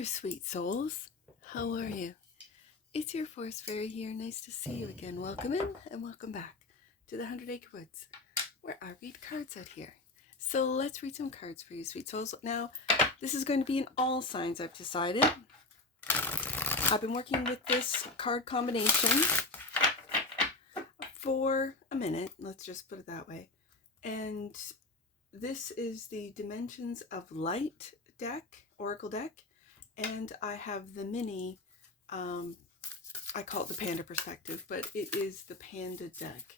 there, sweet souls. How are you? It's your Forest Fairy here. Nice to see you again. Welcome in and welcome back to the 100 Acre Woods, where I read cards out here. So let's read some cards for you, sweet souls. Now, this is going to be in all signs, I've decided. I've been working with this card combination for a minute. Let's just put it that way. And this is the Dimensions of Light deck, Oracle deck. And I have the mini, I call it the Panda Perspective, but it is the Panda deck.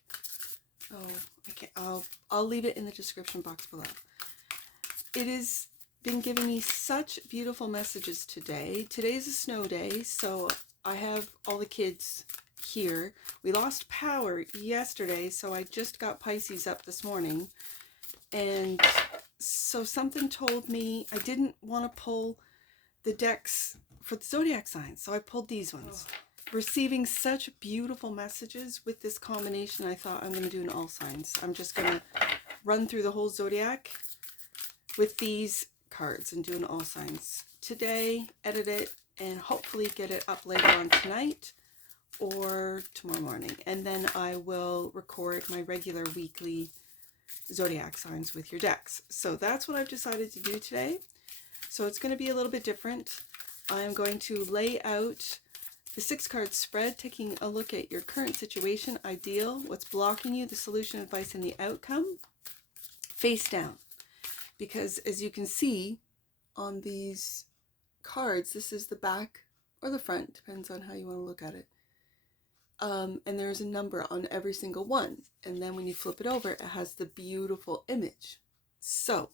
Oh, I'll leave it in the description box below. It has been giving me such beautiful messages today. Today's a snow day, so I have all the kids here. We lost power yesterday, so I just got Pisces up this morning. And so something told me I didn't want to pull the decks for the zodiac signs, so I pulled these ones. Receiving such beautiful messages with this combination, I thought I'm going to do an all signs. I'm just going to run through the whole zodiac with these cards and do an all signs today, edit it, and hopefully get it up later on tonight or tomorrow morning. And then I will record my regular weekly zodiac signs with your decks. So that's what I've decided to do today. So it's going to be a little bit different. I'm going to lay out the 6-card spread, taking a look at your current situation, ideal, what's blocking you, the solution, advice, and the outcome, face down. Because as you can see on these cards, this is the back or the front, depends on how you want to look at it. And there's a number on every single one. And then when you flip it over, it has the beautiful image. So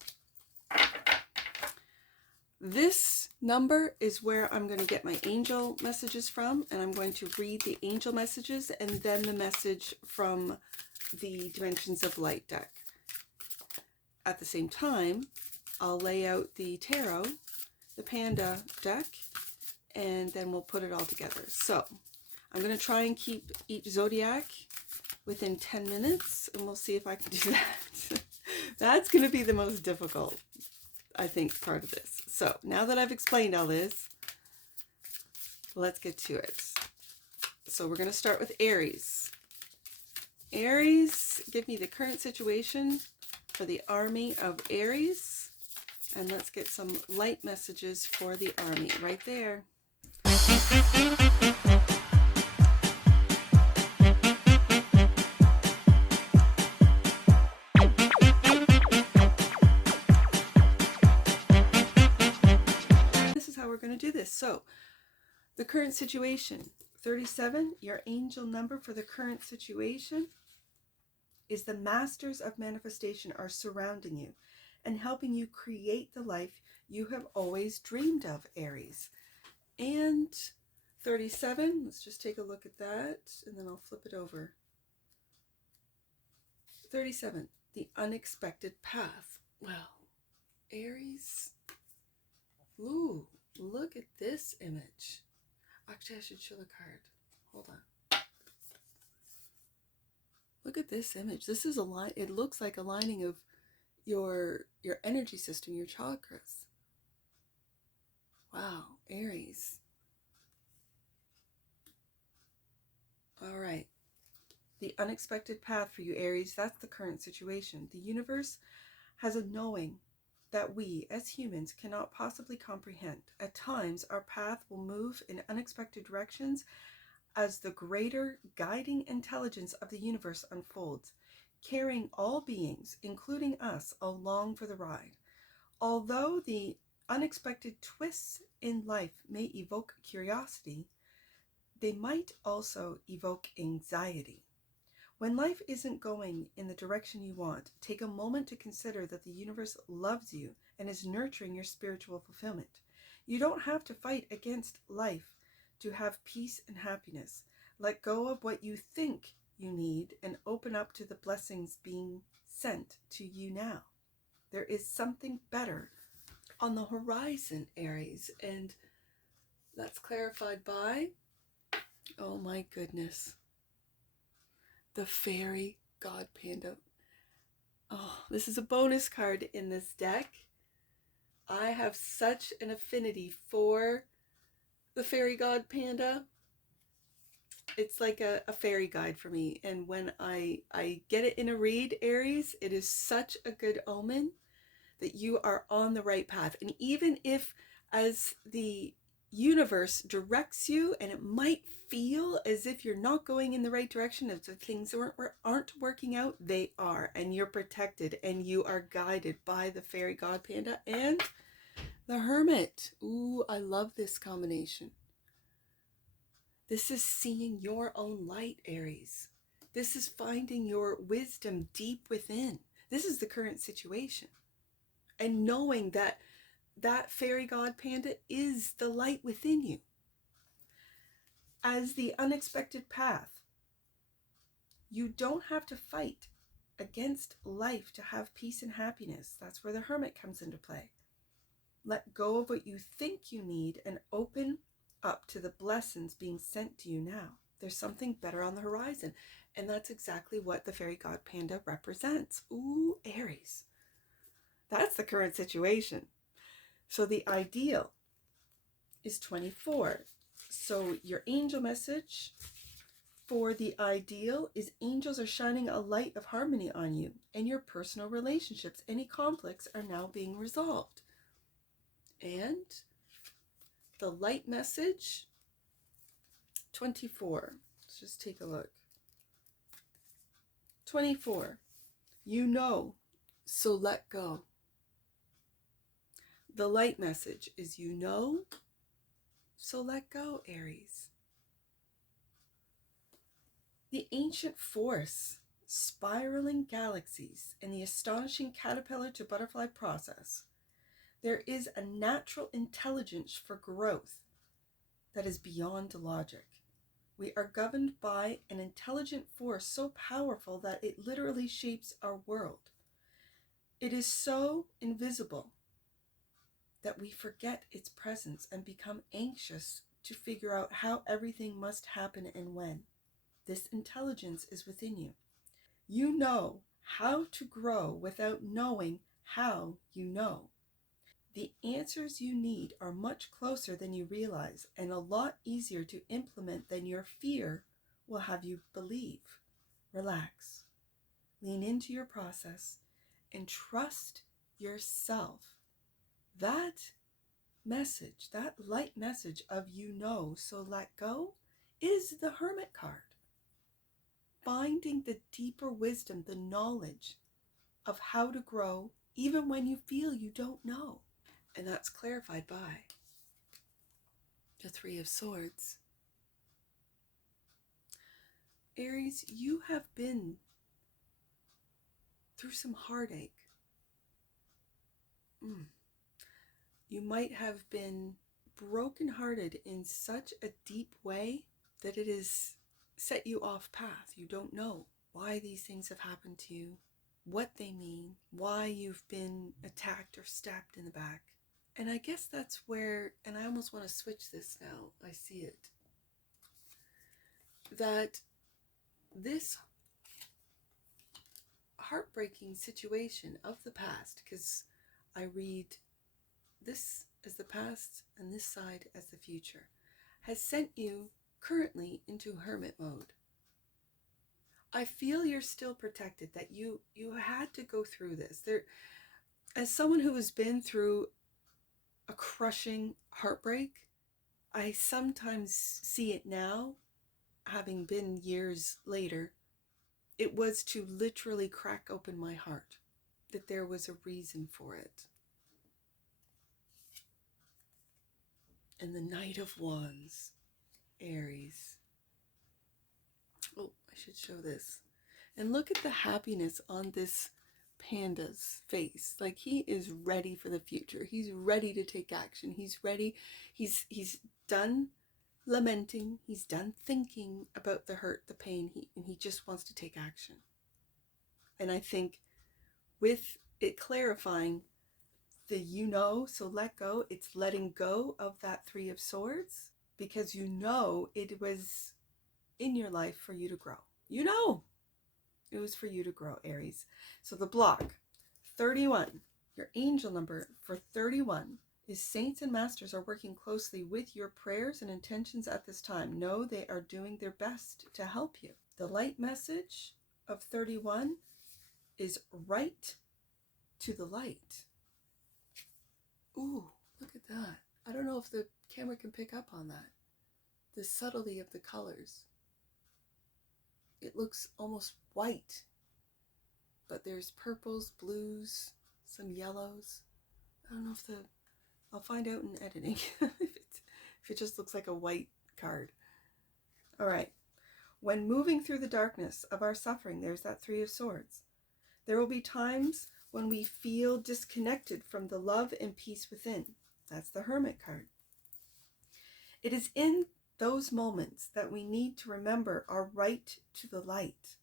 this number is where I'm going to get my angel messages from, and I'm going to read the angel messages and then the message from the Dimensions of Light deck. At the same time, I'll lay out the tarot, the Panda deck, and then we'll put it all together. So I'm going to try and keep each zodiac within 10 minutes, and we'll see if I can do that. That's going to be the most difficult, I think, part of this. So now that I've explained all this, let's get to it. So we're going to start with Aries. Aries, give me the current situation for the army of Aries. And let's get some light messages for the army right there. We're going to do this. So the current situation, 37, your angel number for the current situation is the masters of manifestation are surrounding you and helping you create the life you have always dreamed of, Aries. And 37, let's just take a look at that and then I'll flip it over. 37, the unexpected path. Well, Aries, ooh, look at this image. Actually, I should show the card. Hold on. Look at this image. This is a line. It looks like a lining of your energy system, your chakras. Wow, Aries. All right. The unexpected path for you, Aries. That's the current situation. The universe has a knowing that we, as humans, cannot possibly comprehend. At times, our path will move in unexpected directions as the greater guiding intelligence of the universe unfolds, carrying all beings, including us, along for the ride. Although the unexpected twists in life may evoke curiosity, they might also evoke anxiety. When life isn't going in the direction you want, take a moment to consider that the universe loves you and is nurturing your spiritual fulfillment. You don't have to fight against life to have peace and happiness. Let go of what you think you need and open up to the blessings being sent to you now. There is something better on the horizon, Aries, and that's clarified by, oh my goodness, the fairy god panda. Oh, this is a bonus card in this deck. I have such an affinity for the fairy god panda. It's like a fairy guide for me. And when I get it in a read, Aries, it is such a good omen that you are on the right path. And even if, as the universe directs you, and it might feel as if you're not going in the right direction, as if things aren't working out, they are. And you're protected and you are guided by the fairy god panda and the hermit. Ooh, I love this combination. This is seeing your own light, Aries. This is finding your wisdom deep within. This is the current situation. And knowing that that fairy god panda is the light within you. As the unexpected path, you don't have to fight against life to have peace and happiness. That's where the hermit comes into play. Let go of what you think you need and open up to the blessings being sent to you now. There's something better on the horizon. And that's exactly what the fairy god panda represents. Ooh, Aries. That's the current situation. So the ideal is 24. So your angel message for the ideal is angels are shining a light of harmony on you and your personal relationships. Any conflicts are now being resolved. And the light message, 24. Let's just take a look. 24. You know, so let go. The light message is you know, so let go, Aries. The ancient force, spiraling galaxies, and the astonishing caterpillar to butterfly process. There is a natural intelligence for growth that is beyond logic. We are governed by an intelligent force so powerful that it literally shapes our world. It is so invisible that we forget its presence and become anxious to figure out how everything must happen and when. This intelligence is within you. You know how to grow without knowing how you know. The answers you need are much closer than you realize and a lot easier to implement than your fear will have you believe. Relax. Lean into your process and trust yourself. That message, that light message of you know, so let go, is the Hermit card. Finding the deeper wisdom, the knowledge of how to grow even when you feel you don't know. And that's clarified by the Three of Swords. Aries, you have been through some heartache. You might have been brokenhearted in such a deep way that it has set you off path. You don't know why these things have happened to you, what they mean, why you've been attacked or stabbed in the back. And I guess that's where, and I almost want to switch this now, I see it, that this heartbreaking situation of the past, because I read this as the past and this side as the future, has sent you currently into hermit mode. I feel you're still protected, that you had to go through this. There, as someone who has been through a crushing heartbreak, I sometimes see it now, having been years later. It was to literally crack open my heart, that there was a reason for it. And the Knight of Wands, Aries. Oh, I should show this. And look at the happiness on this panda's face. Like, he is ready for the future. He's ready to take action. He's ready. He's done lamenting. He's done thinking about the hurt, the pain, and he just wants to take action. And I think with it clarifying the you know, so let go, it's letting go of that Three of Swords, because you know it was in your life for you to grow. You know it was for you to grow, Aries. So the block, 31. Your angel number for 31 is saints and masters are working closely with your prayers and intentions at this time. Know they are doing their best to help you. The light message of 31 is right to the light. Ooh, look at that. I don't know if the camera can pick up on that. The subtlety of the colors. It looks almost white, but there's purples, blues, some yellows. I don't know if I'll find out in editing if it just looks like a white card. All right. When moving through the darkness of our suffering, there's that Three of Swords. There will be times when we feel disconnected from the love and peace within. That's the Hermit card. It is in those moments that we need to remember our right to the light.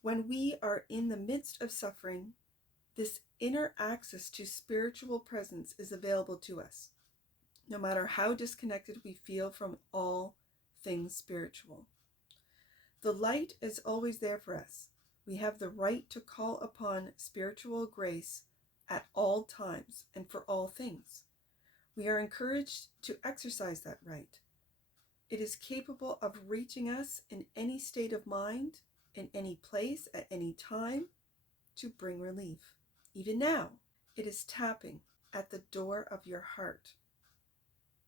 When we are in the midst of suffering, this inner access to spiritual presence is available to us, no matter how disconnected we feel from all things spiritual. The light is always there for us. We have the right to call upon spiritual grace at all times and for all things. We are encouraged to exercise that right. It is capable of reaching us in any state of mind, in any place, at any time, to bring relief. Even now, it is tapping at the door of your heart.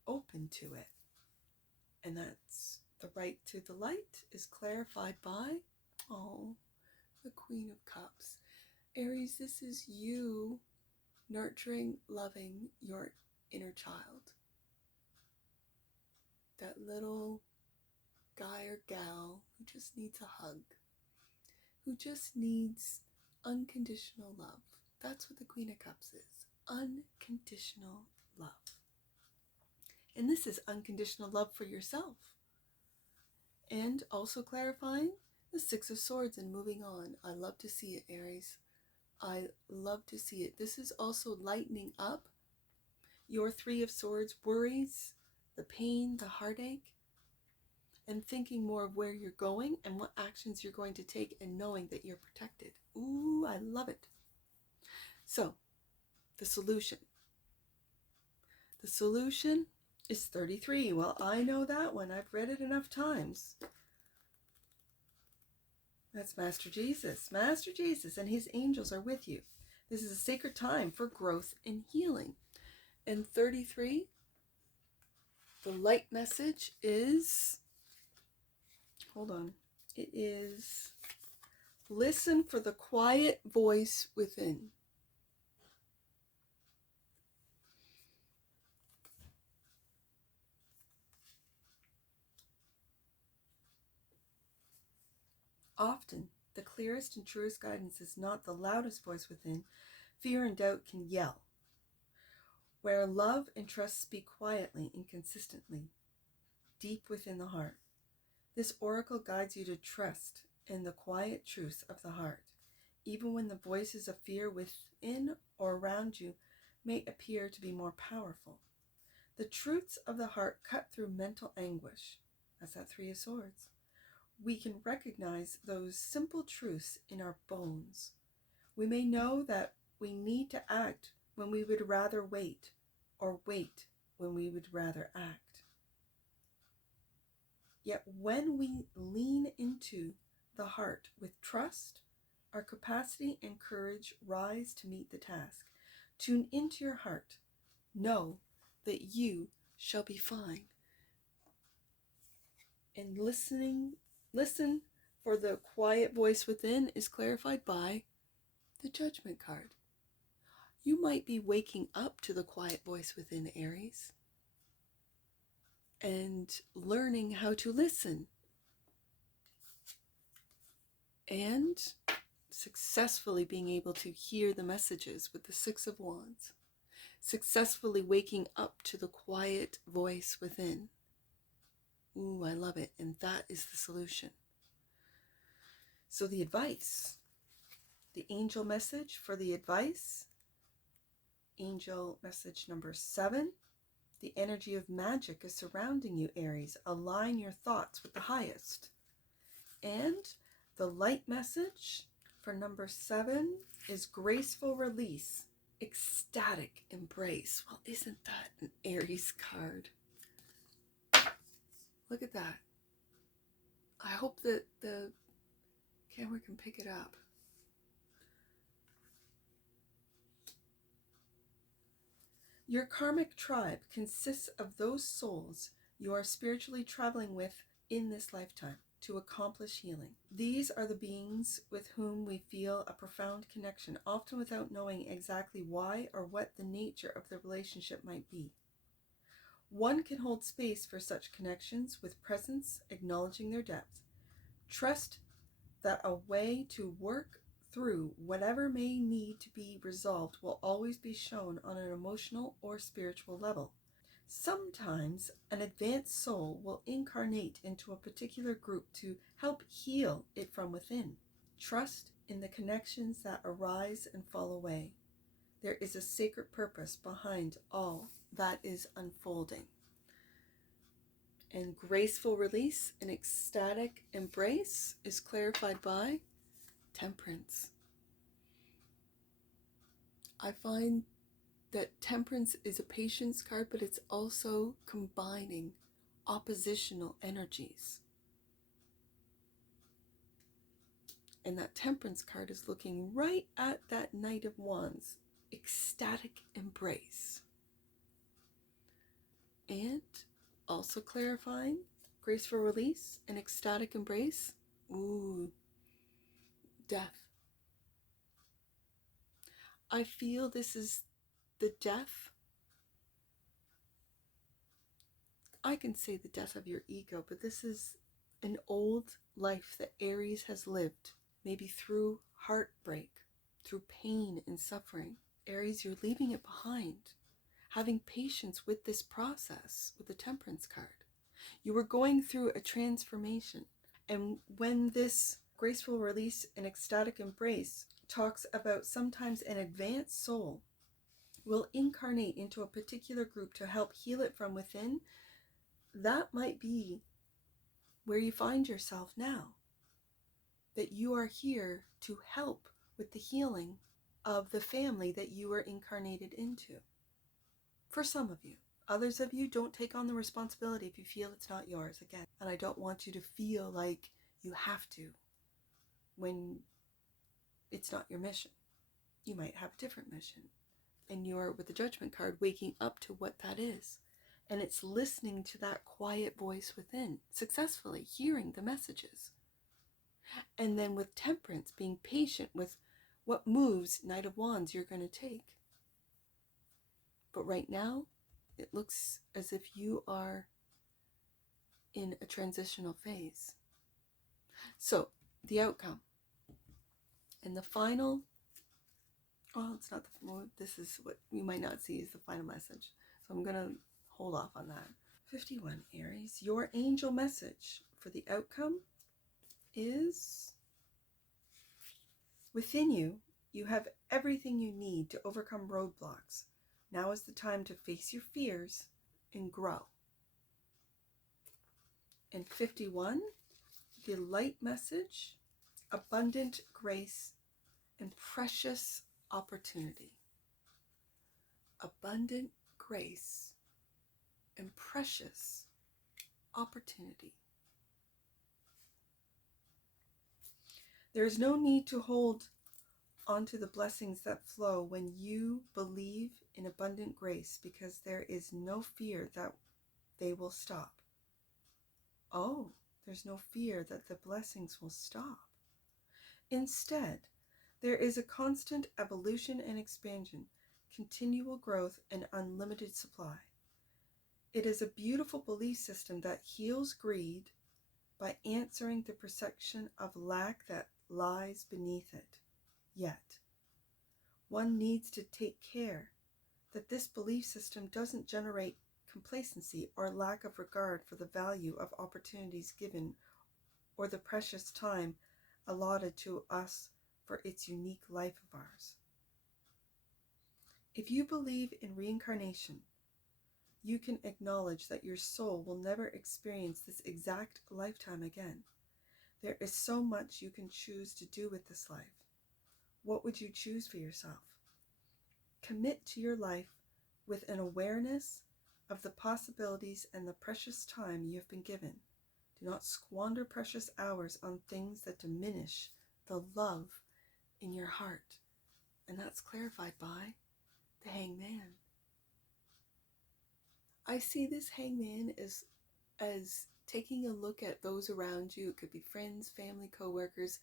Open to it. And that's the right to the light is clarified by, the Queen of Cups. Aries, this is you nurturing, loving your inner child. That little guy or gal who just needs a hug, who just needs unconditional love. That's what the Queen of Cups is. Unconditional love. And this is unconditional love for yourself. And also clarifying the Six of Swords and moving on. I love to see it, Aries. I love to see it. This is also lightening up your Three of Swords worries, the pain, the heartache, and thinking more of where you're going and what actions you're going to take and knowing that you're protected. Ooh, I love it. So, the solution. The solution is 33. Well, I know that one. I've read it enough times. That's Master Jesus. Master Jesus and his angels are with you. This is a sacred time for growth and healing. And 33, the light message is, it is listen for the quiet voice within. Often, the clearest and truest guidance is not the loudest voice within. Fear and doubt can yell. Where love and trust speak quietly and consistently, deep within the heart. This oracle guides you to trust in the quiet truths of the heart, even when the voices of fear within or around you may appear to be more powerful. The truths of the heart cut through mental anguish. That's that Three of Swords. We can recognize those simple truths in our bones. We may know that we need to act when we would rather wait, or wait when we would rather act. Yet when we lean into the heart with trust, our capacity and courage rise to meet the task. Tune into your heart. Know that you shall be fine. And listen for the quiet voice within is clarified by the Judgment card. You might be waking up to the quiet voice within, Aries, and learning how to listen and successfully being able to hear the messages with the Six of Wands, successfully waking up to the quiet voice within. Ooh, I love it. And that is the solution. So the advice, the angel message for the advice, angel message number 7, the energy of magic is surrounding you, Aries. Align your thoughts with the highest. And the light message for number 7 is graceful release ecstatic embrace. Well, isn't that an Aries card? Look at that. I hope that the camera can pick it up. Your karmic tribe consists of those souls you are spiritually traveling with in this lifetime to accomplish healing. These are the beings with whom we feel a profound connection, often without knowing exactly why or what the nature of the relationship might be. One can hold space for such connections with presence, acknowledging their depth. Trust that a way to work through whatever may need to be resolved will always be shown on an emotional or spiritual level. Sometimes an advanced soul will incarnate into a particular group to help heal it from within. Trust in the connections that arise and fall away. There is a sacred purpose behind all that is unfolding. And graceful release and ecstatic embrace is clarified by Temperance. I find that Temperance is a patience card, but it's also combining oppositional energies. And that Temperance card is looking right at that Knight of Wands, ecstatic embrace. And also clarifying graceful release and ecstatic embrace. Ooh, death. I feel this is the death. I can say the death of your ego, but this is an old life that Aries has lived, maybe through heartbreak, through pain and suffering. Aries, you're leaving it behind. Having patience with this process, with the Temperance card. You were going through a transformation. And when this graceful release and ecstatic embrace talks about sometimes an advanced soul will incarnate into a particular group to help heal it from within, that might be where you find yourself now. That you are here to help with the healing of the family that you were incarnated into. For some of you. Others of you, don't take on the responsibility if you feel it's not yours again. And I don't want you to feel like you have to when it's not your mission. You might have a different mission. And you're, with the Judgment card, waking up to what that is. And it's listening to that quiet voice within, successfully hearing the messages. And then with Temperance, being patient with what moves, Knight of Wands, you're going to take. But right now, it looks as if you are in a transitional phase. So, the outcome. And the final, well, it's not the, this is what you might not see is the final message. So I'm going to hold off on that. 51, Aries, your angel message for the outcome is: within you, you have everything you need to overcome roadblocks. Now is the time to face your fears and grow. And 51, the light message, abundant grace and precious opportunity. Abundant grace and precious opportunity. There is no need to hold onto the blessings that flow when you believe in abundant grace, because there is no fear that they will stop. Oh, there's no fear that the blessings will stop. Instead, there is a constant evolution and expansion, continual growth and unlimited supply. It is a beautiful belief system that heals greed by answering the perception of lack that lies beneath it. Yet, one needs to take care that this belief system doesn't generate complacency or lack of regard for the value of opportunities given or the precious time allotted to us for its unique life of ours. If you believe in reincarnation, you can acknowledge that your soul will never experience this exact lifetime again. There is so much you can choose to do with this life. What would you choose for yourself? Commit to your life with an awareness of the possibilities and the precious time you have been given. Do not squander precious hours on things that diminish the love in your heart. And that's clarified by the Hangman. I see this Hangman as taking a look at those around you. It could be friends, family, co-workers,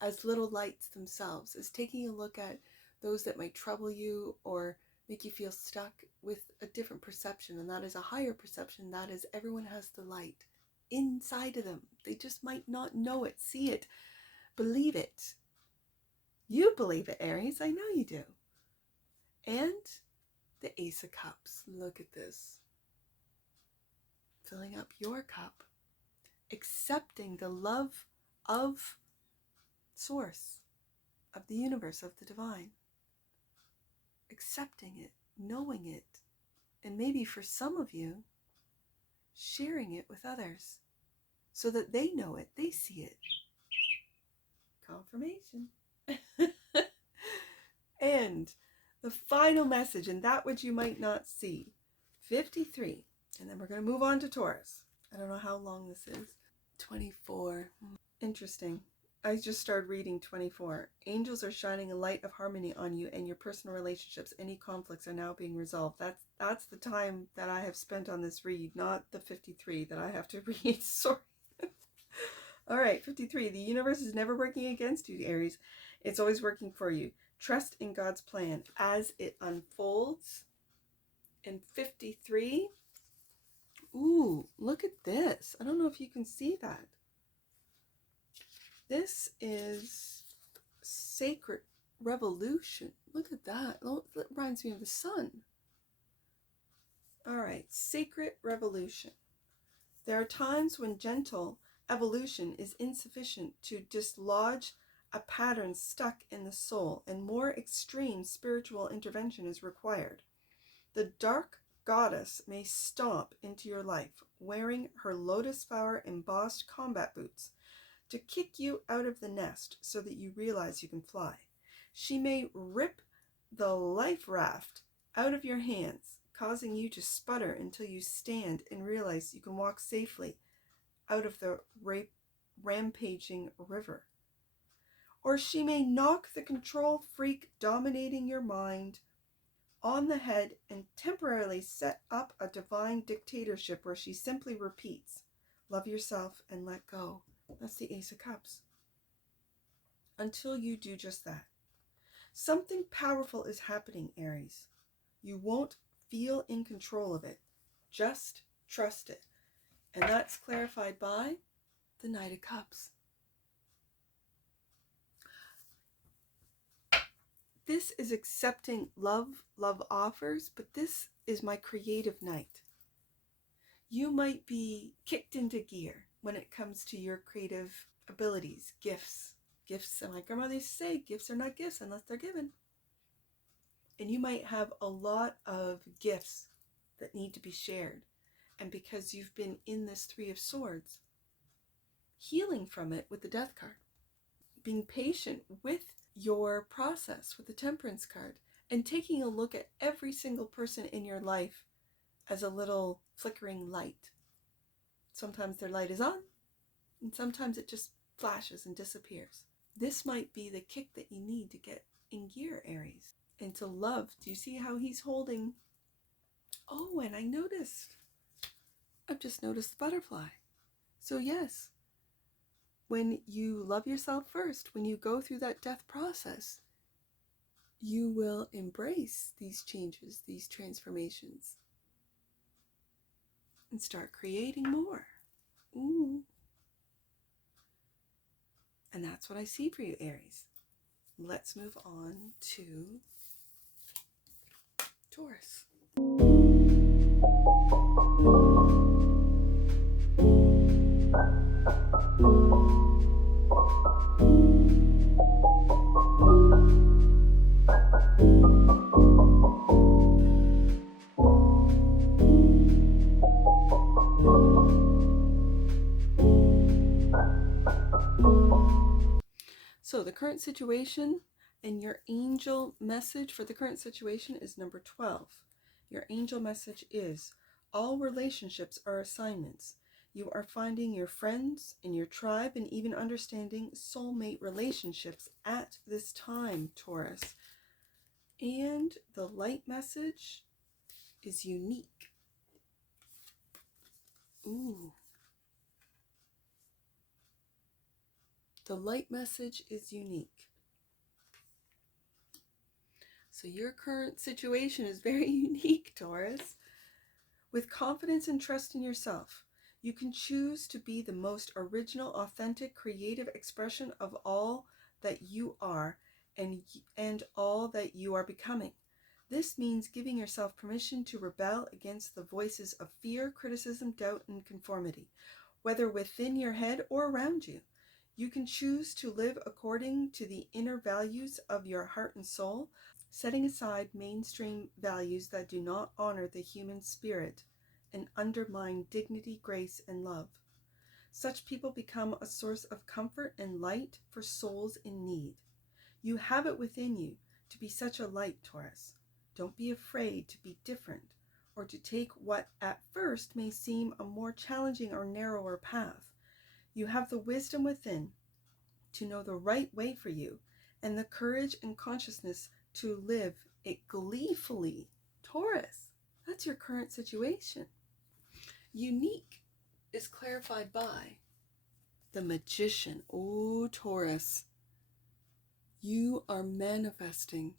as little lights themselves, as taking a look at those that might trouble you or make you feel stuck with a different perception, and that is a higher perception. That is, everyone has the light inside of them. They just might not know it, see it, believe it. You believe it, Aries. I know you do. And the Ace of Cups. Look at this. Filling up your cup. Accepting the love of Source, of the universe, of the divine. Accepting it, knowing it, and maybe for some of you, sharing it with others so that they know it, they see it. Confirmation. And the final message, and that which you might not see, 53, and then we're going to move on to Taurus. I don't know how long this is. 24. Interesting. I just started reading 24. Angels are shining a light of harmony on you and your personal relationships. Any conflicts are now being resolved. That's the time that I have spent on this read, not the 53 that I have to read. Sorry. All right, 53. The universe is never working against you, Aries. It's always working for you. Trust in God's plan as it unfolds. In 53, ooh, look at this. I don't know if you can see that. This is sacred revolution. Look at that. That reminds me of the sun. All right, sacred revolution. There are times when gentle evolution is insufficient to dislodge a pattern stuck in the soul, and more extreme spiritual intervention is required. The dark goddess may stomp into your life, wearing her lotus flower embossed combat boots, to kick you out of the nest so that you realize you can fly. She may rip the life raft out of your hands, causing you to sputter until you stand and realize you can walk safely out of the rampaging river. Or she may knock the control freak dominating your mind on the head and temporarily set up a divine dictatorship where she simply repeats, love yourself and let go. That's the Ace of Cups. Until you do just that. Something powerful is happening, Aries. You won't feel in control of it. Just trust it. And that's clarified by the Knight of Cups. This is accepting love offers, but this is my creative night. You might be kicked into gear when it comes to your creative abilities, gifts. Gifts, and my grandmother used to say, gifts are not gifts unless they're given. And you might have a lot of gifts that need to be shared. And because you've been in this Three of Swords, healing from it with the Death card, being patient with your process with the Temperance card, and taking a look at every single person in your life as a little flickering light. Sometimes their light is on, and sometimes it just flashes and disappears. This might be the kick that you need to get in gear, Aries. And to love. Do you see how he's holding? Oh, and I've just noticed the butterfly. So yes, when you love yourself first, when you go through that death process, you will embrace these changes, these transformations, and start creating more. Ooh. And that's what I see for you, Aries. Let's move on to Taurus. So the current situation, And your angel message for the current situation is number 12. Your angel message is, all relationships are assignments. You are finding your friends in your tribe and even understanding soulmate relationships at this time, Taurus. And the light message is unique. Ooh. The light message is unique. So your current situation is very unique, Taurus. With confidence and trust in yourself, you can choose to be the most original, authentic, creative expression of all that you are and all that you are becoming. This means giving yourself permission to rebel against the voices of fear, criticism, doubt, and conformity, whether within your head or around you. You can choose to live according to the inner values of your heart and soul, setting aside mainstream values that do not honor the human spirit and undermine dignity, grace, and love. Such people become a source of comfort and light for souls in need. You have it within you to be such a light, Taurus. Don't be afraid to be different or to take what at first may seem a more challenging or narrower path. You have the wisdom within to know the right way for you and the courage and consciousness to live it gleefully. Taurus, that's your current situation. Unique is clarified by the Magician. Oh, Taurus, you are manifesting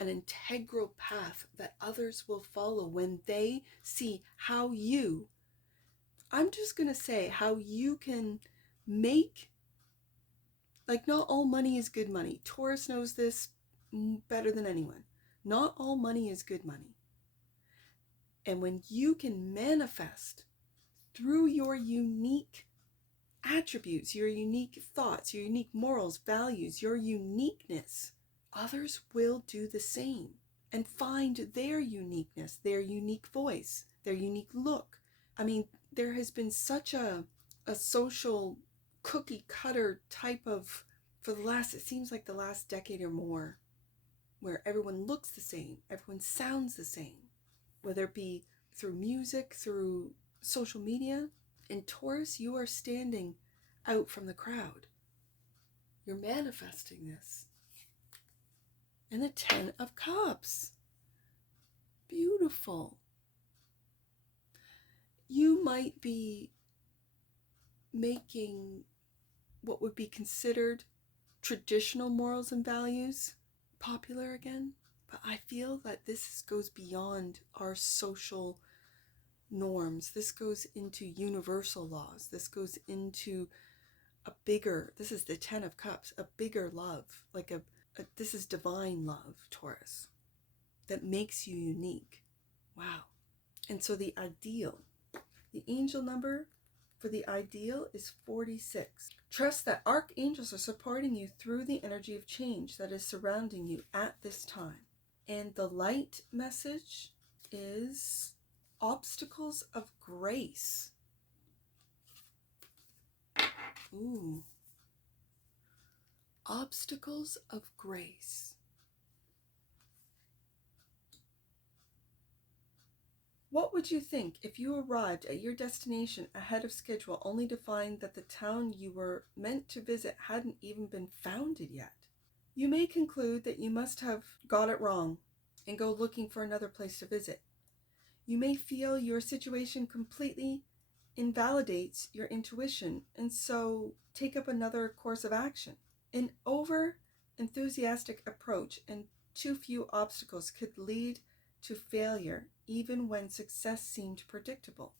an integral path that others will follow when they see how you, I'm just going to say, how you can make, like, not all money is good money. Taurus knows this better than anyone. Not all money is good money. And when you can manifest through your unique attributes, your unique thoughts, your unique morals, values, your uniqueness, others will do the same and find their uniqueness, their unique voice, their unique look. I mean, there has been such a social cookie cutter type of, for the last, it seems like the last decade or more, where everyone looks the same, everyone sounds the same, whether it be through music, through social media. In Taurus, you are standing out from the crowd. You're manifesting this. And the 10 of Cups. Beautiful. You might be making what would be considered traditional morals and values popular again, but I feel that this goes beyond our social norms. This goes into universal laws. This goes into a bigger, this is the 10 of Cups, a bigger love, like this is divine love, Taurus, that makes you unique. Wow. And so the ideal, the angel number for the ideal is 46. Trust that archangels are supporting you through the energy of change that is surrounding you at this time. And the light message is obstacles of grace. Ooh. Obstacles of grace. What would you think if you arrived at your destination ahead of schedule only to find that the town you were meant to visit hadn't even been founded yet? You may conclude that you must have got it wrong and go looking for another place to visit. You may feel your situation completely invalidates your intuition and so take up another course of action. An over-enthusiastic approach and too few obstacles could lead to failure even when success seemed predictable.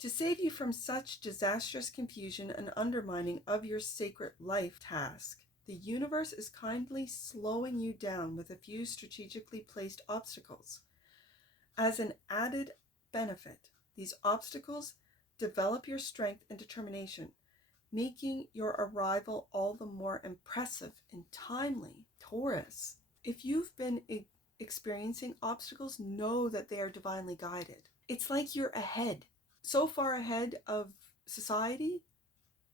To save you from such disastrous confusion and undermining of your sacred life task, the universe is kindly slowing you down with a few strategically placed obstacles. As an added benefit, these obstacles develop your strength and determination, making your arrival all the more impressive and timely. Taurus, if you've been experiencing obstacles, know that they are divinely guided. It's like you're ahead, so far ahead of society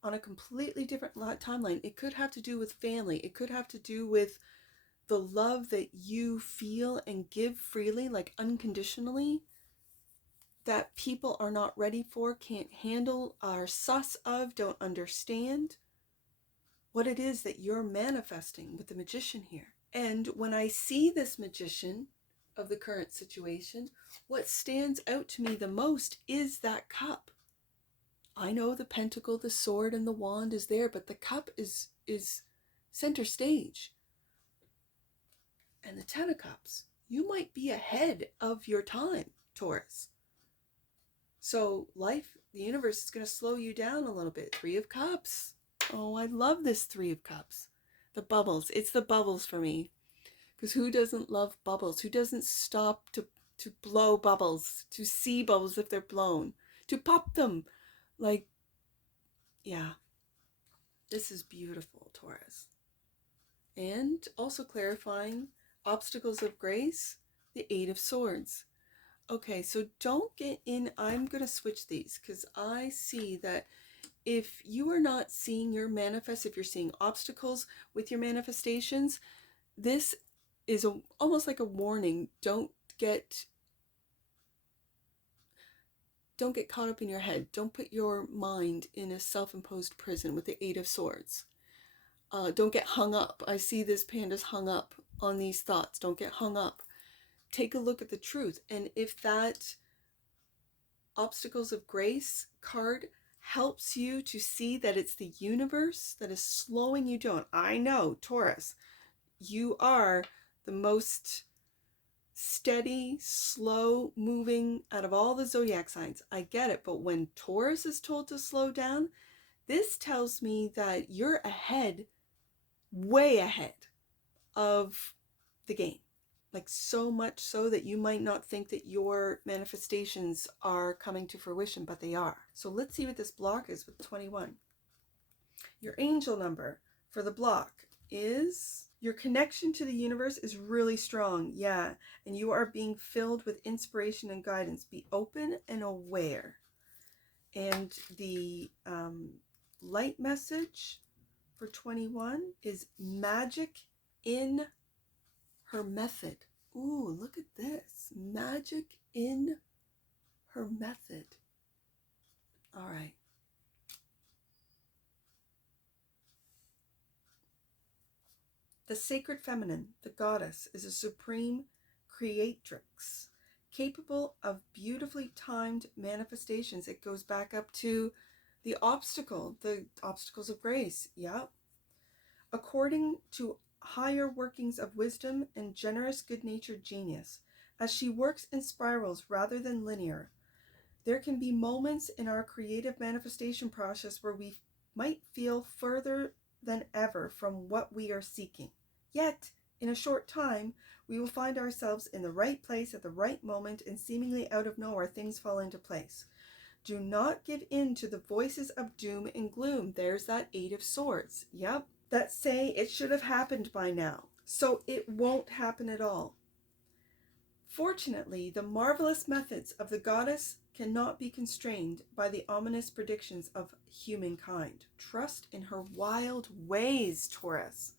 on a completely different timeline. It could have to do with family. It could have to do with the love that you feel and give freely, like unconditionally, that people are not ready for, can't handle, are sus of, don't understand what it is that you're manifesting with the magician here. And when I see this magician of the current situation, what stands out to me the most is that cup. I know the pentacle, the sword, and the wand is there, but the cup is center stage. And the 10 of cups. You might be ahead of your time, Taurus. So life, the universe is going to slow you down a little bit. 3 of cups. Oh, I love this 3 of cups. The bubbles. It's the bubbles for me. Because who doesn't love bubbles? Who doesn't stop to blow bubbles? To see bubbles if they're blown? To pop them? Like, yeah. This is beautiful, Taurus. And also clarifying obstacles of grace, the 8 of swords. Okay, so don't get in. I'm going to switch these because I see that if you are not seeing your manifest, if you're seeing obstacles with your manifestations, this is almost like a warning. Don't get caught up in your head. Don't put your mind in a self-imposed prison with the 8 of swords. Don't get hung up. I see this panda's hung up on these thoughts. Don't get hung up. Take a look at the truth. And if that obstacles of grace card helps you to see that it's the universe that is slowing you down. I know, Taurus, you are the most steady, slow moving out of all the zodiac signs. I get it. But when Taurus is told to slow down, this tells me that you're ahead, way ahead of the game. Like so much so that you might not think that your manifestations are coming to fruition, but they are. So let's see what this block is with 21. Your angel number for the block is your connection to the universe is really strong. Yeah. And you are being filled with inspiration and guidance. Be open and aware. And the light message for 21 is magic in her method. Ooh, look at this. Magic in her method. All right. The sacred feminine, the goddess, is a supreme creatrix, capable of beautifully timed manifestations. It goes back up to the obstacles of grace. Yep. According to higher workings of wisdom and generous good-natured genius, as she works in spirals rather than linear, there can be moments in our creative manifestation process where we might feel further than ever from what we are seeking. Yet, in a short time, we will find ourselves in the right place at the right moment, and seemingly out of nowhere, things fall into place. Do not give in to the voices of doom and gloom. There's that 8 of swords. Yep. That say it should have happened by now. So it won't happen at all. Fortunately, the marvelous methods of the goddess cannot be constrained by the ominous predictions of humankind. Trust in her wild ways, Taurus.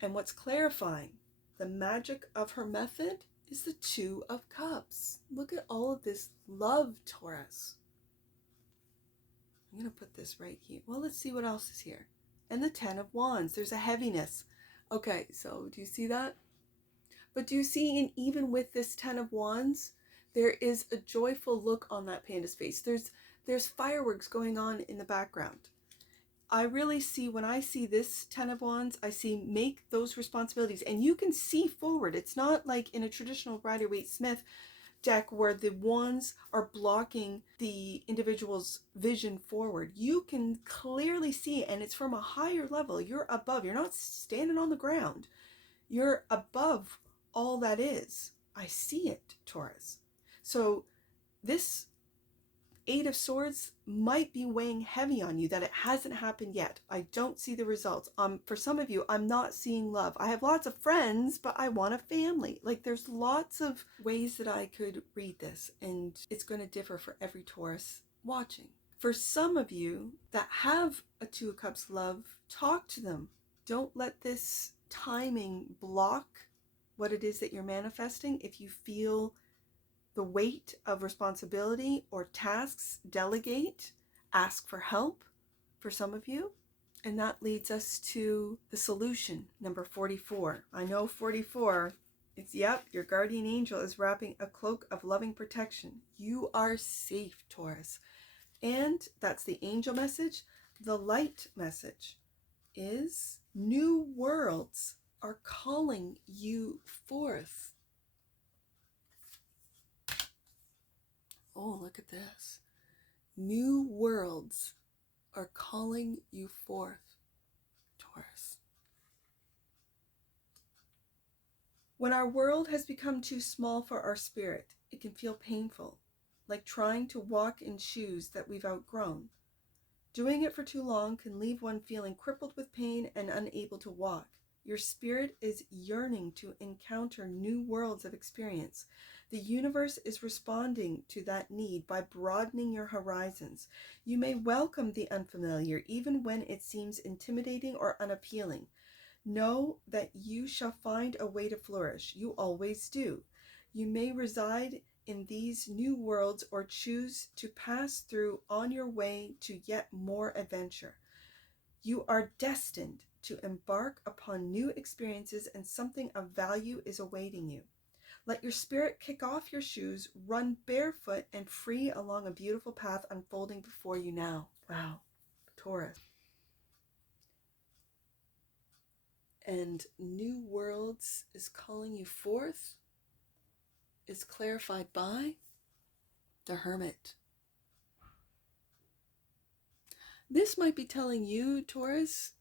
And what's clarifying, the magic of her method is the 2 of cups. Look at all of this love, Taurus. I'm going to put this right here. Well, let's see what else is here. And the 10 of wands. There's a heaviness. Okay, so do you see that? But do you see, even with this 10 of wands, there is a joyful look on that panda's face. There's fireworks going on in the background. I really see, when I see this 10 of wands, I see make those responsibilities. And you can see forward. It's not like in a traditional Rider-Waite-Smith deck where the wands are blocking the individual's vision forward. You can clearly see, and it's from a higher level. You're above. You're not standing on the ground. You're above all that is. I see it, Taurus. So this 8 of swords might be weighing heavy on you, that it hasn't happened yet. I don't see the results. For some of you, I'm not seeing love. I have lots of friends, but I want a family. Like, there's lots of ways that I could read this, and it's going to differ for every Taurus watching. For some of you that have a Two of Cups love, talk to them. Don't let this timing block what it is that you're manifesting. If you feel the weight of responsibility or tasks, delegate, ask for help for some of you. And that leads us to the solution, number 44. I know 44, it's, yep, your guardian angel is wrapping a cloak of loving protection. You are safe, Taurus. And that's the angel message. The light message is new worlds are calling you forth. Oh, look at this. New worlds are calling you forth, Taurus. When our world has become too small for our spirit, it can feel painful, like trying to walk in shoes that we've outgrown. Doing it for too long can leave one feeling crippled with pain and unable to walk. Your spirit is yearning to encounter new worlds of experience. The universe is responding to that need by broadening your horizons. You may welcome the unfamiliar even when it seems intimidating or unappealing. Know that you shall find a way to flourish. You always do. You may reside in these new worlds or choose to pass through on your way to yet more adventure. You are destined to embark upon new experiences, and something of value is awaiting you. Let your spirit kick off your shoes, run barefoot and free along a beautiful path unfolding before you now. Wow, Taurus. And new worlds is calling you forth, is clarified by the Hermit. This might be telling you, Taurus,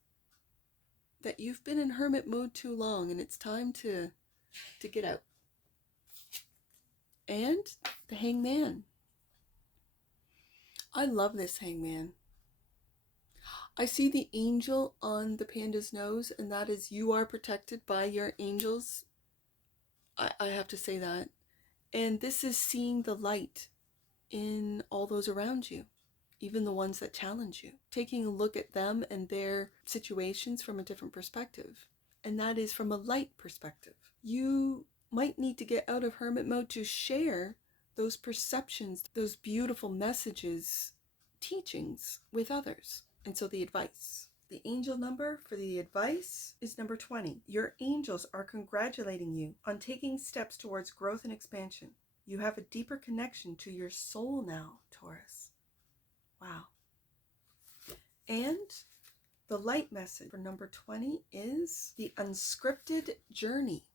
that you've been in hermit mode too long and it's time to get out. And the Hangman. I love this Hangman. I see the angel on the panda's nose, and that is, you are protected by your angels. I have to say that. And this is seeing the light in all those around you, even the ones that challenge you. Taking a look at them and their situations from a different perspective. And that is from a light perspective. You might need to get out of hermit mode to share those perceptions, those beautiful messages, teachings with others. And so the advice. The angel number for the advice is number 20. Your angels are congratulating you on taking steps towards growth and expansion. You have a deeper connection to your soul now, Taurus. Wow. And the light message for number 20 is the unscripted journey.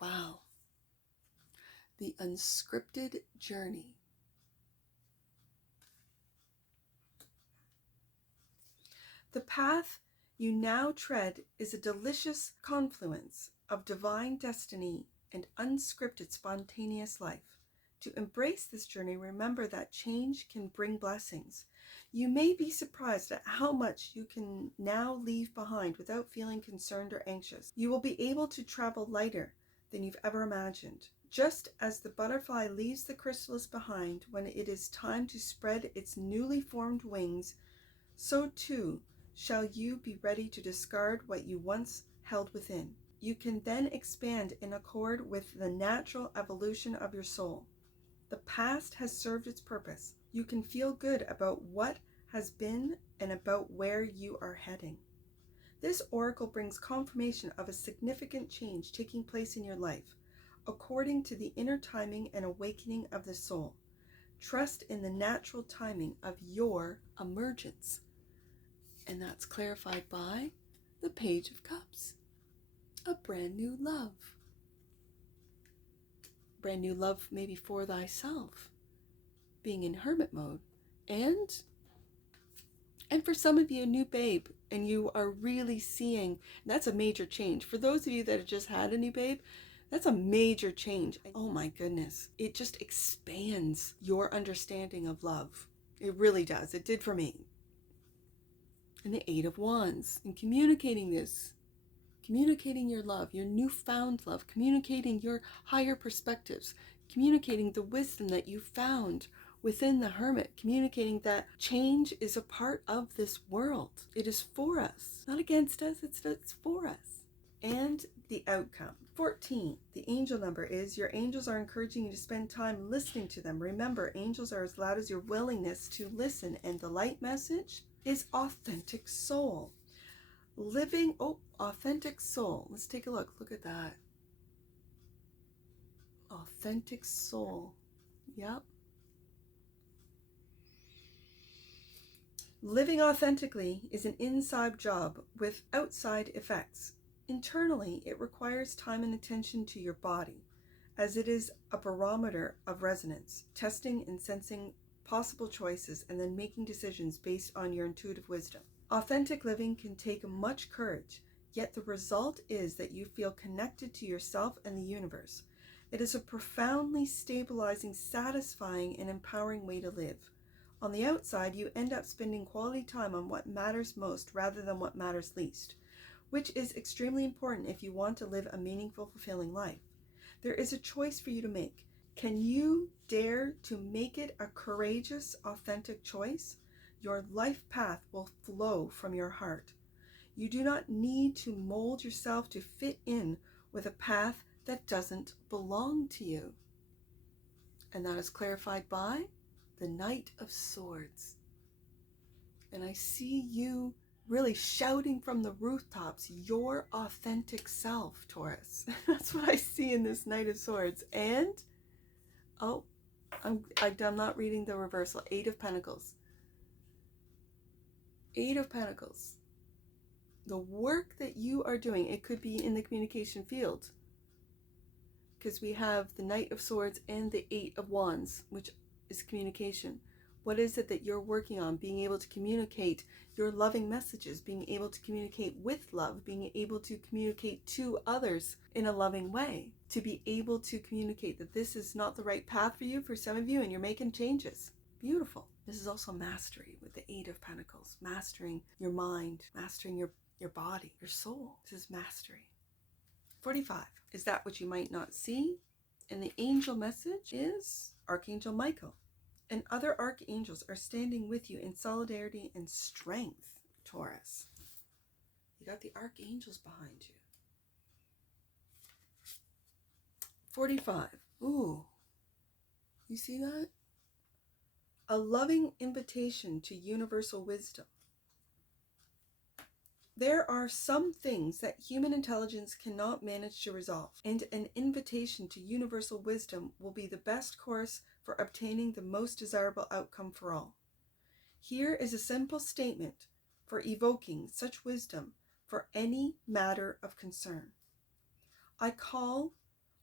Wow. The unscripted journey. The path you now tread is a delicious confluence of divine destiny and unscripted spontaneous life. To embrace this journey, remember that change can bring blessings. You may be surprised at how much you can now leave behind without feeling concerned or anxious. You will be able to travel lighter than you've ever imagined. Just as the butterfly leaves the chrysalis behind when it is time to spread its newly formed wings, so too shall you be ready to discard what you once held within. You can then expand in accord with the natural evolution of your soul. The past has served its purpose. You can feel good about what has been and about where you are heading. This oracle brings confirmation of a significant change taking place in your life, according to the inner timing and awakening of the soul. Trust in the natural timing of your emergence. And that's clarified by the Page of Cups. A brand new love. Brand new love maybe for thyself, being in hermit mode. And for some of you, a new babe, and you are really seeing, that's a major change. For those of you that have just had a new babe, that's a major change. Oh my goodness. It just expands your understanding of love. It really does. It did for me. And the Eight of Wands, and communicating this, communicating your love, your newfound love, communicating your higher perspectives, communicating the wisdom that you found within the Hermit, communicating that change is a part of this world. It is for us, not against us, it's for us. And the outcome. 14, the angel number is your angels are encouraging you to spend time listening to them. Remember, angels are as loud as your willingness to listen. And the light message is authentic soul. Living, authentic soul. Let's take a look. Look at that. Authentic soul. Yep. Living authentically is an inside job with outside effects. Internally, it requires time and attention to your body, as it is a barometer of resonance, testing and sensing possible choices and then making decisions based on your intuitive wisdom. Authentic living can take much courage, yet the result is that you feel connected to yourself and the universe. It is a profoundly stabilizing, satisfying, and empowering way to live. On the outside, you end up spending quality time on what matters most rather than what matters least, which is extremely important if you want to live a meaningful, fulfilling life. There is a choice for you to make. Can you dare to make it a courageous, authentic choice? Your life path will flow from your heart. You do not need to mold yourself to fit in with a path that doesn't belong to you. And that is clarified by the Knight of Swords. And I see you really shouting from the rooftops, your authentic self, Taurus. That's what I see in this Knight of Swords. And, I'm not reading the reversal. 8 of Pentacles. 8 of Pentacles. The work that you are doing, it could be in the communication field, because we have the Knight of Swords and the 8 of Wands, which is communication. What is it that you're working on? Being able to communicate your loving messages, being able to communicate with love, being able to communicate to others in a loving way, to be able to communicate that this is not the right path for you, for some of you, and you're making changes. Beautiful. This is also mastery with the 8 of Pentacles, mastering your mind, mastering your body, your soul. This is mastery. 45 is that which you might not see. And the angel message is Archangel Michael. And other archangels are standing with you in solidarity and strength, Taurus. You got the archangels behind you. 45. Ooh. You see that? A loving invitation to universal wisdom. There are some things that human intelligence cannot manage to resolve, and an invitation to universal wisdom will be the best course for obtaining the most desirable outcome for all. Here is a simple statement for evoking such wisdom for any matter of concern. I call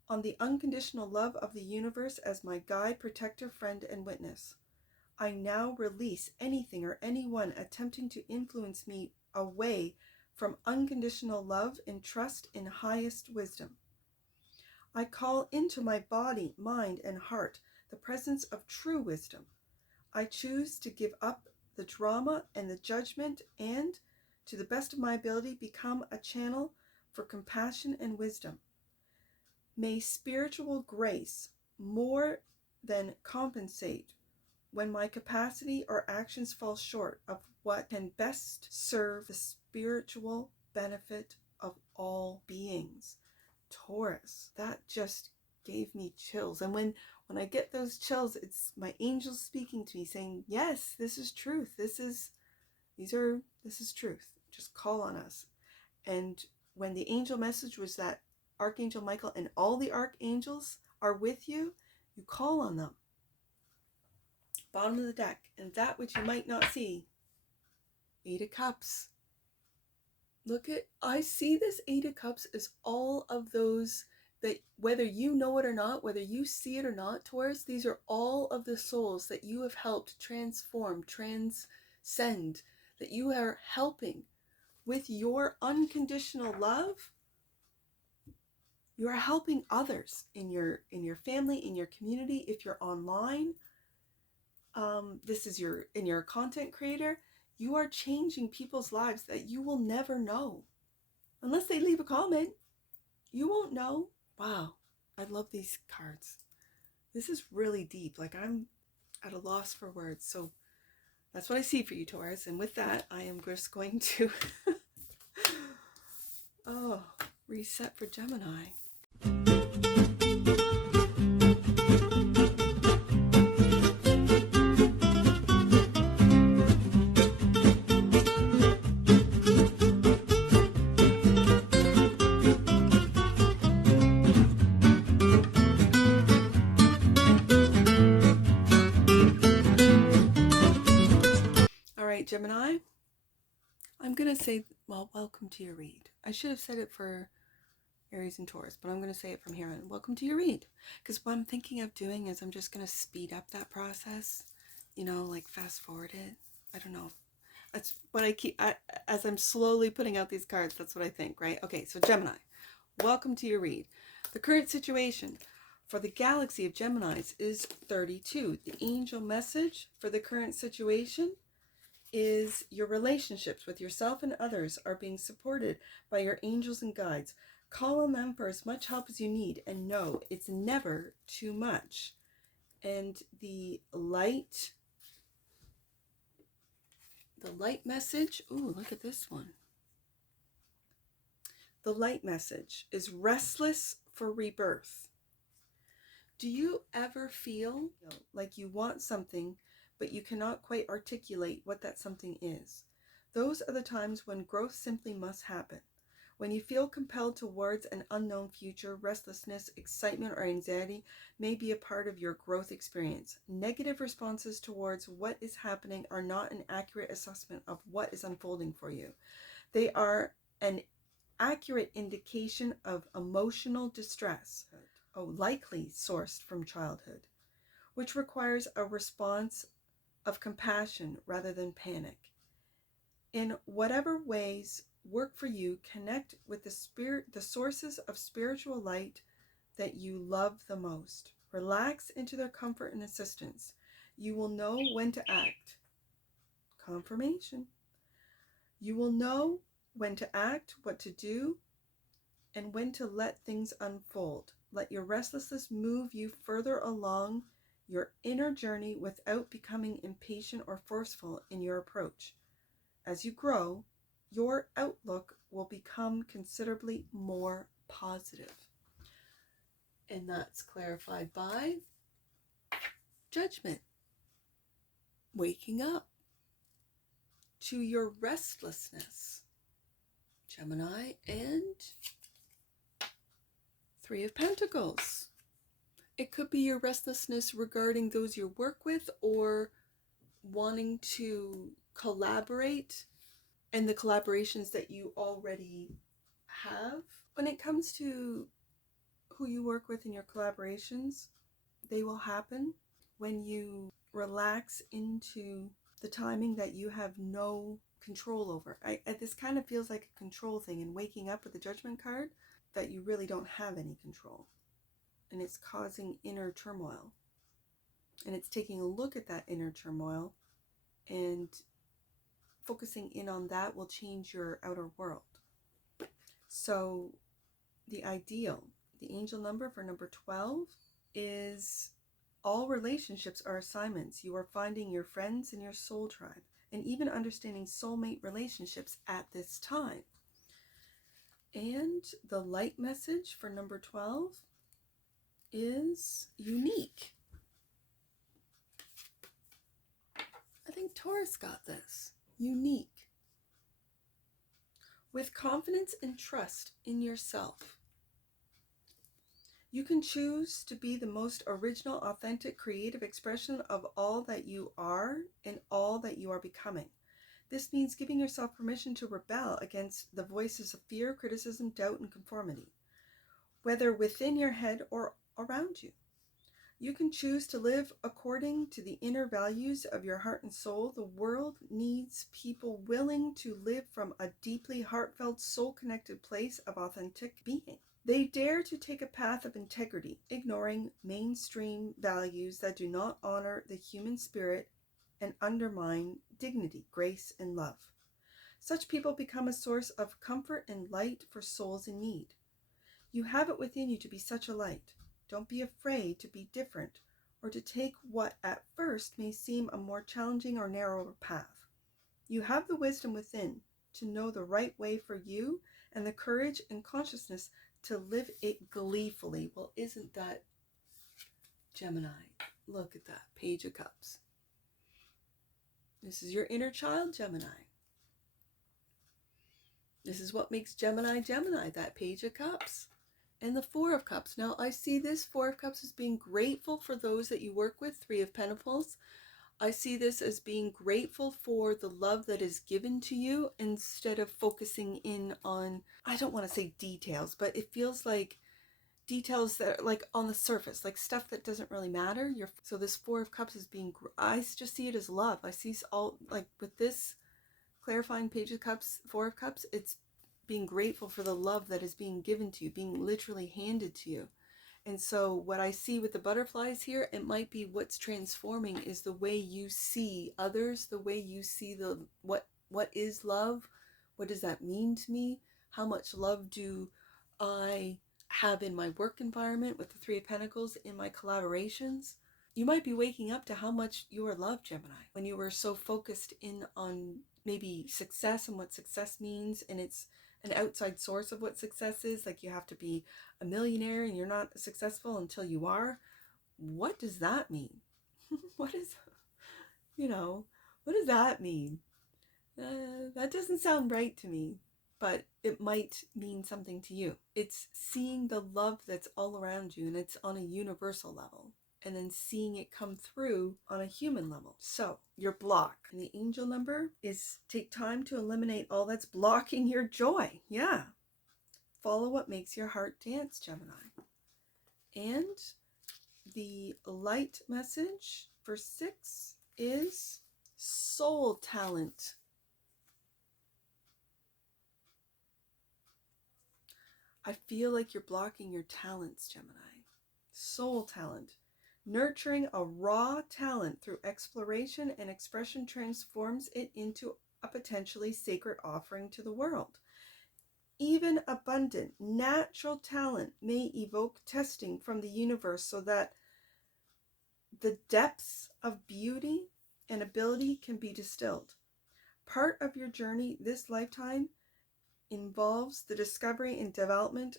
on the unconditional love of the universe as my guide, protector, friend, and witness. I now release anything or anyone attempting to influence me away from unconditional love and trust in highest wisdom. I call into my body, mind, and heart the presence of true wisdom. I choose to give up the drama and the judgment and, to the best of my ability, become a channel for compassion and wisdom. May spiritual grace more than compensate when my capacity or actions fall short of what can best serve the spiritual benefit of all beings. Taurus, that just gave me chills. And when I get those chills, it's my angels speaking to me saying, yes, this is truth. This is truth. Just call on us. And when the angel message was that Archangel Michael and all the archangels are with you, you call on them. Bottom of the deck, and that which you might not see. 8 of Cups. I see this 8 of Cups as all of those that, whether you know it or not, whether you see it or not, Taurus, these are all of the souls that you have helped transform, transcend, that you are helping with your unconditional love. You are helping others in your family, in your community. If you're online, this is in your content creator, you are changing people's lives that you will never know. Unless they leave a comment, you won't know. Wow, I love these cards. This is really deep. Like at a loss for words. So that's what I see for you, Taurus. And with that, I am just going to reset for Gemini. Gemini, I'm going to say, well, welcome to your read. I should have said it for Aries and Taurus, but I'm going to say it from here on. Welcome to your read. Because what I'm thinking of doing is I'm just going to speed up that process, you know, like fast forward it. I don't know. That's what I keep, as I'm slowly putting out these cards, that's what I think, right? Okay, so Gemini, welcome to your read. The current situation for the galaxy of Geminis is 32. The angel message for the current situation is your relationships with yourself and others are being supported by your angels and guides. Call on them for as much help as you need and know it's never too much. And the light message, ooh, look at this one. The light message is restless for rebirth. Do you ever feel like you want something but you cannot quite articulate what that something is? Those are the times when growth simply must happen. When you feel compelled towards an unknown future, restlessness, excitement, or anxiety may be a part of your growth experience. Negative responses towards what is happening are not an accurate assessment of what is unfolding for you. They are an accurate indication of emotional distress, likely sourced from childhood, which requires a response of compassion rather than panic. In whatever ways work for you, connect with the sources of spiritual light that you love the most. Relax into their comfort and assistance. You will know when to act. Confirmation. You will know when to act, what to do, and when to let things unfold. Let your restlessness move you further along your inner journey without becoming impatient or forceful in your approach. As you grow, your outlook will become considerably more positive. And that's clarified by Judgment. Waking up to your restlessness, Gemini, and Three of Pentacles. It could be your restlessness regarding those you work with or wanting to collaborate and the collaborations that you already have. When it comes to who you work with in your collaborations, they will happen when you relax into the timing that you have no control over. This kind of feels like a control thing, and waking up with the Judgment card, that you really don't have any control. And it's causing inner turmoil. And it's taking a look at that inner turmoil, and focusing in on that will change your outer world. So the ideal, the angel number for number 12 is all relationships are assignments. You are finding your friends in your soul tribe and even understanding soulmate relationships at this time. And the light message for number 12 is unique. I think Taurus got this. Unique. With confidence and trust in yourself, you can choose to be the most original, authentic, creative expression of all that you are and all that you are becoming. This means giving yourself permission to rebel against the voices of fear, criticism, doubt, and conformity, whether within your head or around you. You can choose to live according to the inner values of your heart and soul. The world needs people willing to live from a deeply heartfelt, soul-connected place of authentic being. They dare to take a path of integrity, ignoring mainstream values that do not honor the human spirit and undermine dignity, grace, and love. Such people become a source of comfort and light for souls in need. You have it within you to be such a light. Don't be afraid to be different or to take what at first may seem a more challenging or narrower path. You have the wisdom within to know the right way for you and the courage and consciousness to live it gleefully. Well, isn't that Gemini? Look at that, Page of Cups. This is your inner child, Gemini. This is what makes Gemini, Gemini, that Page of Cups. And the Four of Cups. Now, I see this Four of Cups as being grateful for those that you work with. Three of Pentacles. I see this as being grateful for the love that is given to you instead of focusing in on, I don't want to say details, but it feels like details that are like on the surface, like stuff that doesn't really matter. So this Four of Cups is being, I just see it as love. I see all, like with this clarifying Page of Cups, Four of Cups, it's being grateful for the love that is being given to you, being literally handed to you. And so what I see with the butterflies here, it might be what's transforming is the way you see others, the way you see what is love, what does that mean to me, how much love do I have in my work environment with the Three of Pentacles, in my collaborations. You might be waking up to how much you are loved, Gemini, when you were so focused in on maybe success and what success means, and it's an outside source of what success is, like you have to be a millionaire and you're not successful until you are. What does that mean? What does that mean? That doesn't sound right to me, but it might mean something to you. It's seeing the love that's all around you, and it's on a universal level, and then seeing it come through on a human level. So your block, and the angel number is take time to eliminate all that's blocking your joy. Yeah. Follow what makes your heart dance, Gemini. And the light message for 6 is soul talent. I feel like you're blocking your talents, Gemini. Soul talent. Nurturing a raw talent through exploration and expression transforms it into a potentially sacred offering to the world. Even abundant, natural talent may evoke testing from the universe so that the depths of beauty and ability can be distilled. Part of your journey this lifetime involves the discovery and development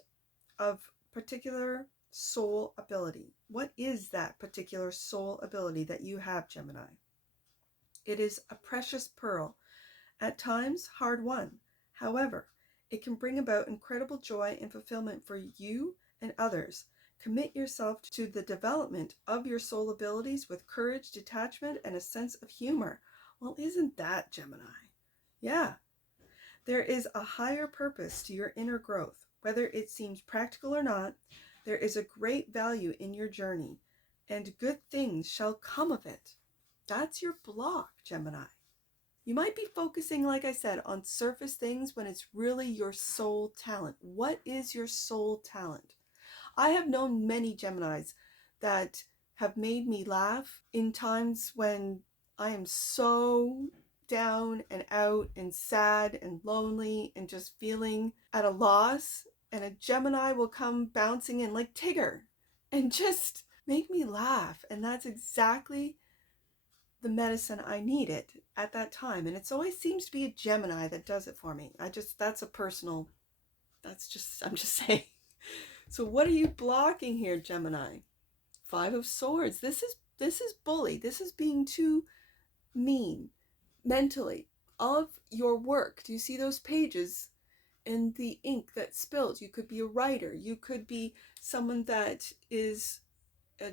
of particular soul ability. What is that particular soul ability that you have, Gemini? It is a precious pearl, at times hard won. However, it can bring about incredible joy and fulfillment for you and others. Commit yourself to the development of your soul abilities with courage, detachment, and a sense of humor. Well, isn't that Gemini? Yeah. There is a higher purpose to your inner growth. Whether it seems practical or not, there is a great value in your journey, and good things shall come of it. That's your block, Gemini. You might be focusing, like I said, on surface things when it's really your soul talent. What is your soul talent? I have known many Geminis that have made me laugh in times when I am so down and out and sad and lonely and just feeling at a loss, and a Gemini will come bouncing in like Tigger and just make me laugh. And that's exactly the medicine I needed at that time. And it always seems to be a Gemini that does it for me. I'm just saying. So what are you blocking here, Gemini? 5 of Swords. This is bully. This is being too mean mentally of your work. Do you see those pages and the ink that spilled? You could be a writer. You could be someone that is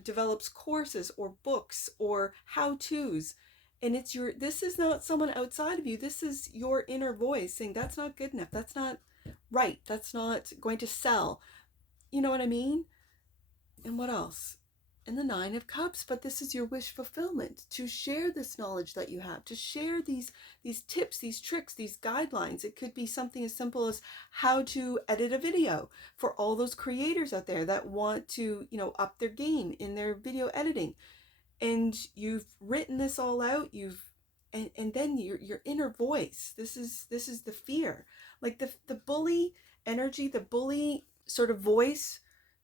develops courses or books or how-tos, and this is not someone outside of you. This is your inner voice saying that's not good enough, that's not right, that's not going to sell. You know what I mean? And what else? And the 9 of Cups. But this is your wish fulfillment, to share this knowledge that you have, to share these tips, these tricks, these guidelines. It could be something as simple as how to edit a video for all those creators out there that want to, up their game in their video editing. And you've written this all out, and then your inner voice. This is the fear, like the bully energy, the bully sort of voice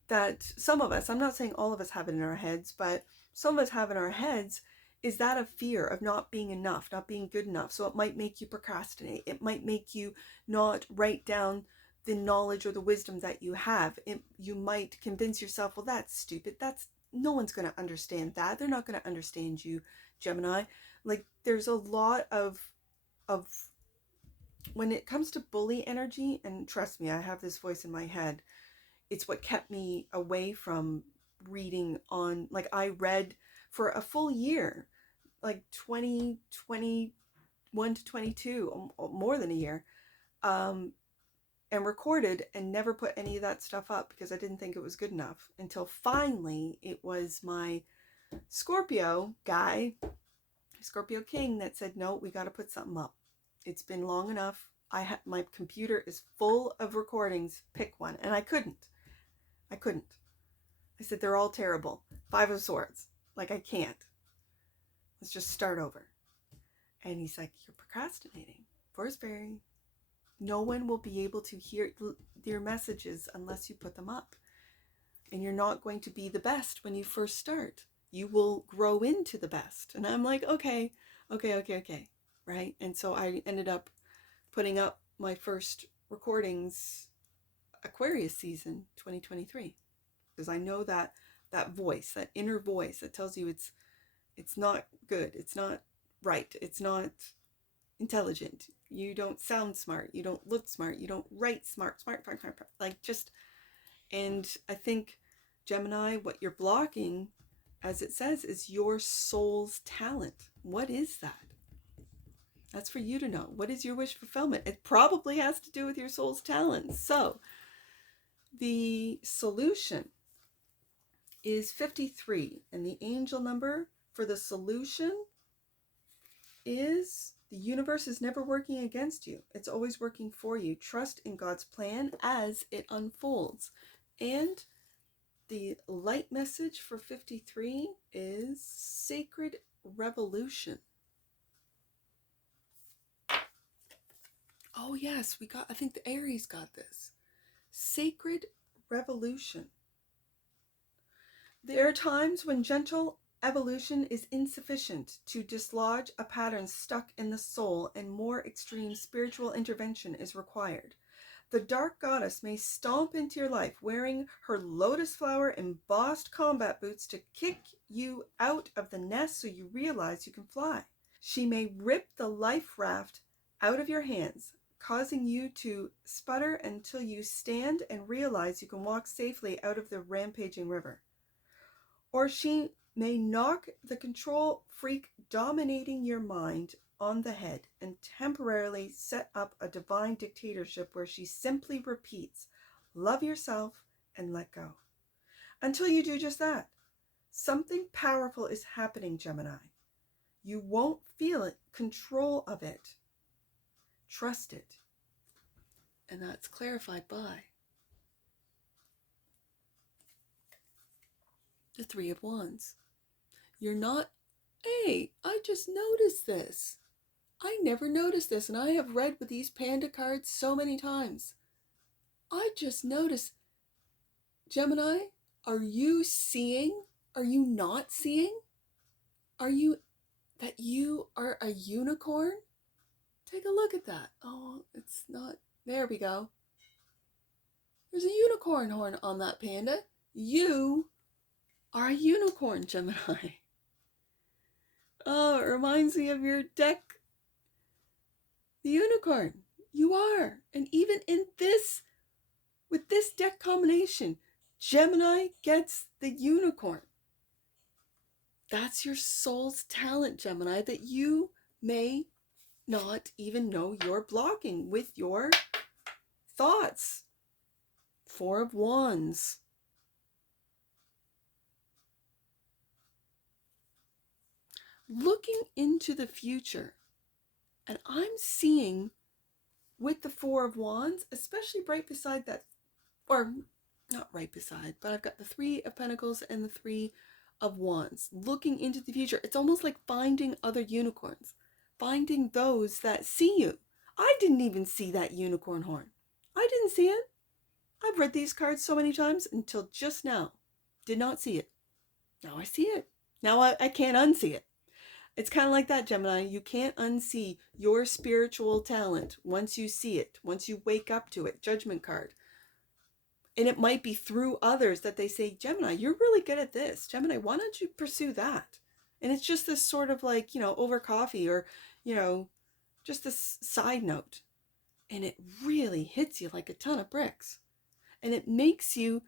that some of us, I'm not saying all of us have it in our heads, but some of us have in our heads is that a fear of not being enough, not being good enough. So it might make you procrastinate. It might make you not write down the knowledge or the wisdom that you have. You might convince yourself, well, that's stupid. No one's going to understand that. They're not going to understand you, Gemini. Like, there's a lot of when it comes to bully energy, and trust me, I have this voice in my head. It's what kept me away from reading on, like, I read for a full year, like 2021 to 22, more than a year, and recorded and never put any of that stuff up because I didn't think it was good enough, until finally it was my Scorpio guy, Scorpio King, that said, no, we got to put something up. It's been long enough. My computer is full of recordings. Pick one. And I couldn't. I said, they're all terrible. 5 of Swords. Like, I can't. Let's just start over. And he's like, you're procrastinating. Forest Fairy, no one will be able to hear your messages unless you put them up. And you're not going to be the best when you first start. You will grow into the best. And I'm like, okay. Right? And so I ended up putting up my first recordings Aquarius season 2023. Because I know that voice, that inner voice that tells you it's not good, it's not right, it's not intelligent, you don't sound smart, you don't look smart, you don't write smart, like, just. And I think, Gemini, what you're blocking, as it says, is your soul's talent. What is that? That's for you to know. What is your wish fulfillment? It probably has to do with your soul's talent. So the solution is 53, and the angel number for the solution is, the universe is never working against you. It's always working for you. Trust in God's plan as it unfolds. And the light message for 53 is sacred revolution. Oh yes, I think the Aries got this. Sacred revolution. There are times when gentle evolution is insufficient to dislodge a pattern stuck in the soul, and more extreme spiritual intervention is required. The dark goddess may stomp into your life wearing her lotus flower embossed combat boots to kick you out of the nest so you realize you can fly. She may rip the life raft out of your hands, causing you to sputter until you stand and realize you can walk safely out of the rampaging river. Or she may knock the control freak dominating your mind on the head and temporarily set up a divine dictatorship where she simply repeats, love yourself and let go. Until you do just that, something powerful is happening, Gemini. You won't feel it, control of it. Trust it. And that's clarified by the 3 of Wands. You're not, hey, I just noticed this. I never noticed this, and I have read with these panda cards so many times. I just noticed. Gemini, are you seeing? Are you not seeing? Are you that you are a unicorn? Take a look at that. Oh, it's not. There we go. There's a unicorn horn on that panda. You are a unicorn, Gemini. Oh, it reminds me of your deck. The unicorn. You are. And even in this, with this deck combination, Gemini gets the unicorn. That's your soul's talent, Gemini, that you may not even know you're blocking with your thoughts. 4 of Wands. Looking into the future. And I'm seeing with the 4 of Wands, especially right beside that, or not right beside, but I've got the 3 of Pentacles and the 3 of Wands. Looking into the future. It's almost like finding other unicorns. Finding those that see you. I didn't even see that unicorn horn. I didn't see it. I've read these cards so many times until just now. Did not see it. Now I see it. Now I can't unsee it. It's kind of like that, Gemini. You can't unsee your spiritual talent once you see it, once you wake up to it. Judgment card. And it might be through others that they say, Gemini, you're really good at this. Gemini, why don't you pursue that? And it's just this sort of like, over coffee or, just this side note. And it really hits you like a ton of bricks. And it makes you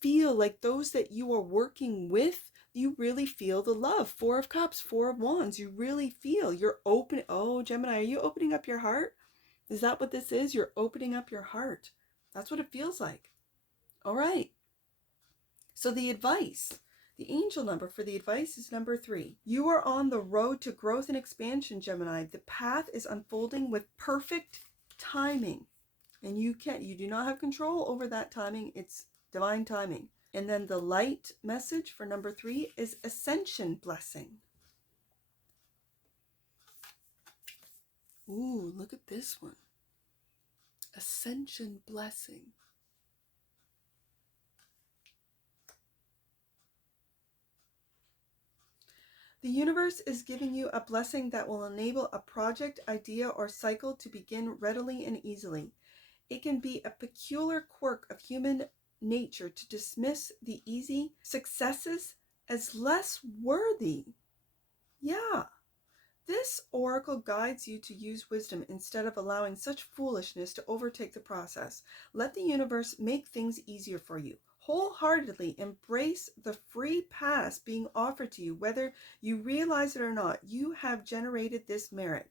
feel like those that you are working with, you really feel the love. 4 of Cups, 4 of Wands, you really feel you're open. Oh, Gemini, are you opening up your heart? Is that what this is? You're opening up your heart. That's what it feels like. All right. So the advice, the angel number for the advice is number 3. You are on the road to growth and expansion, Gemini. The path is unfolding with perfect timing. And you do not have control over that timing. It's divine timing. And then the light message for number 3 is ascension blessing. Ooh, look at this one. Ascension blessing. The universe is giving you a blessing that will enable a project, idea, or cycle to begin readily and easily. It can be a peculiar quirk of human nature to dismiss the easy successes as less worthy. Yeah. This oracle guides you to use wisdom instead of allowing such foolishness to overtake the process. Let the universe make things easier for you. Wholeheartedly embrace the free pass being offered to you, whether you realize it or not. You have generated this merit.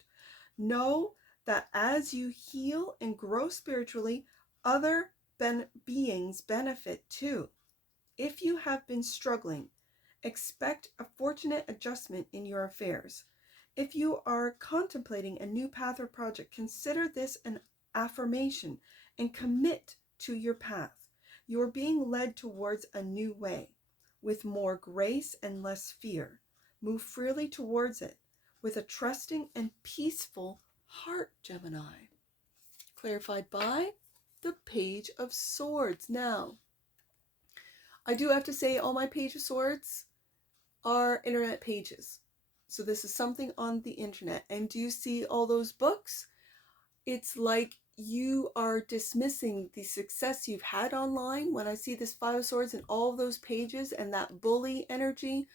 Know that as you heal and grow spiritually, other beings benefit too. If you have been struggling, expect a fortunate adjustment in your affairs. If you are contemplating a new path or project, consider this an affirmation and commit to your path. You are being led towards a new way with more grace and less fear. Move freely towards it with a trusting and peaceful heart, Gemini. Clarified by the Page of Swords. Now, I do have to say all my Page of Swords are internet pages. So this is something on the internet. And do you see all those books? It's like you are dismissing the success you've had online. When I see this 5 of Swords and all of those pages and that bully energy,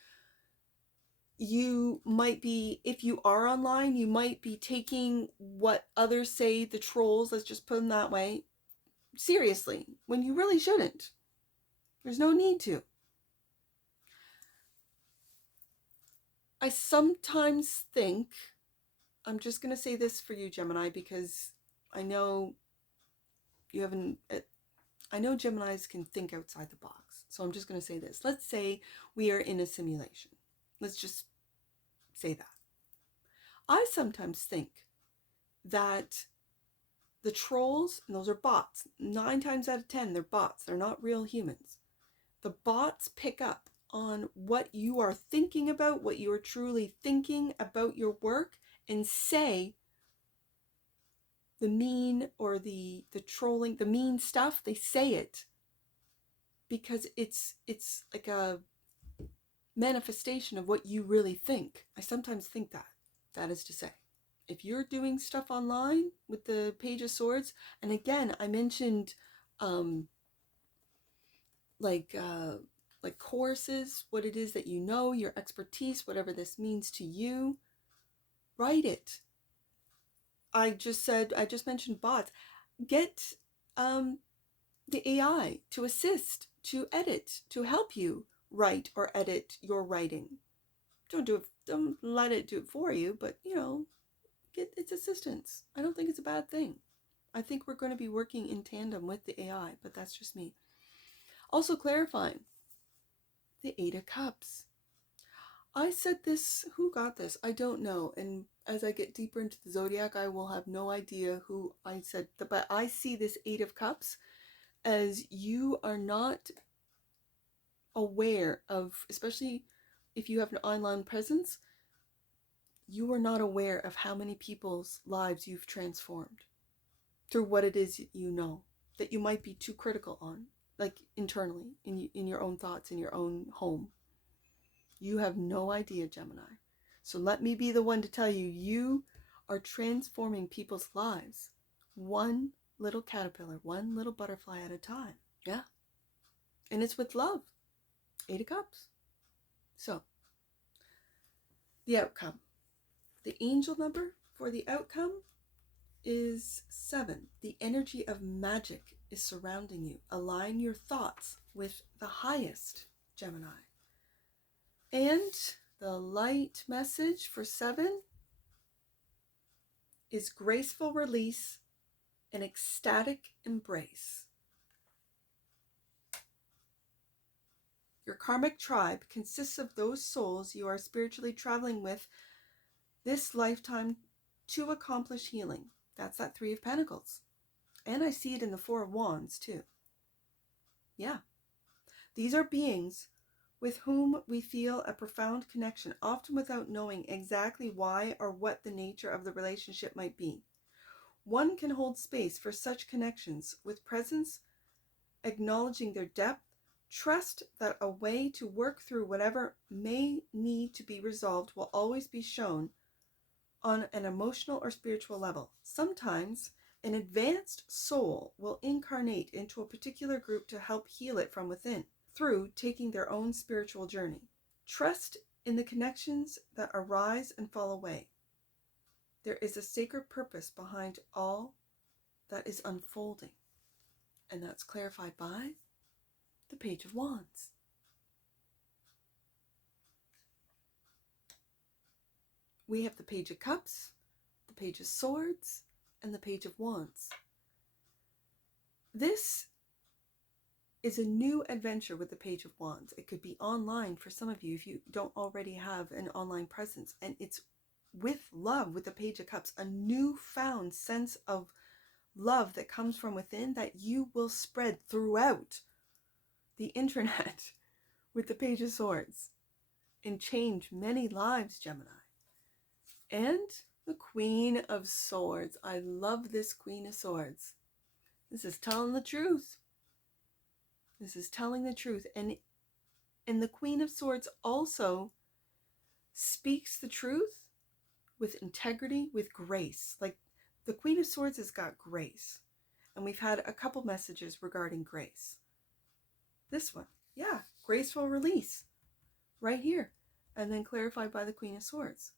you might be, if you are online, you might be taking what others say, the trolls, let's just put them that way, seriously, when you really shouldn't. There's no need to. I sometimes think, I'm just going to say this for you, Gemini, because I know you haven't, I know Geminis can think outside the box. So I'm just going to say this. Let's say we are in a simulation. Let's just say that. I sometimes think that the trolls, and those are bots, 9 times out of 10, they're bots. They're not real humans. The bots pick up on what you are thinking about, what you are truly thinking about your work, and say the mean or the trolling, the mean stuff. They say it because it's like a manifestation of what you really think. I sometimes think that. That is to say, if you're doing stuff online with the Page of Swords, and again, I mentioned like courses, what it is that you know, your expertise, whatever this means to you, write it. I just mentioned bots. Get the AI to assist, to edit, to help you write or edit your writing. Don't let it do it for you, but get its assistance. I don't think it's a bad thing. I think we're going to be working in tandem with the AI, but that's just me. Also clarifying, the 8 of Cups. I said this, who got this? I don't know. And as I get deeper into the zodiac, I will have no idea who I said, but I see this 8 of Cups as you are not aware of, especially if you have an online presence, you are not aware of how many people's lives you've transformed through what it is you know that you might be too critical on, like internally in your own thoughts in your own home. You have no idea, Gemini. So let me be the one to tell you, you are transforming people's lives one little caterpillar, one little butterfly at a time. Yeah. And it's with love. 8 of Cups. So, the outcome. The angel number for the outcome is 7. The energy of magic is surrounding you. Align your thoughts with the highest, Gemini. And the light message for 7 is graceful release and ecstatic embrace. Your karmic tribe consists of those souls you are spiritually traveling with this lifetime to accomplish healing. That's that 3 of Pentacles. And I see it in the 4 of Wands too. Yeah. These are beings with whom we feel a profound connection, often without knowing exactly why or what the nature of the relationship might be. One can hold space for such connections with presence, acknowledging their depth, trust that a way to work through whatever may need to be resolved will always be shown on an emotional or spiritual level. Sometimes an advanced soul will incarnate into a particular group to help heal it from within, through taking their own spiritual journey. Trust in the connections that arise and fall away. There is a sacred purpose behind all that is unfolding, and that's clarified by the Page of Wands. We have the Page of Cups, the Page of Swords, and the Page of Wands. This is a new adventure with the Page of Wands. It could be online for some of you if you don't already have an online presence, and it's with love, with the Page of Cups, a newfound sense of love that comes from within that you will spread throughout the internet with the Page of Swords and change many lives, Gemini. And the Queen of Swords. I love this Queen of Swords. This is telling the truth. This is telling the truth. And the Queen of Swords also speaks the truth with integrity, with grace. Like the Queen of Swords has got grace. And we've had a couple messages regarding grace. This one, yeah, graceful release, right here. And then clarified by the Queen of Swords.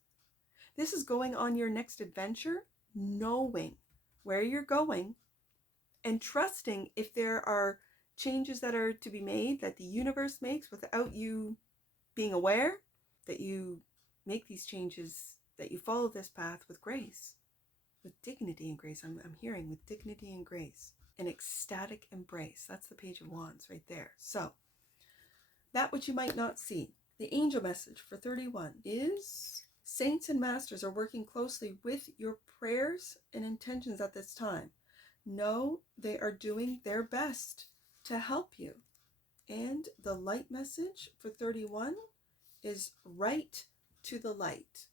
This is going on your next adventure, knowing where you're going and trusting if there are changes that are to be made that the universe makes without you being aware, that you make these changes, that you follow this path with grace, with dignity and grace. I'm hearing with dignity and grace, an ecstatic embrace. That's the Page of Wands right there. So that which you might not see. The angel message for 31 is: saints and masters are working closely with your prayers and intentions at this time. Know they are doing their best to help you. And the light message for 31 is right to the light.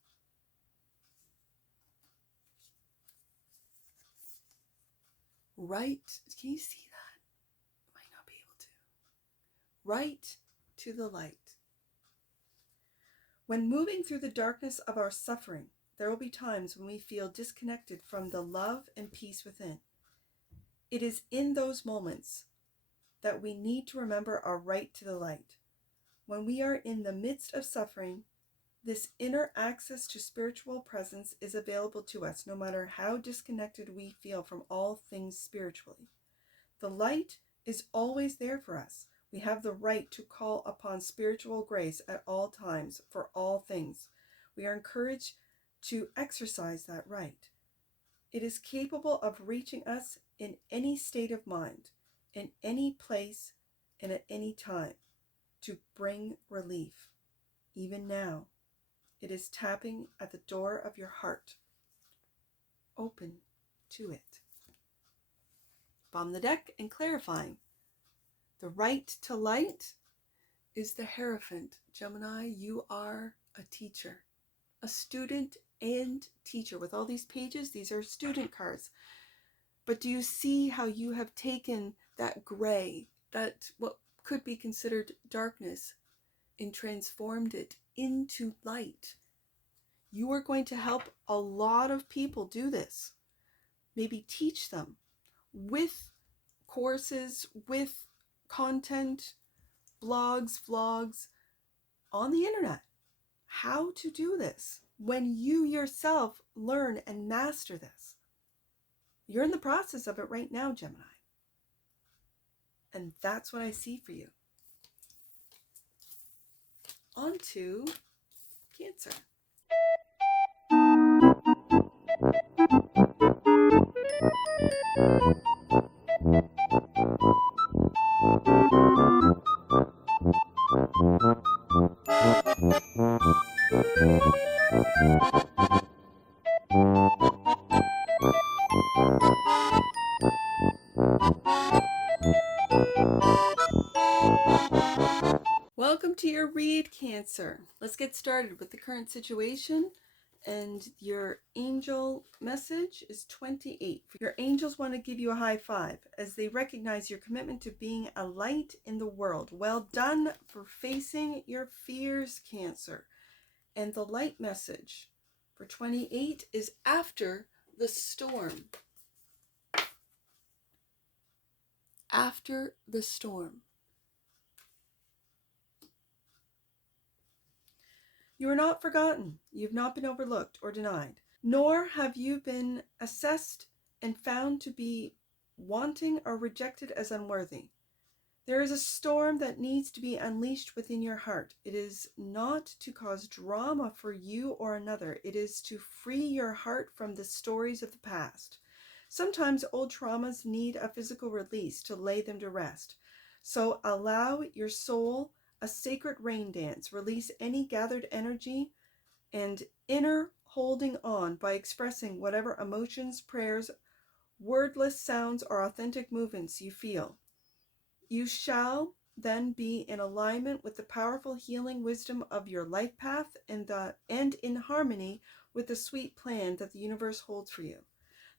Right, can you see that? You might not be able to. Right to the light. When moving through the darkness of our suffering, there will be times when we feel disconnected from the love and peace within. It is in those moments that we need to remember our right to the light. When we are in the midst of suffering, this inner access to spiritual presence is available to us, no matter how disconnected we feel from all things spiritually. The light is always there for us. We have the right to call upon spiritual grace at all times for all things. We are encouraged to exercise that right. It is capable of reaching us in any state of mind, in any place, and at any time to bring relief. Even now, it is tapping at the door of your heart. Open to it. Bomb the deck and clarifying. The right to light is the Hierophant. Gemini, you are a teacher, a student and teacher. With all these pages, these are student cards. But do you see how you have taken that gray, that what could be considered darkness, and transformed it into light. You are going to help a lot of people do this. Maybe teach them with courses, with content, blogs, vlogs on the internet, how to do this when you yourself learn and master this. You're in the process of it right now, Gemini. And that's what I see for you. On to Cancer. Welcome to your read, Cancer. Let's get started with the current situation. And your angel message is 28. Your angels want to give you a high five as they recognize your commitment to being a light in the world. Well done for facing your fears, Cancer. And the light message for 28 is after the storm. After the storm. You are not forgotten. You've not been overlooked or denied, nor have you been assessed and found to be wanting or rejected as unworthy. There is a storm that needs to be unleashed within your heart. It is not to cause drama for you or another. It is to free your heart from the stories of the past. Sometimes old traumas need a physical release to lay them to rest. So allow your soul a sacred rain dance. Release any gathered energy and inner holding on by expressing whatever emotions, prayers, wordless sounds, or authentic movements you feel. You shall then be in alignment with the powerful healing wisdom of your life path and in harmony with the sweet plan that the universe holds for you.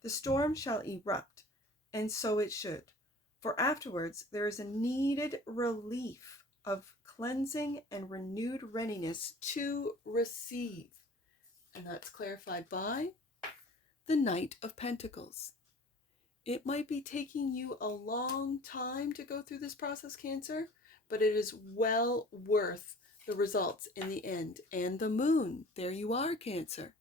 The storm shall erupt, and so it should. For afterwards, there is a needed relief of cleansing and renewed readiness to receive. And that's clarified by the Knight of Pentacles. It might be taking you a long time to go through this process, Cancer, but it is well worth the results in the end. And the moon, there you are, Cancer.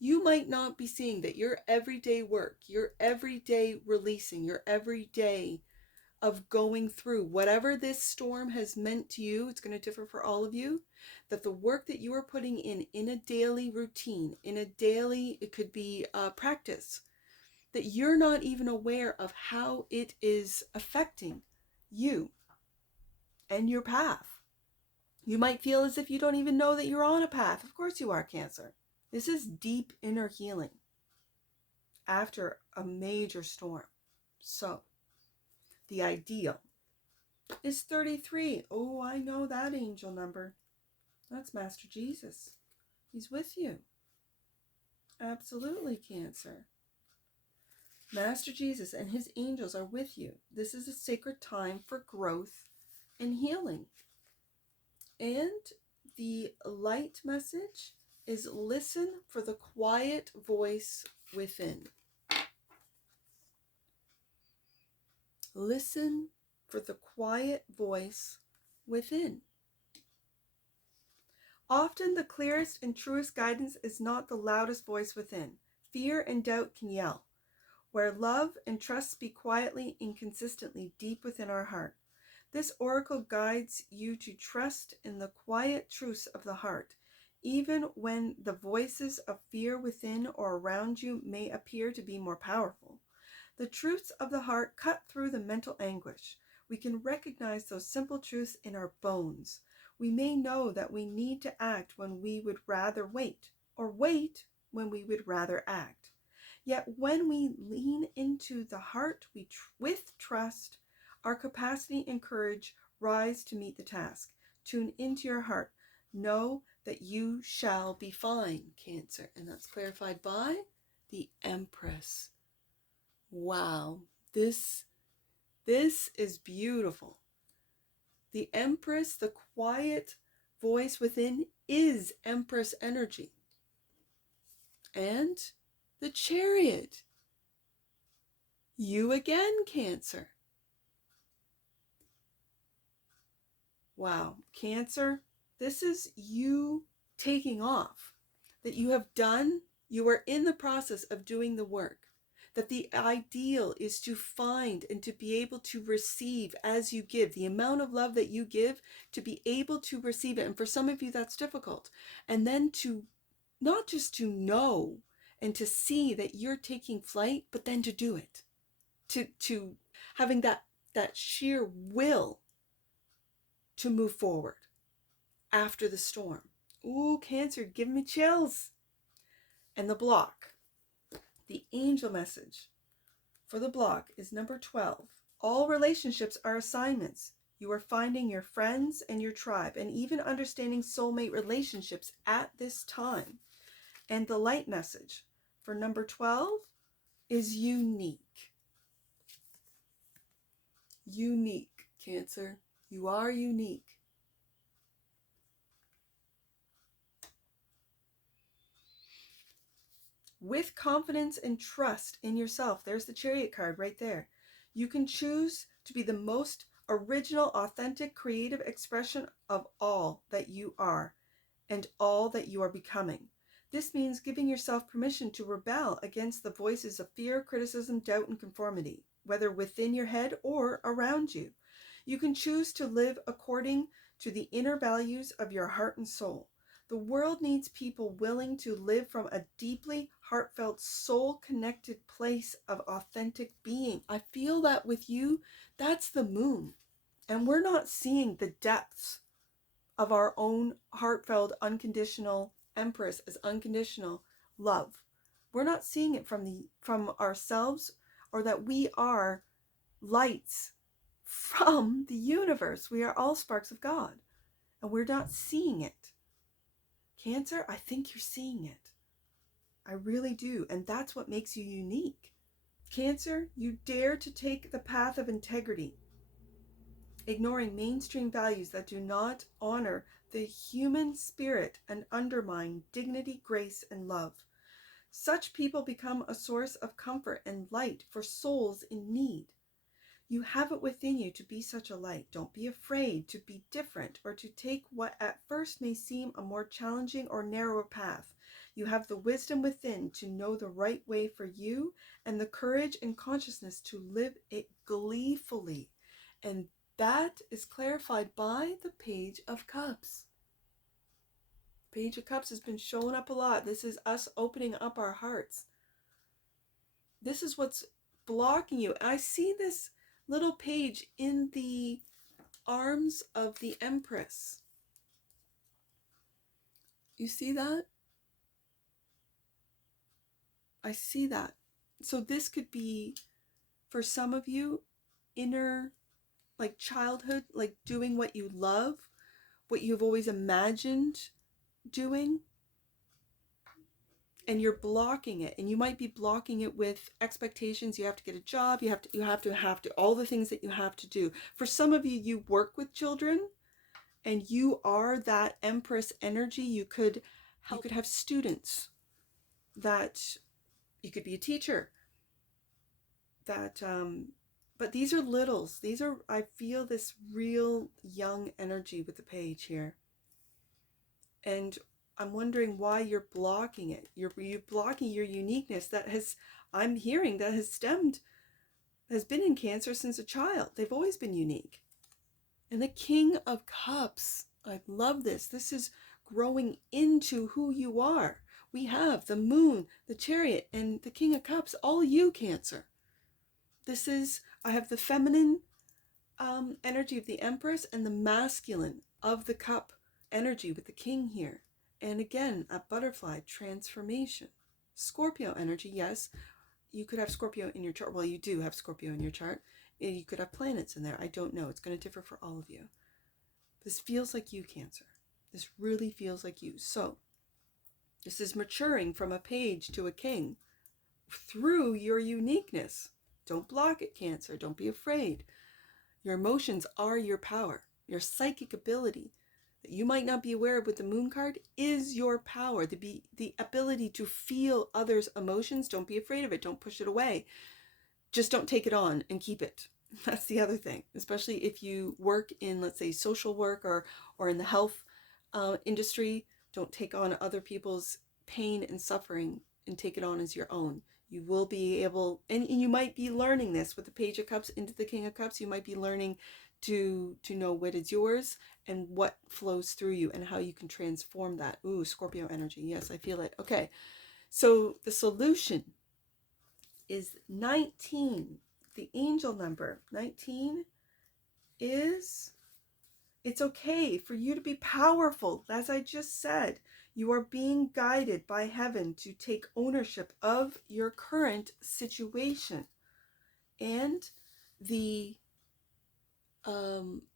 You might not be seeing that your everyday work, your everyday releasing, your everyday of going through whatever this storm has meant to you, it's going to differ for all of you, that the work that you are putting in a daily routine, in a daily, it could be practice, that you're not even aware of how it is affecting you and your path. You might feel as if you don't even know that you're on a path. Of course you are, Cancer. This is deep inner healing after a major storm. So, the ideal is 33. Oh, I know that angel number. That's Master Jesus. He's with you. Absolutely, Cancer. Master Jesus and his angels are with you. This is a sacred time for growth and healing. And the light message is listen for the quiet voice within. Listen for the quiet voice within. Often the clearest and truest guidance is not the loudest voice within. Fear and doubt can yell. Where love and trust speak quietly and consistently deep within our heart. This oracle guides you to trust in the quiet truths of the heart, even when the voices of fear within or around you may appear to be more powerful. The truths of the heart cut through the mental anguish. We can recognize those simple truths in our bones. We may know that we need to act when we would rather wait, or wait when we would rather act. Yet when we lean into the heart with trust, our capacity and courage rise to meet the task. Tune into your heart. Know that you shall be fine, Cancer. And that's clarified by the Empress. Wow, this is beautiful. The Empress, the quiet voice within, is Empress energy. And the Chariot. You again, Cancer. Wow, Cancer, this is you taking off. That you have done, you are in the process of doing the work. That the ideal is to find and to be able to receive as you give. The amount of love that you give, to be able to receive it. And for some of you, that's difficult. And then to, not just to know and to see that you're taking flight, but then to do it. To having that sheer will to move forward after the storm. Ooh, Cancer, give me chills. And the block. The angel message for the block is number 12. All relationships are assignments. You are finding your friends and your tribe and even understanding soulmate relationships at this time. And the light message for number 12 is unique. Unique, Cancer. You are unique. With confidence and trust in yourself, there's the Chariot card right there. You can choose to be the most original, authentic, creative expression of all that you are and all that you are becoming. This means giving yourself permission to rebel against the voices of fear, criticism, doubt, and conformity, whether within your head or around you. You can choose to live according to the inner values of your heart and soul. The world needs people willing to live from a deeply heartfelt, soul-connected place of authentic being. I feel that with you, that's the moon. And we're not seeing the depths of our own heartfelt, unconditional Empress as unconditional love. We're not seeing it from ourselves, or that we are lights from the universe. We are all sparks of God, and we're not seeing it. Cancer, I think you're seeing it. I really do. And that's what makes you unique. Cancer, you dare to take the path of integrity, ignoring mainstream values that do not honor the human spirit and undermine dignity, grace, and love. Such people become a source of comfort and light for souls in need. You have it within you to be such a light. Don't be afraid to be different or to take what at first may seem a more challenging or narrower path. You have the wisdom within to know the right way for you and the courage and consciousness to live it gleefully. And that is clarified by the Page of Cups. Page of Cups has been showing up a lot. This is us opening up our hearts. This is what's blocking you. I see this little page in the arms of the Empress. You see that? I see that. So this could be, for some of you, inner, like childhood, like doing what you love, what you've always imagined doing, and you're blocking it. And you might be blocking it with expectations. You have to get a job. You have to all the things that you have to do. For some of you, you work with children, and you are that Empress energy. You could have students, that you could be a teacher, that but these are littles. These are, I feel this real young energy with the page here. And I'm wondering why you're blocking it. You're blocking your uniqueness that I'm hearing that has been in Cancer since a child. They've always been unique. And the King of Cups, I love this. This is growing into who you are. We have the Moon, the Chariot, and the King of Cups, all you, Cancer. I have the feminine energy of the Empress and the masculine of the Cup energy with the King here. And again, a butterfly, transformation. Scorpio energy, yes. You could have Scorpio in your chart. Well, you do have Scorpio in your chart. You could have planets in there. I don't know. It's going to differ for all of you. This feels like you, Cancer. This really feels like you. So, this is maturing from a page to a king through your uniqueness. Don't block it, Cancer. Don't be afraid. Your emotions are your power. Your psychic ability that you might not be aware of with the moon card is your power. The ability to feel others' emotions. Don't be afraid of it. Don't push it away. Just don't take it on and keep it. That's the other thing, especially if you work in, let's say, social work or in the health industry. Don't take on other people's pain and suffering and take it on as your own. You will be able, and you might be learning this with the Page of Cups into the King of Cups. You might be learning to know what is yours and what flows through you and how you can transform that. Ooh, Scorpio energy. Yes, I feel it. Okay, so the solution is 19. The angel number 19 is, it's okay for you to be powerful. As I just said, you are being guided by heaven to take ownership of your current situation. And the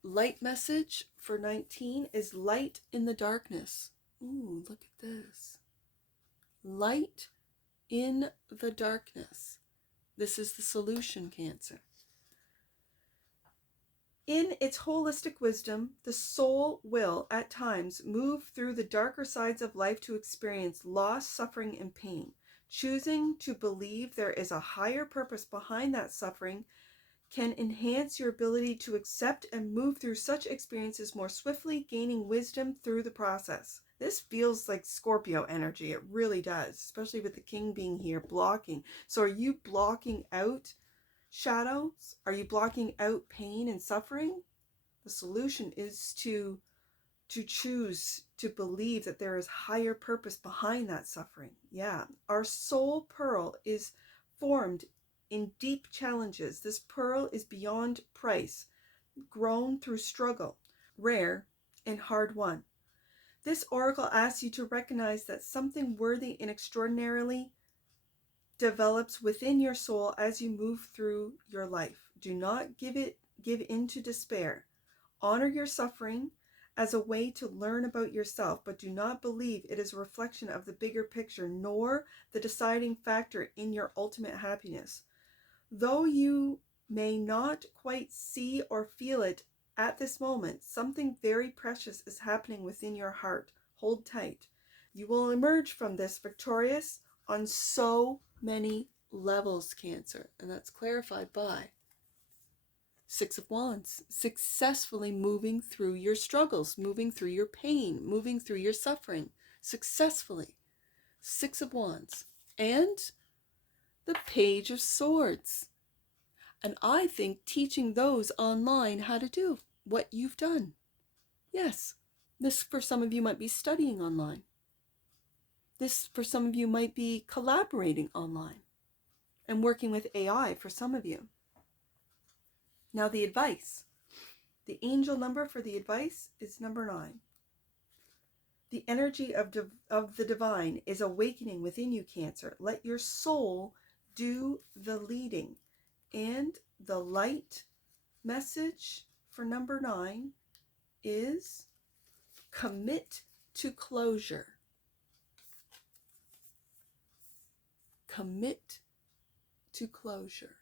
light message for 19 is light in the darkness. Ooh, look at this. Light in the darkness. This is the solution, Cancer. In its holistic wisdom, the soul will, at times, move through the darker sides of life to experience loss, suffering, and pain. Choosing to believe there is a higher purpose behind that suffering can enhance your ability to accept and move through such experiences more swiftly, gaining wisdom through the process. This feels like Scorpio energy. It really does, especially with the king being here blocking. So are you blocking out shadows? Are you blocking out pain and suffering? The solution is to choose to believe that there is higher purpose behind that suffering. Yeah, our soul pearl is formed in deep challenges. This pearl is beyond price, grown through struggle, rare and hard won. This oracle asks you to recognize that something worthy and extraordinarily develops within your soul as you move through your life. Do not give in to despair. Honor your suffering as a way to learn about yourself, but do not believe it is a reflection of the bigger picture, nor the deciding factor in your ultimate happiness. Though you may not quite see or feel it at this moment, something very precious is happening within your heart. Hold tight. You will emerge from this victorious on so many levels, Cancer, and that's clarified by Six of Wands, successfully moving through your struggles, moving through your pain, moving through your suffering, successfully. Six of Wands. And the Page of Swords. And I think teaching those online how to do what you've done. Yes, this for some of you might be studying online. This for some of you might be collaborating online and working with AI for some of you. Now the advice. The angel number for the advice is number 9. The energy of the divine is awakening within you, Cancer. Let your soul do the leading. And the light message for number 9 is commit to closure. Commit to closure.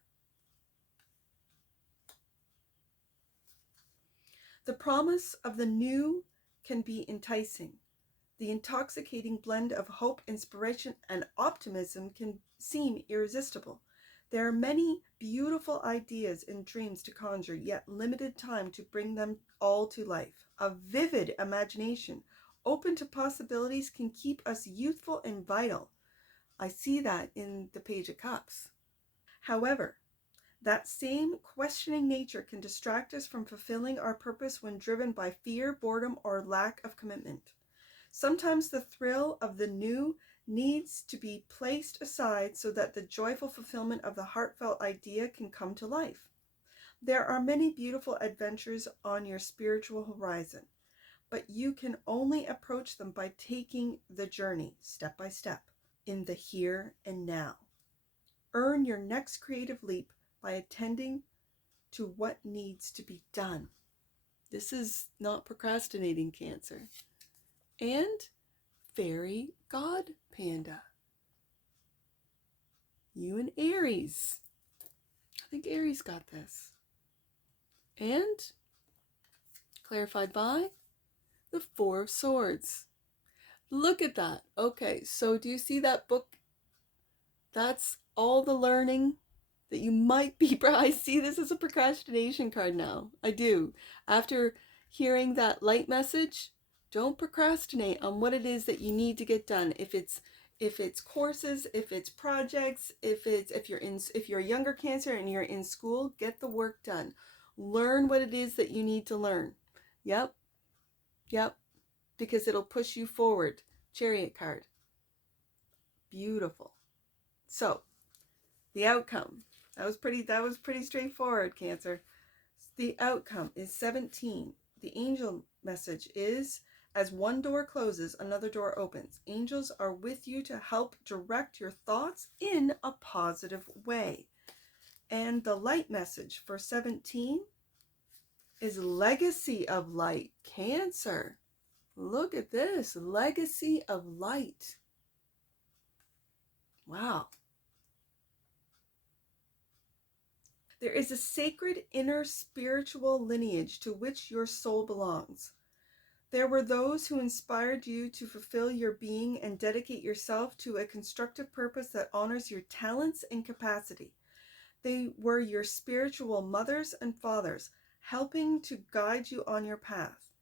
The promise of the new can be enticing. The intoxicating blend of hope, inspiration, and optimism can seem irresistible. There are many beautiful ideas and dreams to conjure, yet limited time to bring them all to life. A vivid imagination, open to possibilities, can keep us youthful and vital. I see that in the Page of Cups. However, that same questioning nature can distract us from fulfilling our purpose when driven by fear, boredom, or lack of commitment. Sometimes the thrill of the new needs to be placed aside so that the joyful fulfillment of the heartfelt idea can come to life. There are many beautiful adventures on your spiritual horizon, but you can only approach them by taking the journey step by step in the here and now. Earn your next creative leap by attending to what needs to be done. This is not procrastinating, Cancer. And Fairy God Panda. You and Aries. I think Aries got this. And clarified by the Four of Swords. Look at that. Okay, so do you see that book? That's all the learning that you might be. I see this as a procrastination card now. I do. After hearing that light message, don't procrastinate on what it is that you need to get done. If it's courses, if it's projects, if you're a younger Cancer and you're in school, get the work done. Learn what it is that you need to learn. Yep. Because it'll push you forward. Chariot card. Beautiful. So, the outcome. That was pretty straightforward, Cancer. The outcome is 17. The angel message is, as one door closes, another door opens. Angels are with you to help direct your thoughts in a positive way. And the light message for 17 is legacy of light. Cancer. Look at this. Legacy of light. Wow. There is a sacred inner spiritual lineage to which your soul belongs. There were those who inspired you to fulfill your being and dedicate yourself to a constructive purpose that honors your talents and capacity. They were your spiritual mothers and fathers, helping to guide you on your path.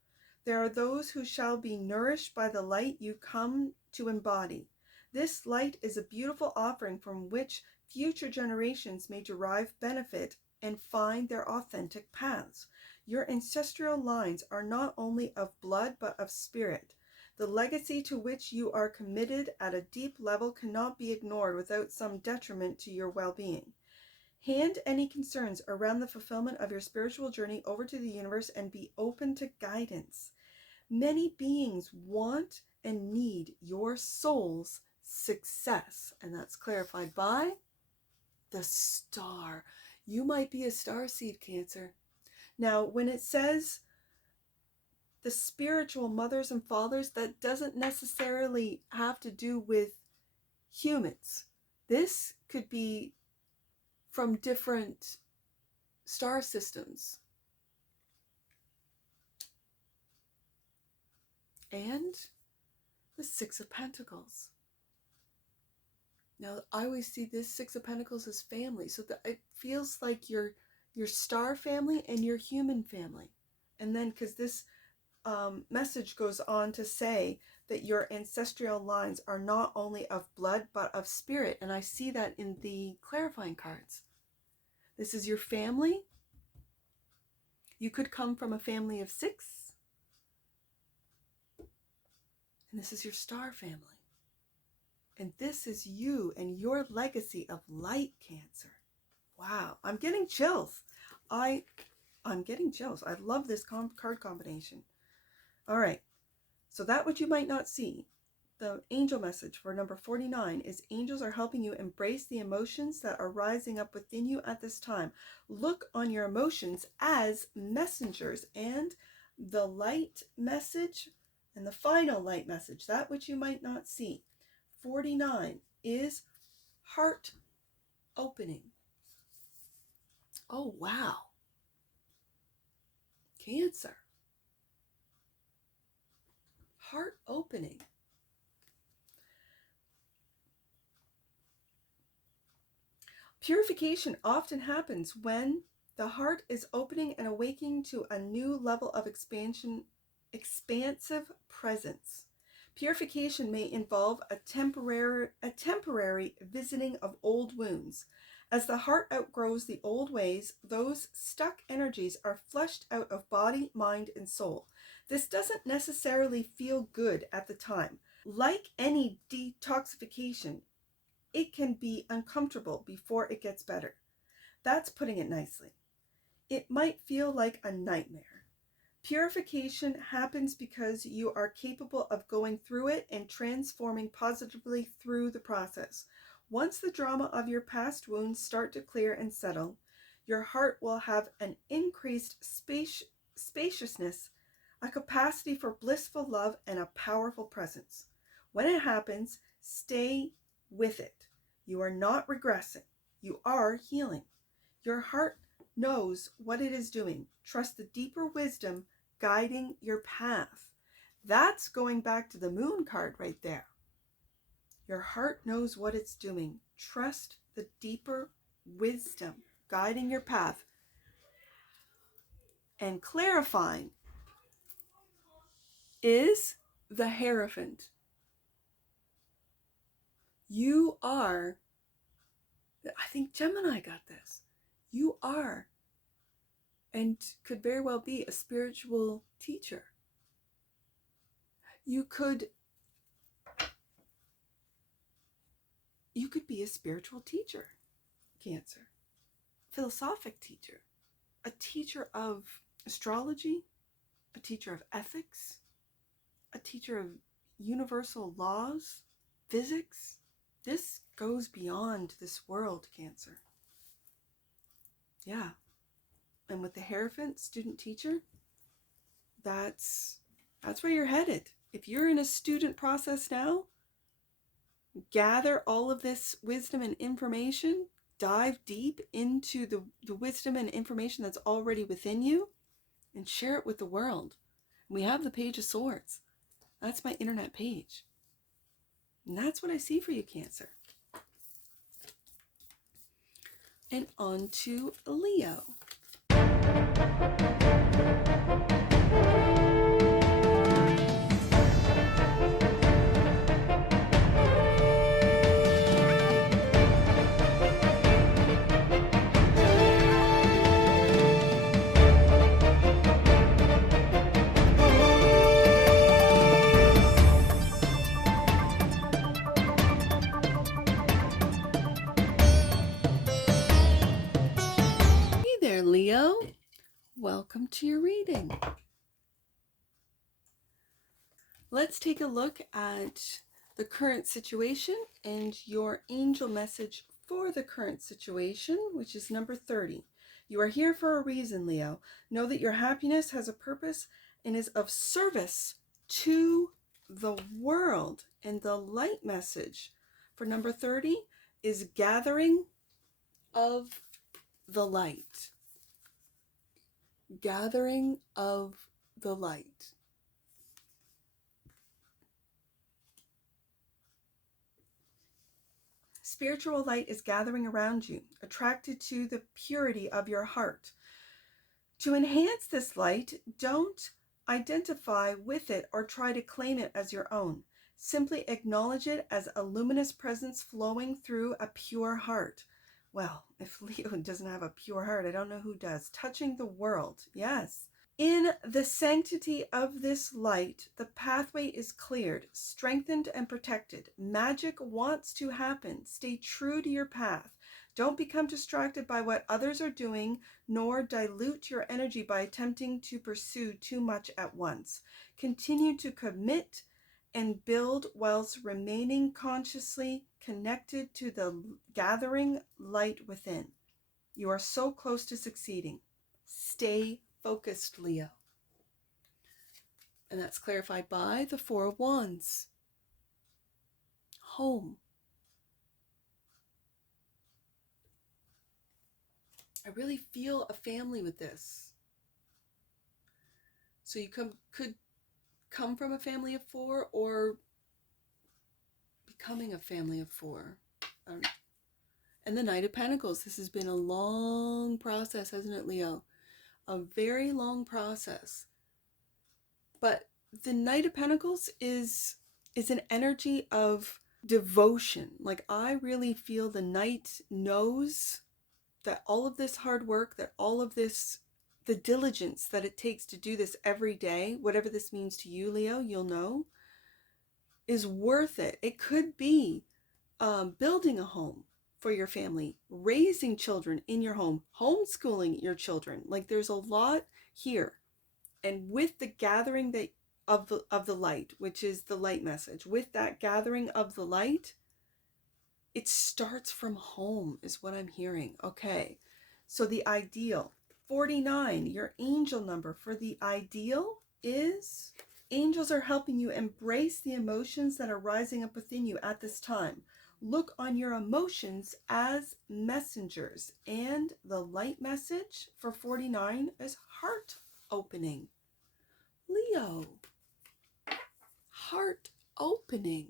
There are those who shall be nourished by the light you come to embody. This light is a beautiful offering from which future generations may derive benefit and find their authentic paths. Your ancestral lines are not only of blood but of spirit. The legacy to which you are committed at a deep level cannot be ignored without some detriment to your well-being. Hand any concerns around the fulfillment of your spiritual journey over to the universe and be open to guidance. Many beings want and need your soul's success, and that's clarified by the star. You might be a star seed, Cancer. Now, when it says the spiritual mothers and fathers, that doesn't necessarily have to do with humans. This could be from different star systems. And the Six of Pentacles. Now, I always see this Six of Pentacles as family. So that it feels like your star family and your human family. And then, because this message goes on to say that your ancestral lines are not only of blood, but of spirit. And I see that in the clarifying cards. This is your family. You could come from a family of 6. And this is your star family. And this is you and your legacy of light, Cancer. Wow, I'm getting chills. I'm getting chills. I love this card combination. All right, so that what you might not see. The angel message for number 49 is angels are helping you embrace the emotions that are rising up within you at this time. Look on your emotions as messengers. And the light message and the final light message, that which you might not see, 49 is heart opening. Oh, wow. Cancer. Heart opening. Purification often happens when the heart is opening and awakening to a new level of expansive presence. Purification may involve a temporary visiting of old wounds. As the heart outgrows the old ways, those stuck energies are flushed out of body, mind, and soul. This doesn't necessarily feel good at the time. Like any detoxification, it can be uncomfortable before it gets better. That's putting it nicely. It might feel like a nightmare. Purification happens because you are capable of going through it and transforming positively through the process. Once the drama of your past wounds start to clear and settle, your heart will have an increased spaciousness, a capacity for blissful love, and a powerful presence. When it happens, stay with it. You are not regressing. You are healing. Your heart knows what it is doing. Trust the deeper wisdom guiding your path. That's going back to the moon card right there. Your heart knows what it's doing. Trust the deeper wisdom guiding your path and clarifying is the Hierophant. You are, I think Gemini got this. You are, and could very well be, a spiritual teacher. You could be a spiritual teacher, Cancer. Philosophic teacher. A teacher of astrology. A teacher of ethics. A teacher of universal laws. Physics. This goes beyond this world, Cancer. Yeah. And with the Hierophant, student teacher, that's where you're headed. If you're in a student process now, gather all of this wisdom and information, dive deep into the wisdom and information that's already within you, and share it with the world. We have the Page of Swords. That's my internet page. And that's what I see for you, Cancer. And on to Leo. Leo, welcome to your reading. Let's take a look at the current situation and your angel message for the current situation, which is number 30. You are here for a reason, Leo. Know that your happiness has a purpose and is of service to the world. And the light message for number 30 is gathering of the light. Gathering of the light. Spiritual light is gathering around you, attracted to the purity of your heart. To enhance this light, don't identify with it or try to claim it as your own. Simply acknowledge it as a luminous presence flowing through a pure heart. Well, if Leo doesn't have a pure heart, I don't know who does. Touching the world, yes. In the sanctity of this light, the pathway is cleared, strengthened, and protected. Magic wants to happen. Stay true to your path. Don't become distracted by what others are doing, nor dilute your energy by attempting to pursue too much at once. Continue to commit and build whilst remaining consciously connected to the gathering light within. You are so close to succeeding. Stay focused, Leo. And that's clarified by the Four of Wands. Home. I really feel a family with this. So you could come from a family of four or becoming a family of four. And the Knight of Pentacles. This has been a long process, hasn't it, Leo? A very long process. But the Knight of Pentacles is an energy of devotion. Like, I really feel the Knight knows that all of this hard work, that all of this, the diligence that it takes to do this every day, whatever this means to you, Leo, you'll know, is worth it. It could be building a home for your family, raising children in your home, homeschooling your children. Like, there's a lot here. And with the gathering of the light, which is the light message, with that gathering of the light, it starts from home is what I'm hearing. Okay, so the ideal, 49, your angel number for the ideal is, angels are helping you embrace the emotions that are rising up within you at this time. Look on your emotions as messengers. And the light message for 49 is heart opening. Leo, heart opening.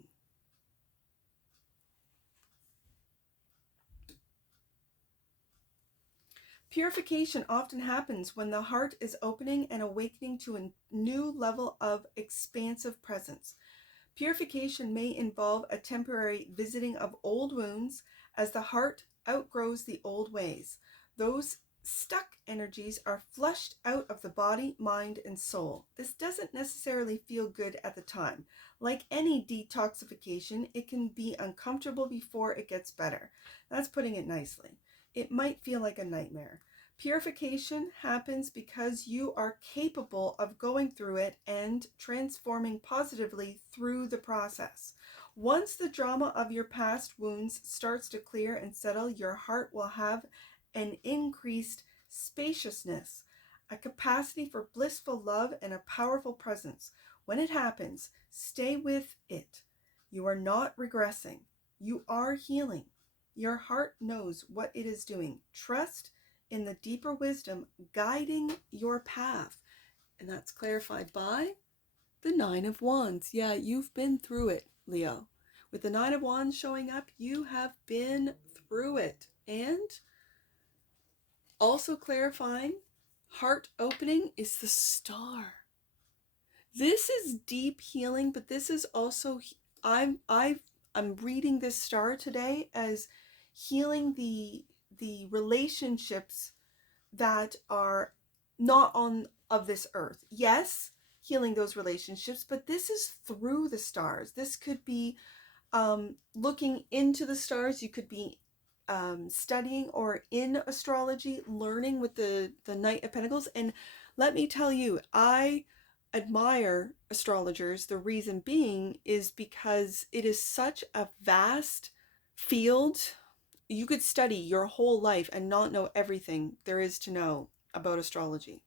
Purification often happens when the heart is opening and awakening to a new level of expansive presence. Purification may involve a temporary visiting of old wounds as the heart outgrows the old ways. Those stuck energies are flushed out of the body, mind, and soul. This doesn't necessarily feel good at the time. Like any detoxification, it can be uncomfortable before it gets better. That's putting it nicely. It might feel like a nightmare. Purification happens because you are capable of going through it and transforming positively through the process. Once the drama of your past wounds starts to clear and settle, your heart will have an increased spaciousness, a capacity for blissful love, and a powerful presence. When it happens, stay with it. You are not regressing. You are healing. Your heart knows what it is doing. Trust in the deeper wisdom guiding your path. And that's clarified by the Nine of Wands. Yeah, you've been through it, Leo. With the Nine of Wands showing up, you have been through it. And also clarifying, heart opening is the star. This is deep healing, but this is also, I'm reading this star today as healing the relationships that are not of this earth. Yes, healing those relationships, but this is through the stars. This could be looking into the stars. You could be studying or in astrology, learning with the Knight of Pentacles. And let me tell you, I admire astrologers. The reason being is because it is such a vast field. You could study your whole life and not know everything there is to know about astrology.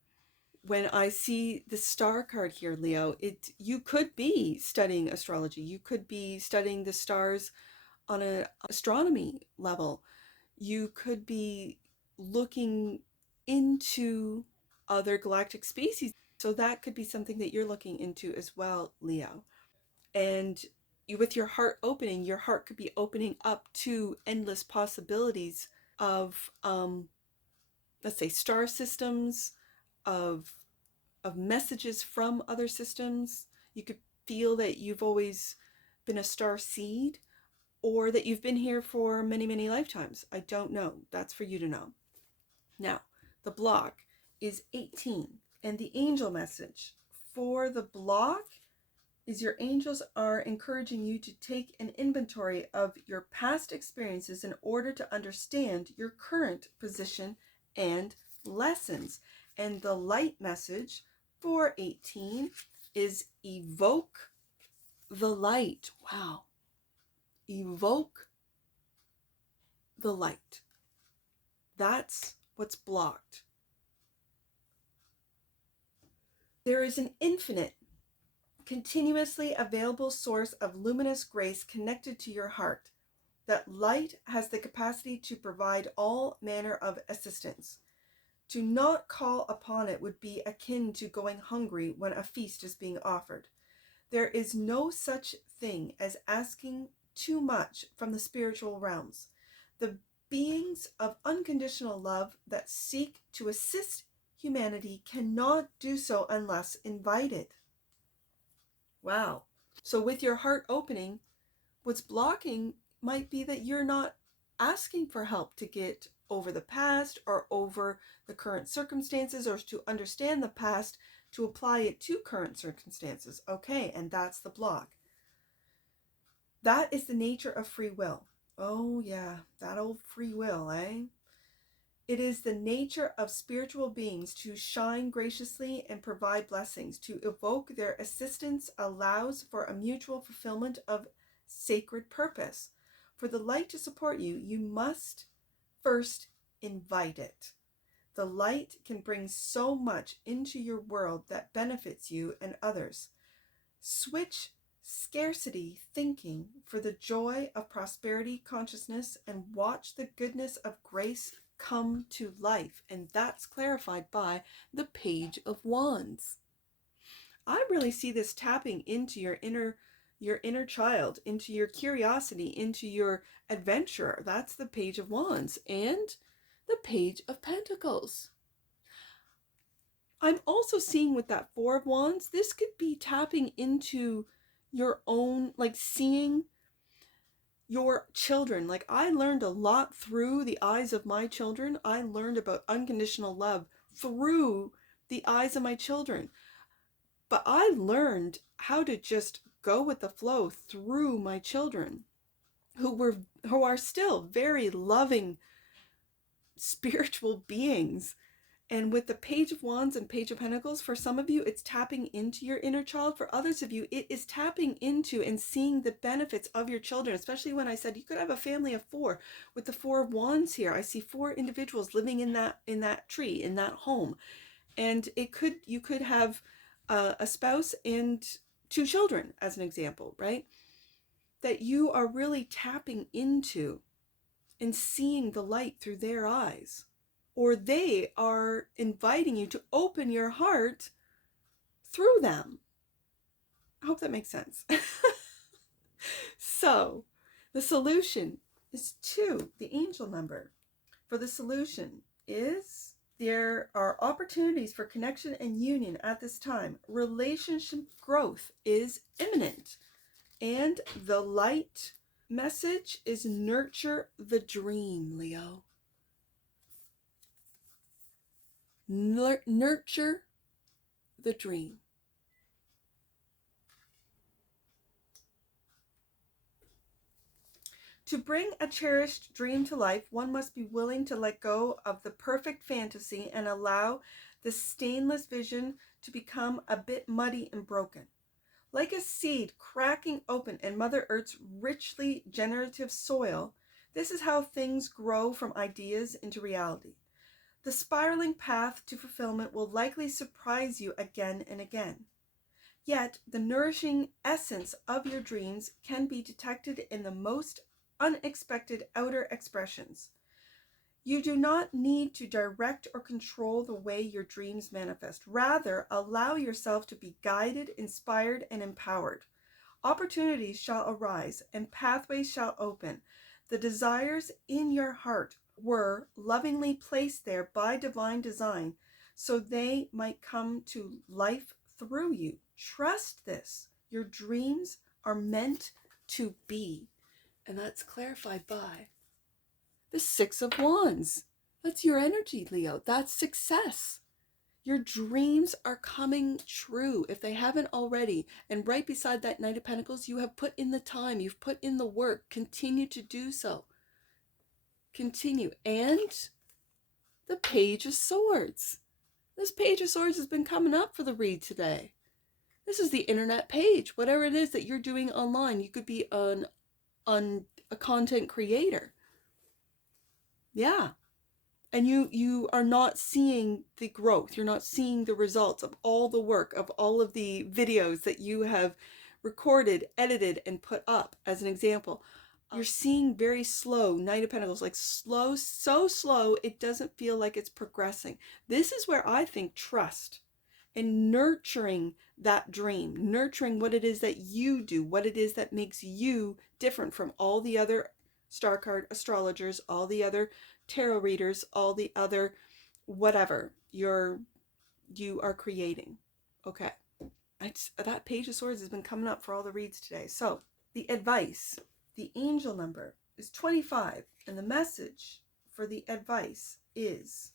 When I see the star card here, Leo, you could be studying astrology. You could be studying the stars on an astronomy level. You could be looking into other galactic species. So that could be something that you're looking into as well, Leo. And with your heart opening, your heart could be opening up to endless possibilities of, let's say, star systems, of messages from other systems. You could feel that you've always been a star seed, or that you've been here for many, many lifetimes. I don't know. That's for you to know. Now, the block is 18, and the angel message for the block is your angels are encouraging you to take an inventory of your past experiences in order to understand your current position and lessons. And the light message for 18 is evoke the light. Wow. Evoke the light. That's what's blocked. There is an infinite, continuously available source of luminous grace connected to your heart. That light has the capacity to provide all manner of assistance. To not call upon it would be akin to going hungry when a feast is being offered. There is no such thing as asking too much from the spiritual realms. The beings of unconditional love that seek to assist humanity cannot do so unless invited. Wow. So with your heart opening, what's blocking might be that you're not asking for help to get over the past or over the current circumstances, or to understand the past to apply it to current circumstances. Okay, and that's the block. That is the nature of free will. Oh yeah, that old free will, eh? It is the nature of spiritual beings to shine graciously and provide blessings. To evoke their assistance allows for a mutual fulfillment of sacred purpose. For the light to support you, you must first invite it. The light can bring so much into your world that benefits you and others. Switch scarcity thinking for the joy of prosperity consciousness and watch the goodness of grace come to life. And that's clarified by the Page of Wands. I really see this tapping into your inner child, into your curiosity, into your adventure. That's the Page of Wands and the Page of Pentacles. I'm also seeing with that Four of Wands, this could be tapping into your own, like seeing your children. Like I learned a lot through the eyes of my children. I learned about unconditional love through the eyes of my children. But I learned how to just go with the flow through my children who are still very loving spiritual beings. And with the Page of Wands and Page of Pentacles, for some of you, it's tapping into your inner child. For others of you, it is tapping into and seeing the benefits of your children, especially when I said you could have a family of four. With the Four of Wands here, I see four individuals living in that tree, in that home. And you could have a spouse and two children, as an example, right? That you are really tapping into and seeing the light through their eyes. Or they are inviting you to open your heart through them. I hope that makes sense. So, the solution is 2, the angel number. For the solution is there are opportunities for connection and union at this time. Relationship growth is imminent. And the light message is nurture the dream, Leo. Nurture the dream. To bring a cherished dream to life, one must be willing to let go of the perfect fantasy and allow the stainless vision to become a bit muddy and broken. Like a seed cracking open in Mother Earth's richly generative soil, this is how things grow from ideas into reality. The spiraling path to fulfillment will likely surprise you again and again. Yet, the nourishing essence of your dreams can be detected in the most unexpected outer expressions. You do not need to direct or control the way your dreams manifest. Rather, allow yourself to be guided, inspired, and empowered. Opportunities shall arise and pathways shall open. The desires in your heart were lovingly placed there by divine design so they might come to life through you. Trust this. Your dreams are meant to be. And that's clarified by the Six of Wands. That's your energy, Leo. That's success. Your dreams are coming true if they haven't already. And right beside that Knight of Pentacles, you have put in the time. You've put in the work. Continue to do so. Continue. And the Page of Swords. This Page of Swords has been coming up for the read today. This is the internet page. Whatever it is that you're doing online, you could be a content creator. Yeah. And you are not seeing the growth. You're not seeing the results of all the work, of all of the videos that you have recorded, edited, and put up, as an example. You're seeing very slow Knight of Pentacles, like slow, so slow, it doesn't feel like it's progressing. This is where I think trust and nurturing that dream, nurturing what it is that you do, what it is that makes you different from all the other star card astrologers, all the other tarot readers, all the other whatever you are creating. Okay. That Page of Swords has been coming up for all the reads today. So the advice, the angel number is 25, and the message for the advice is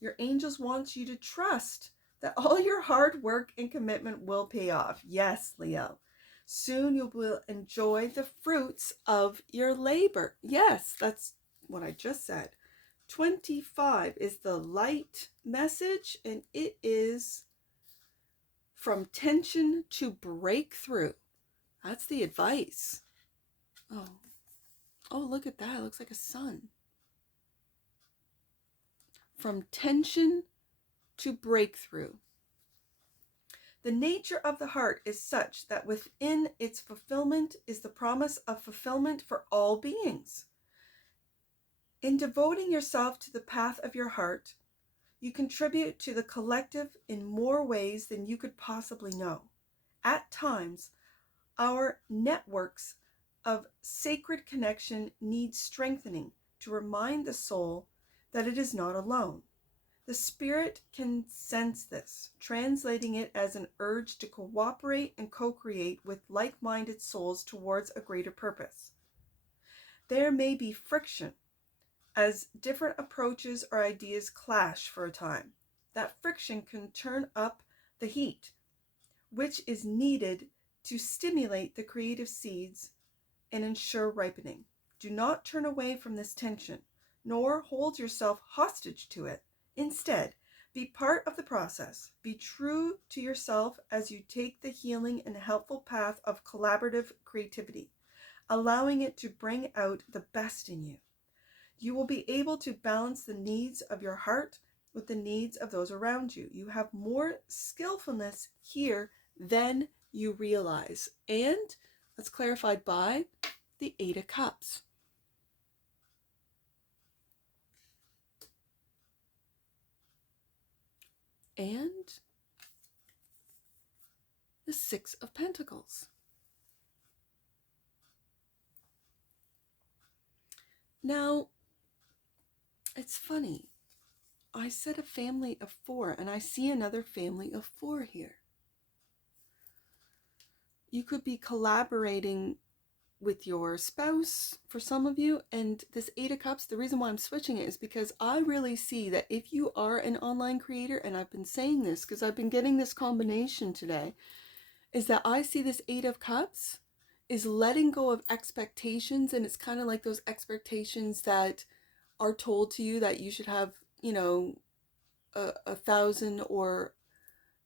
your angels want you to trust that all your hard work and commitment will pay off. Yes, Leo. Soon you will enjoy the fruits of your labor. Yes, that's what I just said. 25 is the light message, and it is from tension to breakthrough. That's the advice. Oh, look at that. It looks like a sun. From tension to breakthrough. The nature of the heart is such that within its fulfillment is the promise of fulfillment for all beings. In devoting yourself to the path of your heart, You contribute to the collective in more ways than you could possibly know. At times, our networks of sacred connection need strengthening to remind the soul that it is not alone. The spirit can sense this, translating it as an urge to cooperate and co-create with like-minded souls towards a greater purpose. There may be friction as different approaches or ideas clash for a time. That friction can turn up the heat, which is needed to stimulate the creative seeds and ensure ripening. Do not turn away from this tension, nor hold yourself hostage to it. Instead, be part of the process. Be true to yourself as you take the healing and helpful path of collaborative creativity, allowing it to bring out the best in you. You will be able to balance the needs of your heart with the needs of those around you. You have more skillfulness here than you realize. And that's clarified by the Eight of Cups. And the Six of Pentacles. Now, it's funny. I said a family of 4, and I see another family of 4 here. You could be collaborating with your spouse for some of you, and this Eight of Cups, the reason why I'm switching it is because I really see that if you are an online creator, and I've been saying this because I've been getting this combination today, is that I see this Eight of Cups is letting go of expectations, and it's kind of like those expectations that are told to you that you should have, 1,000 or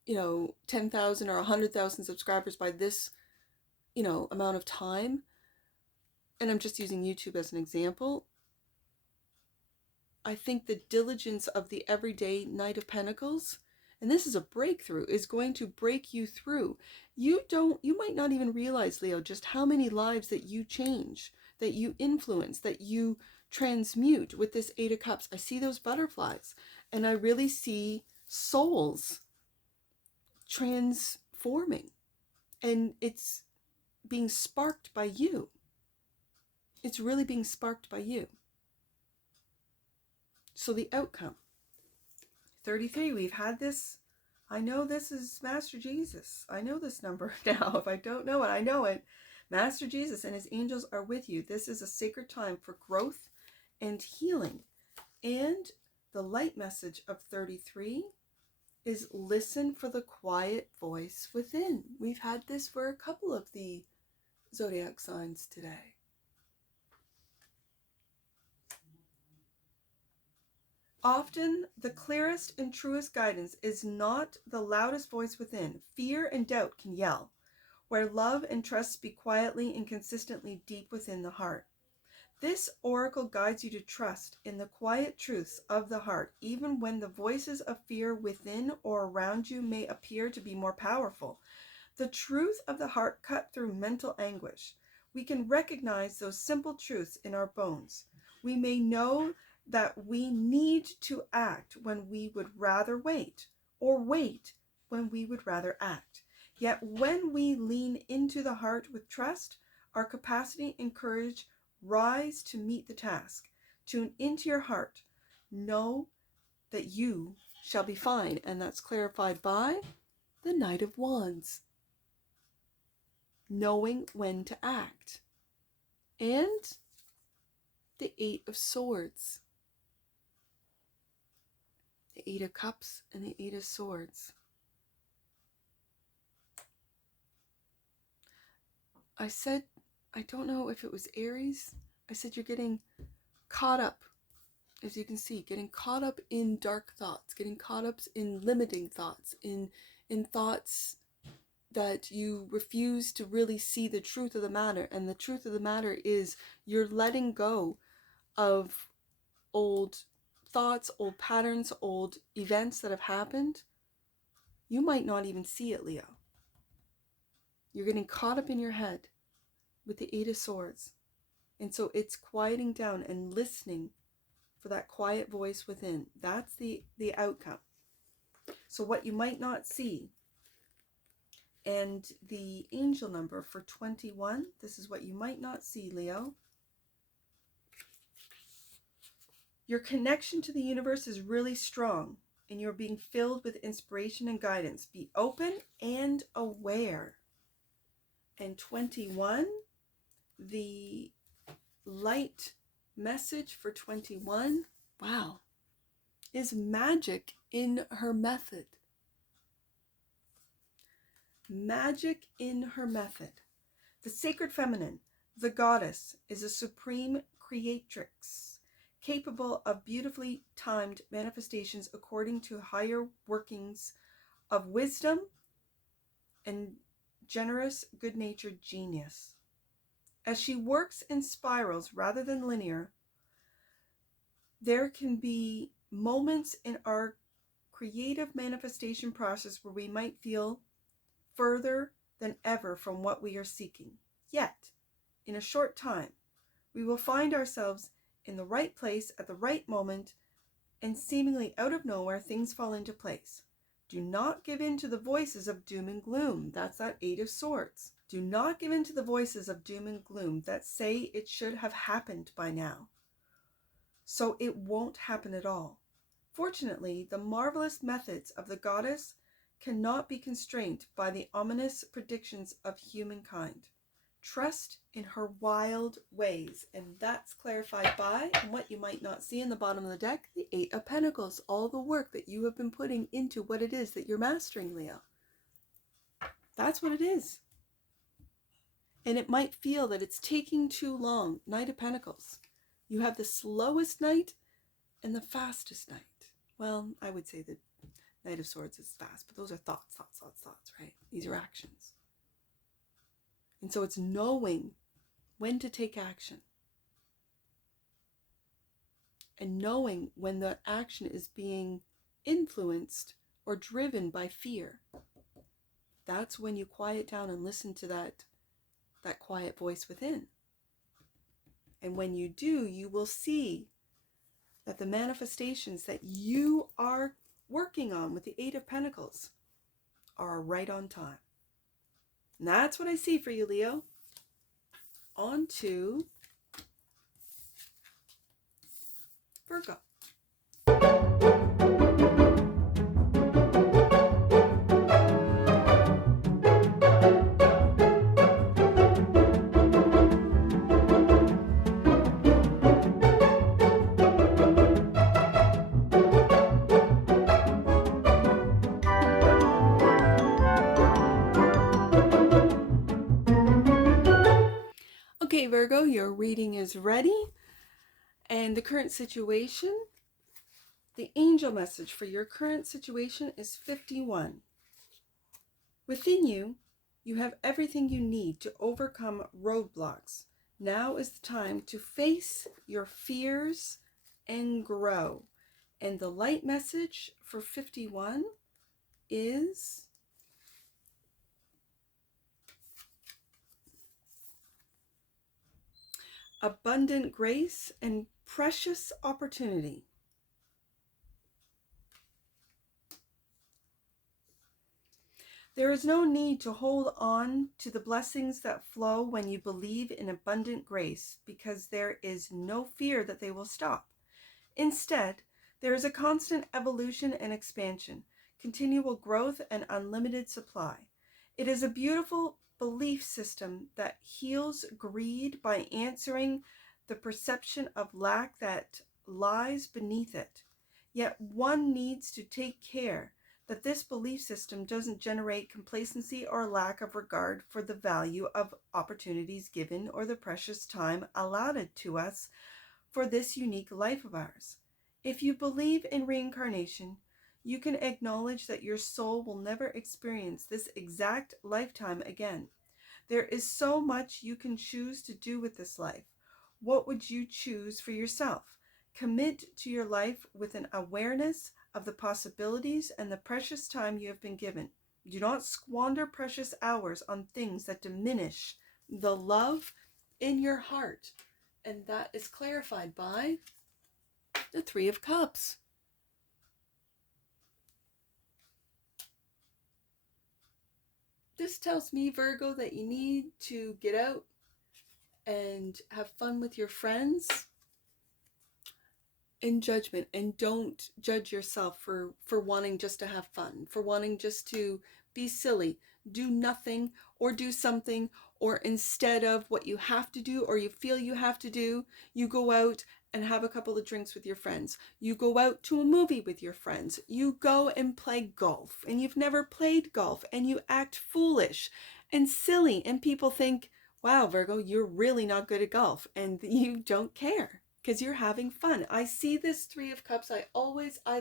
10,000 or 100,000 subscribers by this amount of time. And I'm just using YouTube as an example. I think the diligence of the everyday Knight of Pentacles, and this is a breakthrough, is going to break you through. You might not even realize, Leo, just how many lives that you change, that you influence, that you transmute with this Eight of Cups. I see those butterflies, and I really see souls transforming, and it's being sparked by you. It's really being sparked by you. So the outcome, 33, we've had this. I know this is Master Jesus. I know this number now. If I don't know it, I know it. Master Jesus and his angels are with you. This is a sacred time for growth and healing. And the light message of 33 is listen for the quiet voice within. We've had this for a couple of the zodiac signs today. Often, the clearest and truest guidance is not the loudest voice within. Fear and doubt can yell, where love and trust speak quietly and consistently deep within the heart. This oracle guides you to trust in the quiet truths of the heart, even when the voices of fear within or around you may appear to be more powerful. The truth of the heart cut through mental anguish. We can recognize those simple truths in our bones. We may know that we need to act when we would rather wait, or wait when we would rather act. Yet when we lean into the heart with trust, our capacity and courage rise to meet the task. Tune into your heart. Know that you shall be fine. And that's clarified by the Knight of Wands. Knowing when to act. And the Eight of Swords. The Eight of Cups and the Eight of Swords. I said, I don't know if it was Aries. I said you're getting caught up, as you can see, getting caught up in dark thoughts, getting caught up in limiting thoughts, in thoughts that you refuse to really see the truth of the matter. And the truth of the matter is you're letting go of old thoughts, old patterns, old events that have happened. You might not even see it, Leo. You're getting caught up in your head with the Eight of Swords. And so it's quieting down and listening for that quiet voice within. That's the outcome. So what you might not see. And the angel number for 21, this is what you might not see, Leo. Your connection to the universe is really strong, and you're being filled with inspiration and guidance. Be open and aware. And 21, the light message for 21, wow, is magic in her method. Magic in her method. The sacred feminine, the goddess, is a supreme creatrix, capable of beautifully timed manifestations according to higher workings of wisdom and generous, good-natured genius. As she works in spirals rather than linear, there can be moments in our creative manifestation process where we might feel further than ever from what we are seeking. Yet, in a short time, we will find ourselves in the right place at the right moment, and seemingly out of nowhere, things fall into place. Do not give in to the voices of doom and gloom. That's that 8 of Swords. Do not give in to the voices of doom and gloom that say it should have happened by now. So it won't happen at all. Fortunately, the marvelous methods of the goddess cannot be constrained by the ominous predictions of humankind. Trust in her wild ways, and that's clarified by, and what you might not see in the bottom of the deck, the 8 of Pentacles, all the work that you have been putting into what it is that you're mastering, Leo. That's what it is. And it might feel that it's taking too long. Knight of Pentacles. You have the slowest night and the fastest night. Well, I would say the Knight of Swords is fast, but those are thoughts, right? These are actions. And so it's knowing when to take action. And knowing when the action is being influenced or driven by fear. That's when you quiet down and listen to that quiet voice within. And when you do, you will see that the manifestations that you are working on with the 8 of Pentacles are right on time. And that's what I see for you, Leo. On to Virgo. Okay, Virgo, your reading is ready. And the current situation, the angel message for your current situation is 51. Within you, you have everything you need to overcome roadblocks. Now is the time to face your fears and grow. And the light message for 51 is abundant grace and precious opportunity. There is no need to hold on to the blessings that flow when you believe in abundant grace, because there is no fear that they will stop. Instead, there is a constant evolution and expansion, continual growth and unlimited supply. It is a beautiful belief system that heals greed by answering the perception of lack that lies beneath it. Yet one needs to take care that this belief system doesn't generate complacency or lack of regard for the value of opportunities given or the precious time allotted to us for this unique life of ours. If you believe in reincarnation, you can acknowledge that your soul will never experience this exact lifetime again. There is so much you can choose to do with this life. What would you choose for yourself? Commit to your life with an awareness of the possibilities and the precious time you have been given. Do not squander precious hours on things that diminish the love in your heart. And that is clarified by the Three of Cups. This tells me, Virgo, that you need to get out and have fun with your friends in judgment, and don't judge yourself for wanting just to have fun, for wanting just to be silly, do nothing or do something, or instead of what you have to do or you feel you have to do, you go out and have a couple of drinks with your friends. You go out to a movie with your friends. You go and play golf, and you've never played golf, and you act foolish and silly, and people think, wow, Virgo, you're really not good at golf, and you don't care because you're having fun. I see this Three of Cups. I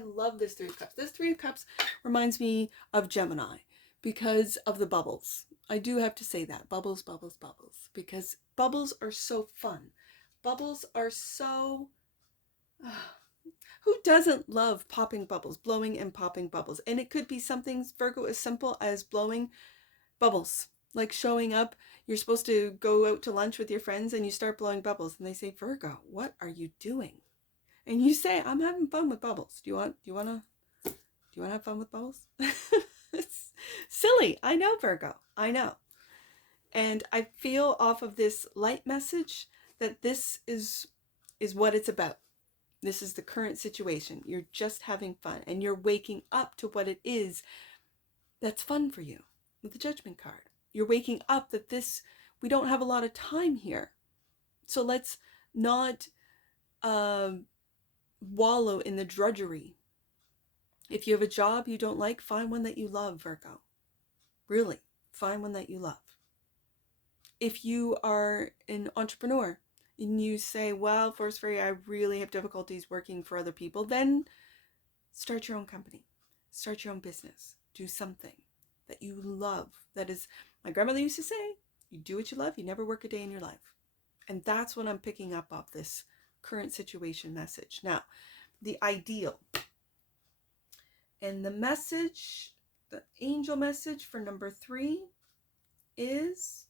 love this Three of Cups. This Three of Cups reminds me of Gemini because of the bubbles. I do have to say that. Bubbles, bubbles, bubbles. Because bubbles are so fun. Bubbles are so... who doesn't love popping bubbles, blowing and popping bubbles? And it could be something, Virgo, as simple as blowing bubbles. Like showing up, you're supposed to go out to lunch with your friends and you start blowing bubbles. And they say, Virgo, what are you doing? And you say, I'm having fun with bubbles. Do you want to have fun with bubbles? It's silly. I know, Virgo. I know. And I feel off of this light message that this is what it's about. This is the current situation. You're just having fun, and you're waking up to what it is that's fun for you with the Judgment card. You're waking up that we don't have a lot of time here. So let's not wallow in the drudgery. If you have a job you don't like, find one that you love, Virgo. Really, find one that you love. If you are an entrepreneur and you say, well, Force Fairy, I really have difficulties working for other people, then start your own company. Start your own business. Do something that you love. That is, my grandmother used to say, you do what you love, you never work a day in your life. And that's what I'm picking up off this current situation message. Now, the ideal. And the message, the angel message for number 3 is,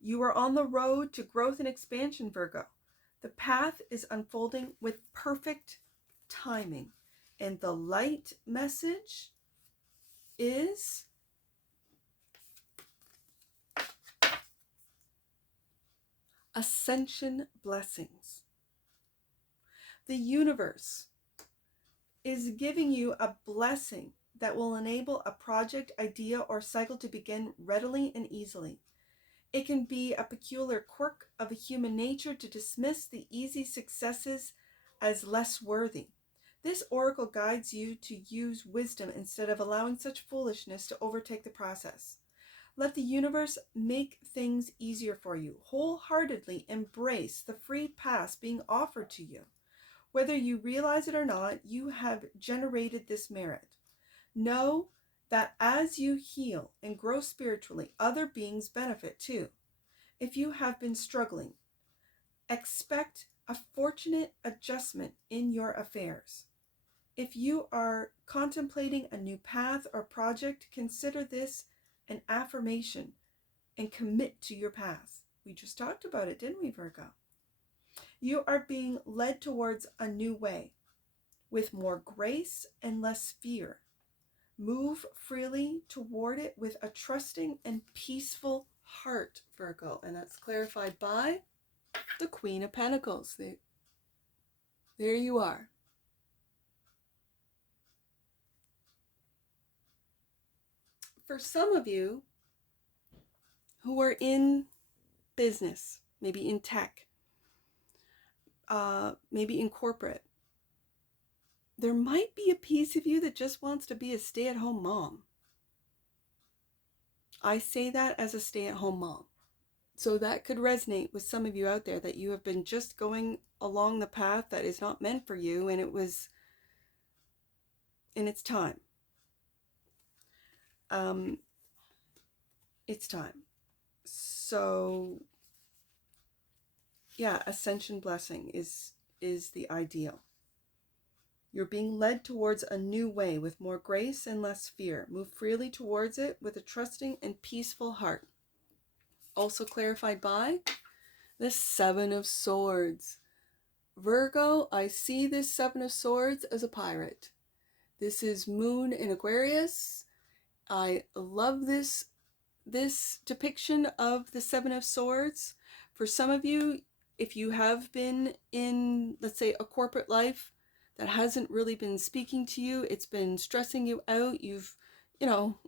you are on the road to growth and expansion, Virgo. The path is unfolding with perfect timing. And the light message is, ascension blessings. The universe is giving you a blessing that will enable a project, idea, or cycle to begin readily and easily. It can be a peculiar quirk of a human nature to dismiss the easy successes as less worthy. This oracle guides you to use wisdom instead of allowing such foolishness to overtake the process. Let the universe make things easier for you. Wholeheartedly embrace the free pass being offered to you. Whether you realize it or not, you have generated this merit. Know that as you heal and grow spiritually, other beings benefit too. If you have been struggling, expect a fortunate adjustment in your affairs. If you are contemplating a new path or project, consider this an affirmation and commit to your path. We just talked about it, didn't we, Virgo? You are being led towards a new way with more grace and less fear. Move freely toward it with a trusting and peaceful heart, Virgo. And that's clarified by the Queen of Pentacles. There you are. For some of you who are in business, maybe in tech, maybe in corporate, there might be a piece of you that just wants to be a stay-at-home mom. I say that as a stay-at-home mom. So that could resonate with some of you out there, that you have been just going along the path that is not meant for you, and it's time. It's time. So yeah, ascension blessing is the ideal. You're being led towards a new way with more grace and less fear. Move freely towards it with a trusting and peaceful heart. Also clarified by the Seven of Swords. Virgo, I see this Seven of Swords as a pirate. This is Moon in Aquarius. I love this depiction of the Seven of Swords. For some of you, if you have been in, let's say, a corporate life that hasn't really been speaking to you, it's been stressing you out, you've, you know,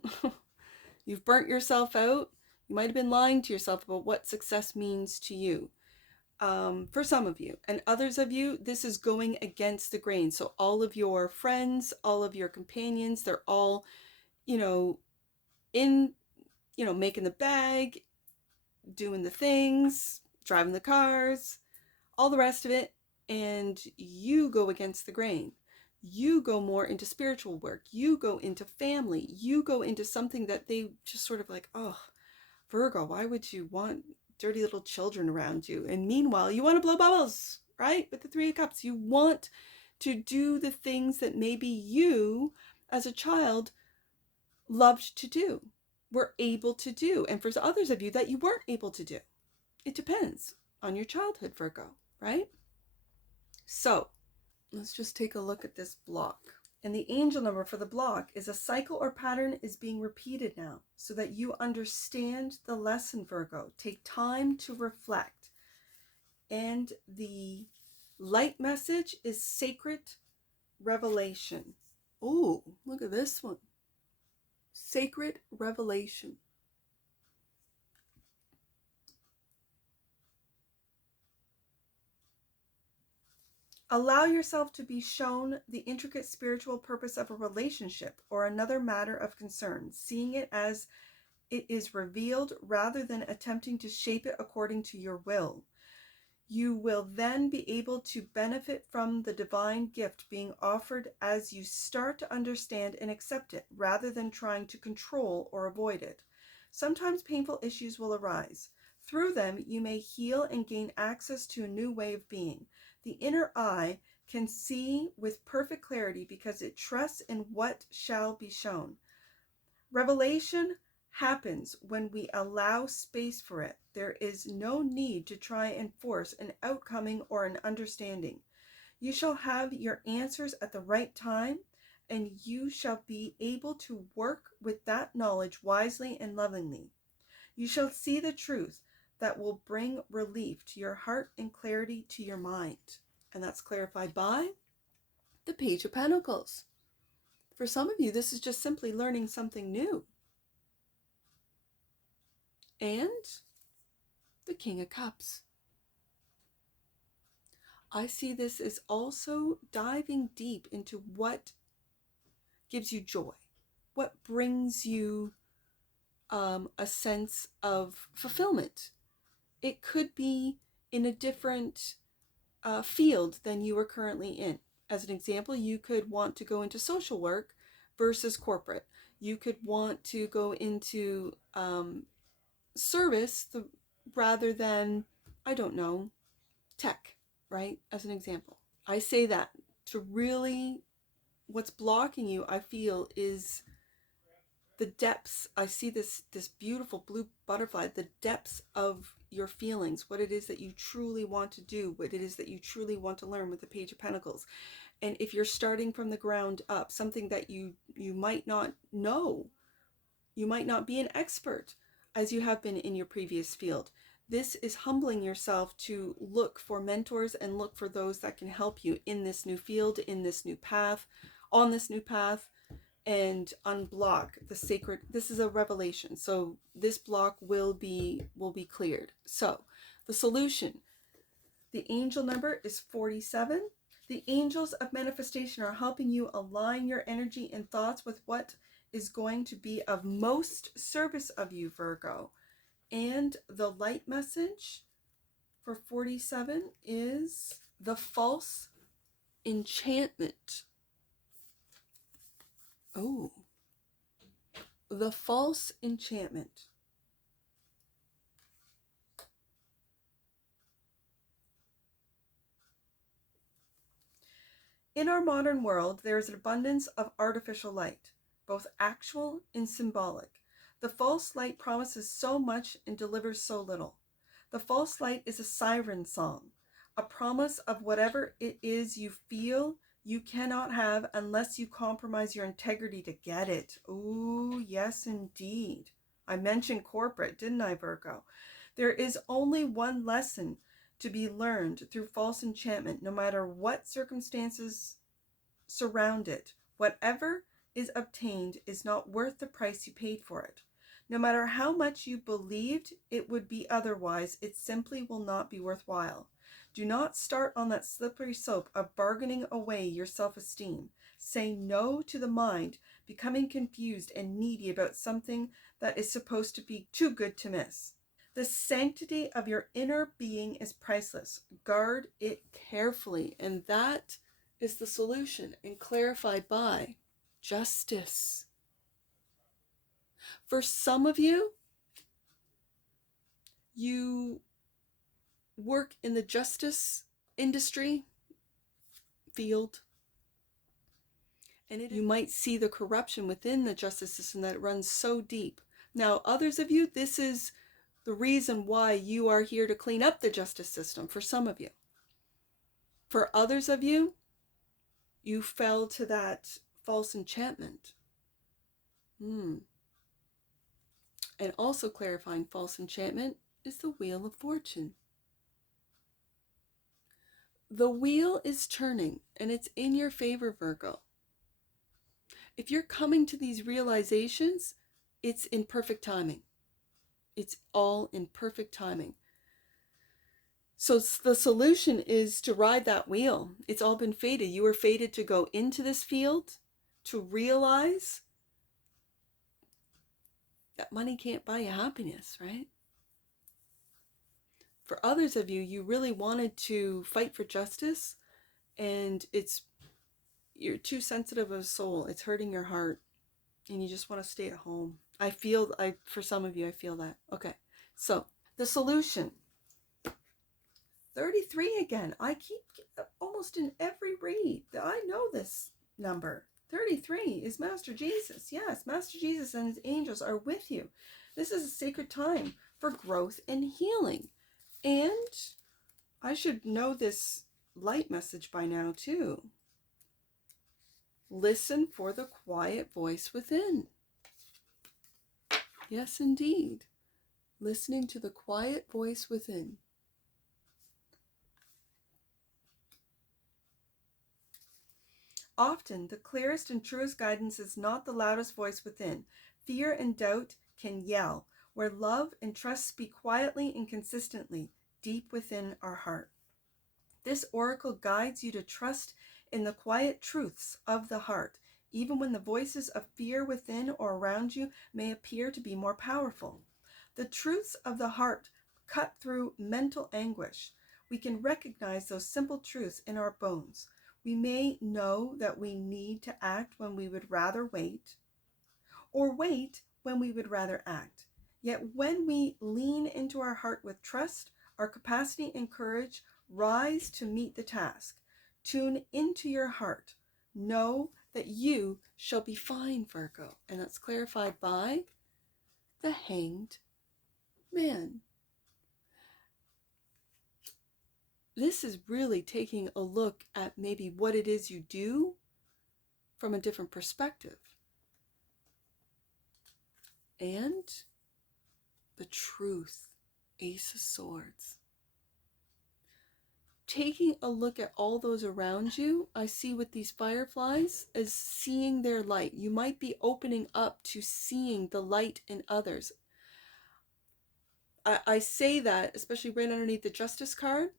you've burnt yourself out, you might have been lying to yourself about what success means to you. For some of you, and others of you, this is going against the grain. So all of your friends, all of your companions, they're all, you know, in, you know, making the bag, doing the things, driving the cars, all the rest of it, and you go against the grain. You go more into spiritual work. You go into family. You go into something that they just sort of like, oh, Virgo, why would you want dirty little children around you? And meanwhile, you want to blow bubbles, right? With the Three of Cups, you want to do the things that maybe you, as a child, loved to do, were able to do, and for others of you that you weren't able to do. It depends on your childhood, Virgo, right? So let's just take a look at this block. And the angel number for the block is a cycle or pattern is being repeated now so that you understand the lesson, Virgo. Take time to reflect. And the light message is sacred revelation. Oh, look at this one. Sacred revelation. Allow yourself to be shown the intricate spiritual purpose of a relationship or another matter of concern, seeing it as it is revealed rather than attempting to shape it according to your will. You will then be able to benefit from the divine gift being offered as you start to understand and accept it, rather than trying to control or avoid it. Sometimes painful issues will arise. Through them, you may heal and gain access to a new way of being. The inner eye can see with perfect clarity because it trusts in what shall be shown. Revelation happens when we allow space for it. There is no need to try and force an outcoming or an understanding. You shall have your answers at the right time, and you shall be able to work with that knowledge wisely and lovingly. You shall see the truth that will bring relief to your heart and clarity to your mind. And that's clarified by the Page of Pentacles. For some of you, this is just simply learning something new. And the King of Cups. I see this as also diving deep into what gives you joy, what brings you a sense of fulfillment. It could be in a different field than you are currently in. As an example, you could want to go into social work versus corporate. You could want to go into service rather than, I don't know, tech, right? As an example. I say that to really, what's blocking you, I feel, is the depths. I see this beautiful blue butterfly, the depths of your feelings, what it is that you truly want to do, what it is that you truly want to learn with the Page of Pentacles. And if you're starting from the ground up, something that you might not know, you might not be an expert as you have been in your previous field. This is humbling yourself to look for mentors and look for those that can help you in this new field, in this new path, on this new path, and unblock the sacred. This is a revelation, so this block will be cleared. So the solution, the angel number is 47. The angels of manifestation are helping you align your energy and thoughts with what is going to be of most service of you, Virgo. And the light message for 47 is the false enchantment. Oh, the false enchantment. In our modern world, there is an abundance of artificial light, both actual and symbolic. The false light promises so much and delivers so little. The false light is a siren song, a promise of whatever it is you feel you cannot have unless you compromise your integrity to get it. Ooh, yes, indeed. I mentioned corporate, didn't I, Virgo? There is only one lesson to be learned through false enchantment, no matter what circumstances surround it. Whatever is obtained is not worth the price you paid for it. No matter how much you believed it would be otherwise, it simply will not be worthwhile. Do not start on that slippery slope of bargaining away your self-esteem. Say no to the mind becoming confused and needy about something that is supposed to be too good to miss. The sanctity of your inner being is priceless. Guard it carefully, and that is the solution, and clarified by justice. For some of you, you work in the justice industry field, and you might see the corruption within the justice system that runs so deep. Now, others of you, this is the reason why you are here to clean up the justice system, for some of you. For others of you, you fell to that false enchantment. And also clarifying false enchantment is the Wheel of Fortune. The wheel is turning, and it's in your favor, Virgo. If you're coming to these realizations, it's in perfect timing. It's all in perfect timing. So the solution is to ride that wheel. It's all been fated. You were fated to go into this field, to realize that money can't buy you happiness, right? For others of you, you really wanted to fight for justice, and you're too sensitive of a soul. It's hurting your heart, and you just want to stay at home. For some of you, I feel that. Okay, so the solution. 33 again. I keep almost in every read. I know this number. 33 is Master Jesus. Yes, Master Jesus and his angels are with you. This is a sacred time for growth and healing. And I should know this light message by now too. Listen for the quiet voice within. Yes, indeed. Listening to the quiet voice within. Often, the clearest and truest guidance is not the loudest voice within. Fear and doubt can yell, where love and trust speak quietly and consistently, deep within our heart. This oracle guides you to trust in the quiet truths of the heart, even when the voices of fear within or around you may appear to be more powerful. The truths of the heart cut through mental anguish. We can recognize those simple truths in our bones. We may know that we need to act when we would rather wait, or wait when we would rather act. Yet when we lean into our heart with trust, our capacity and courage rise to meet the task. Tune into your heart. Know that you shall be fine, Virgo. And that's clarified by the Hanged Man. This is really taking a look at maybe what it is you do from a different perspective. And the truth, Ace of Swords. Taking a look at all those around you, I see with these fireflies as seeing their light. You might be opening up to seeing the light in others. I say that, especially right underneath the Justice card,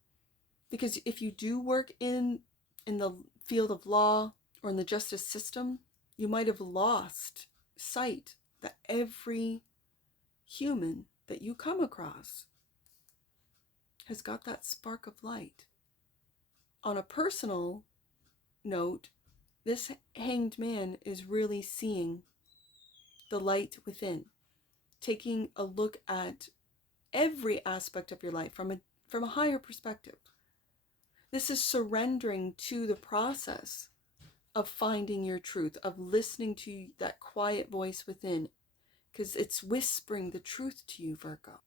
because if you do work in the field of law or in the justice system, you might have lost sight that every human that you come across has got that spark of light. On a personal note, this Hanged Man is really seeing the light within, taking a look at every aspect of your life from a higher perspective. This is surrendering to the process of finding your truth, of listening to that quiet voice within, because it's whispering the truth to you, Virgo.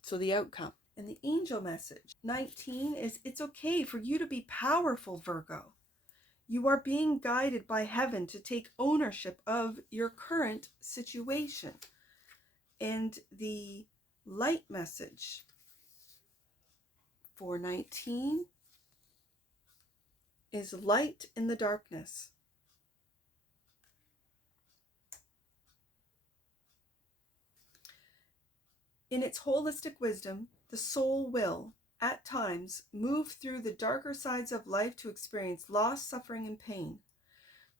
So the outcome. And the angel message, 19, is it's okay for you to be powerful, Virgo. You are being guided by heaven to take ownership of your current situation. And the light message for 19 is light in the darkness. In its holistic wisdom, the soul will, at times, move through the darker sides of life to experience loss, suffering, and pain.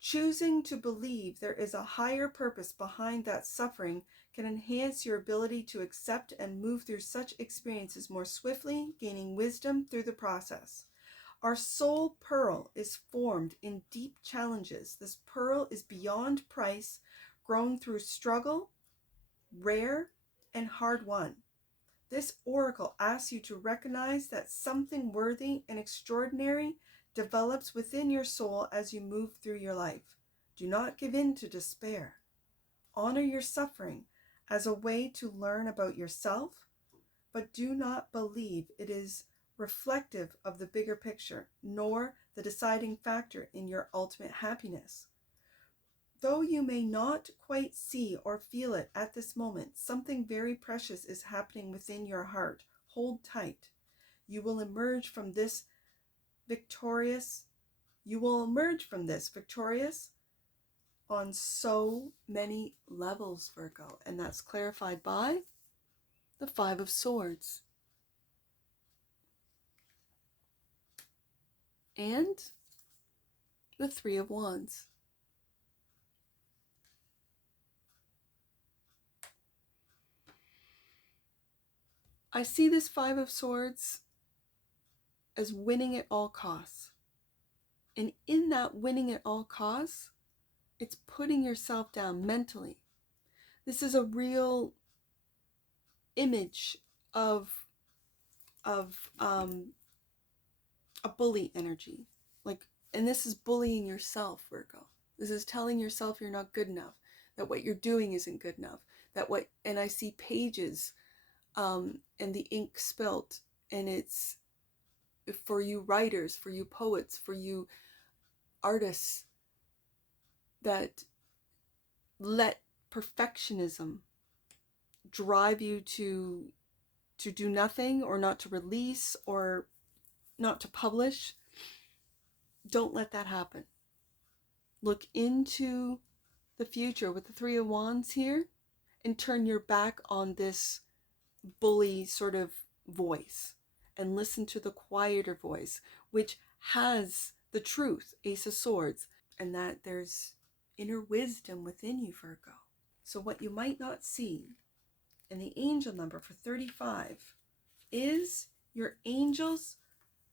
Choosing to believe there is a higher purpose behind that suffering can enhance your ability to accept and move through such experiences more swiftly, gaining wisdom through the process. Our soul pearl is formed in deep challenges. This pearl is beyond price, grown through struggle, rare, and hard won. This oracle asks you to recognize that something worthy and extraordinary develops within your soul as you move through your life. Do not give in to despair. Honor your suffering as a way to learn about yourself, but do not believe it is reflective of the bigger picture, nor the deciding factor in your ultimate happiness. Though you may not quite see or feel it at this moment, something very precious is happening within your heart. Hold tight. You will emerge from this victorious. On so many levels, Virgo. And that's clarified by the Five of Swords. And the Three of Wands. I see this Five of Swords as winning at all costs. And in that winning at all costs, it's putting yourself down mentally. This is a real image of a bully energy. And this is bullying yourself, Virgo. This is telling yourself you're not good enough, that what you're doing isn't good enough, and I see pages, and the ink spilt, and it's for you writers, for you poets, for you artists that let perfectionism drive you to do nothing, or not to release, or not to publish. Don't let that happen. Look into the future with the Three of Wands here, and turn your back on this bully sort of voice, and listen to the quieter voice, which has the truth, Ace of Swords, and that there's inner wisdom within you, Virgo. So what you might not see, and the angel number for 35, is your angels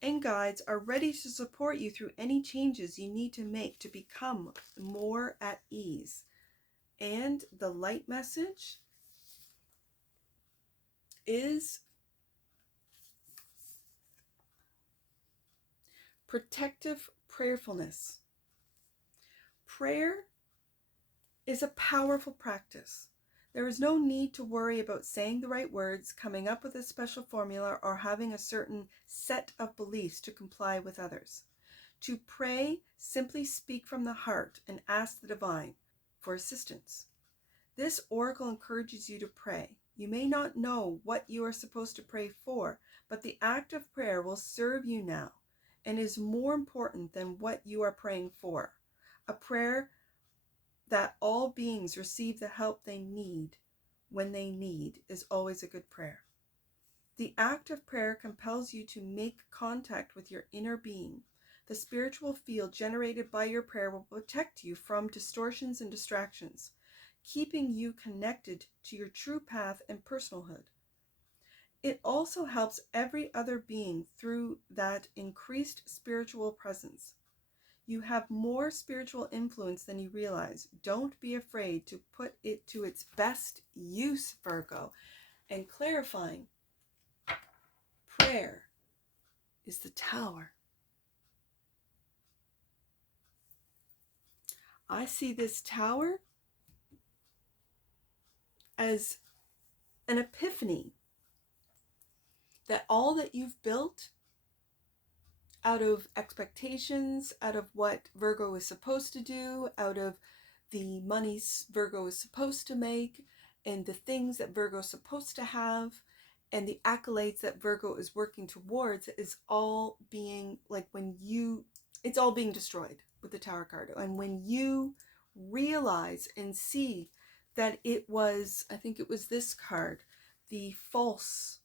and guides are ready to support you through any changes you need to make to become more at ease. And the light message is protective prayerfulness. Prayer is a powerful practice. There is no need to worry about saying the right words, coming up with a special formula, or having a certain set of beliefs to comply with others. To pray, simply speak from the heart and ask the divine for assistance. This oracle encourages you to pray. You may not know what you are supposed to pray for, but the act of prayer will serve you now and is more important than what you are praying for. A prayer that all beings receive the help they need when they need is always a good prayer. The act of prayer compels you to make contact with your inner being. The spiritual field generated by your prayer will protect you from distortions and distractions, keeping you connected to your true path and personalhood. It also helps every other being through that increased spiritual presence. You have more spiritual influence than you realize. Don't be afraid to put it to its best use, Virgo. And clarifying, prayer is the Tower. I see this Tower as an epiphany. that all that you've built out of expectations, out of what Virgo is supposed to do, out of the monies Virgo is supposed to make, and the things that Virgo is supposed to have, and the accolades that Virgo is working towards, is all being, like, it's all being destroyed with the Tower card. And when you realize and see that it was, I think it was this card, the false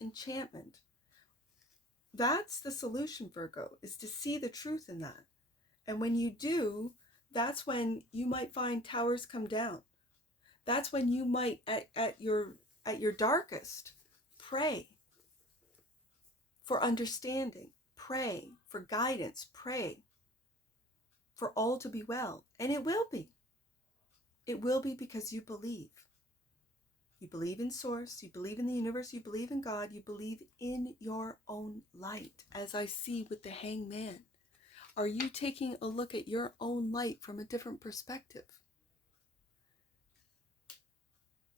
enchantment. That's the solution, Virgo, is to see the truth in that. And when you do, that's when you might find towers come down. That's when you might, at your darkest, pray for understanding, pray for guidance, pray for all to be well. And it will be. It will be, because you believe. You believe in Source, you believe in the universe, you believe in God, you believe in your own light, as I see with the Hangman. Are you taking a look at your own light from a different perspective?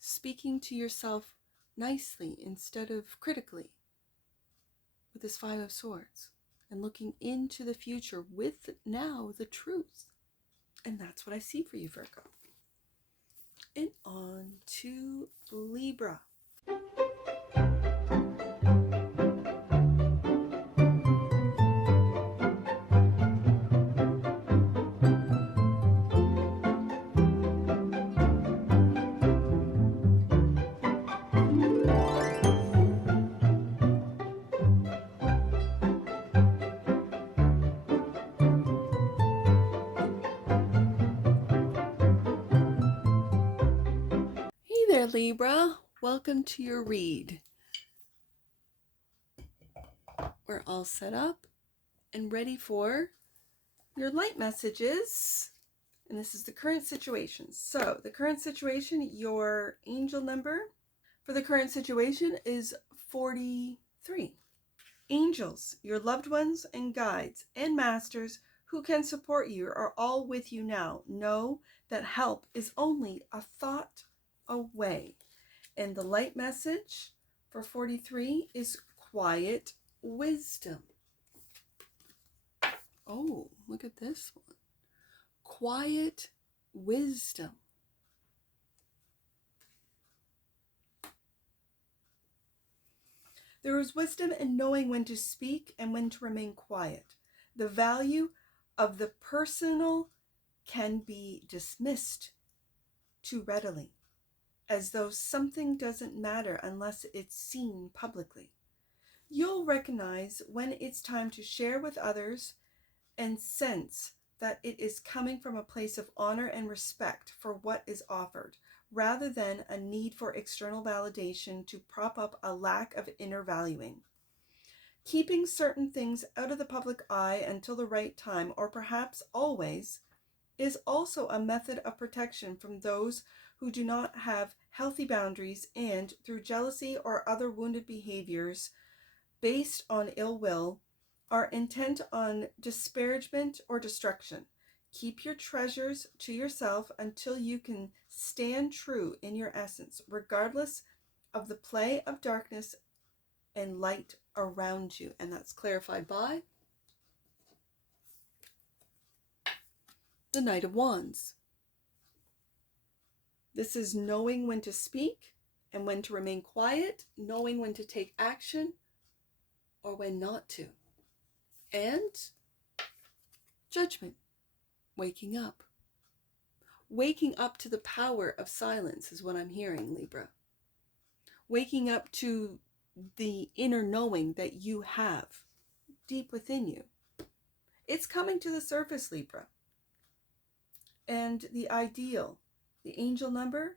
Speaking to yourself nicely instead of critically with this Five of Swords, and looking into the future with now the truth. And that's what I see for you, Virgo. And on to Libra. Libra, welcome to your read. We're all set up and ready for your light messages. And this is the current situation. So the current situation, your angel number for the current situation is 43. Angels, your loved ones and guides and masters who can support you are all with you now. Know that help is only a thought away. And the light message for 43 is quiet wisdom. Oh, look at this one. Quiet wisdom. There is wisdom in knowing when to speak and when to remain quiet. The value of the personal can be dismissed too readily, as though something doesn't matter unless it's seen publicly. You'll recognize when it's time to share with others and sense that it is coming from a place of honor and respect for what is offered, rather than a need for external validation to prop up a lack of inner valuing. Keeping certain things out of the public eye until the right time, or perhaps always, is also a method of protection from those who do not have healthy boundaries and, through jealousy or other wounded behaviors based on ill will, are intent on disparagement or destruction. Keep your treasures to yourself until you can stand true in your essence, regardless of the play of darkness and light around you. And that's clarified by the Knight of Wands. This is knowing when to speak and when to remain quiet, knowing when to take action or when not to. And Judgment. Waking up. Waking up to the power of silence is what I'm hearing, Libra. Waking up to the inner knowing that you have deep within you. It's coming to the surface, Libra. And the ideal, the angel number,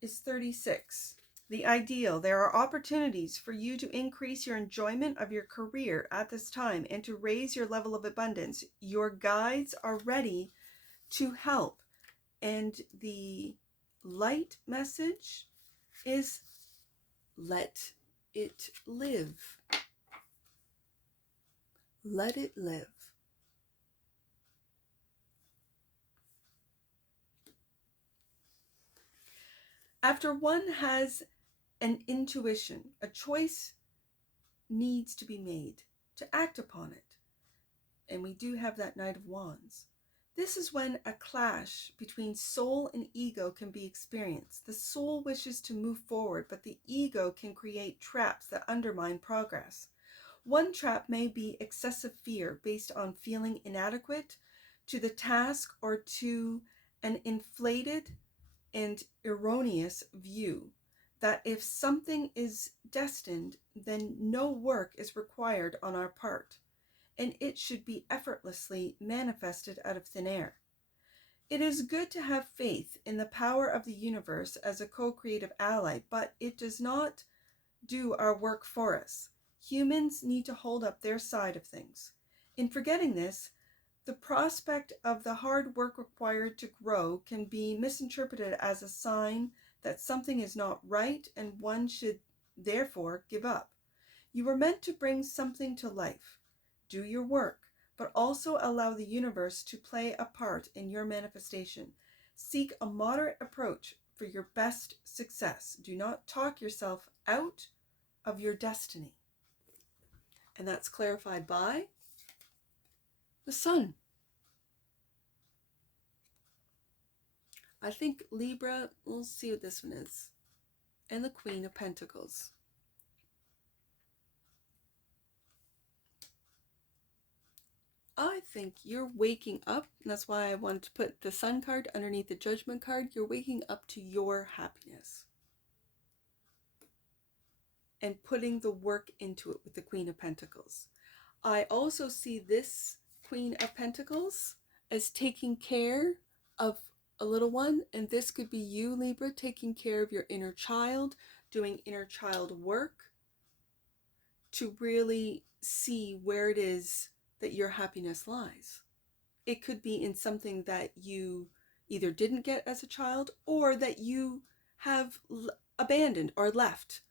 is 36. The ideal, there are opportunities for you to increase your enjoyment of your career at this time and to raise your level of abundance. Your guides are ready to help. And the light message is let it live. Let it live. After one has an intuition. A choice needs to be made to act upon it. And we do have that Knight of Wands. This is when a clash between soul and ego can be experienced. The soul wishes to move forward, but the ego can create traps that undermine progress. One trap may be excessive fear based on feeling inadequate to the task or to an inflated and erroneous view that if something is destined, then no work is required on our part, and it should be effortlessly manifested out of thin air. It is good to have faith in the power of the universe as a co-creative ally, but it does not do our work for us. Humans need to hold up their side of things. In forgetting this, the prospect of the hard work required to grow can be misinterpreted as a sign that something is not right and one should therefore give up. You were meant to bring something to life. Do your work, but also allow the universe to play a part in your manifestation. Seek a moderate approach for your best success. Do not talk yourself out of your destiny. And that's clarified by the Sun. I think Libra, we'll see what this one is. And the Queen of Pentacles. I think you're waking up, and that's why I wanted to put the Sun card underneath the Judgment card. You're waking up to your happiness and putting the work into it with the Queen of Pentacles. I also see this Queen of Pentacles as taking care of a little one, and this could be you, Libra, taking care of your inner child, doing inner child work to really see where it is that your happiness lies. It could be in something that you either didn't get as a child or that you have abandoned or left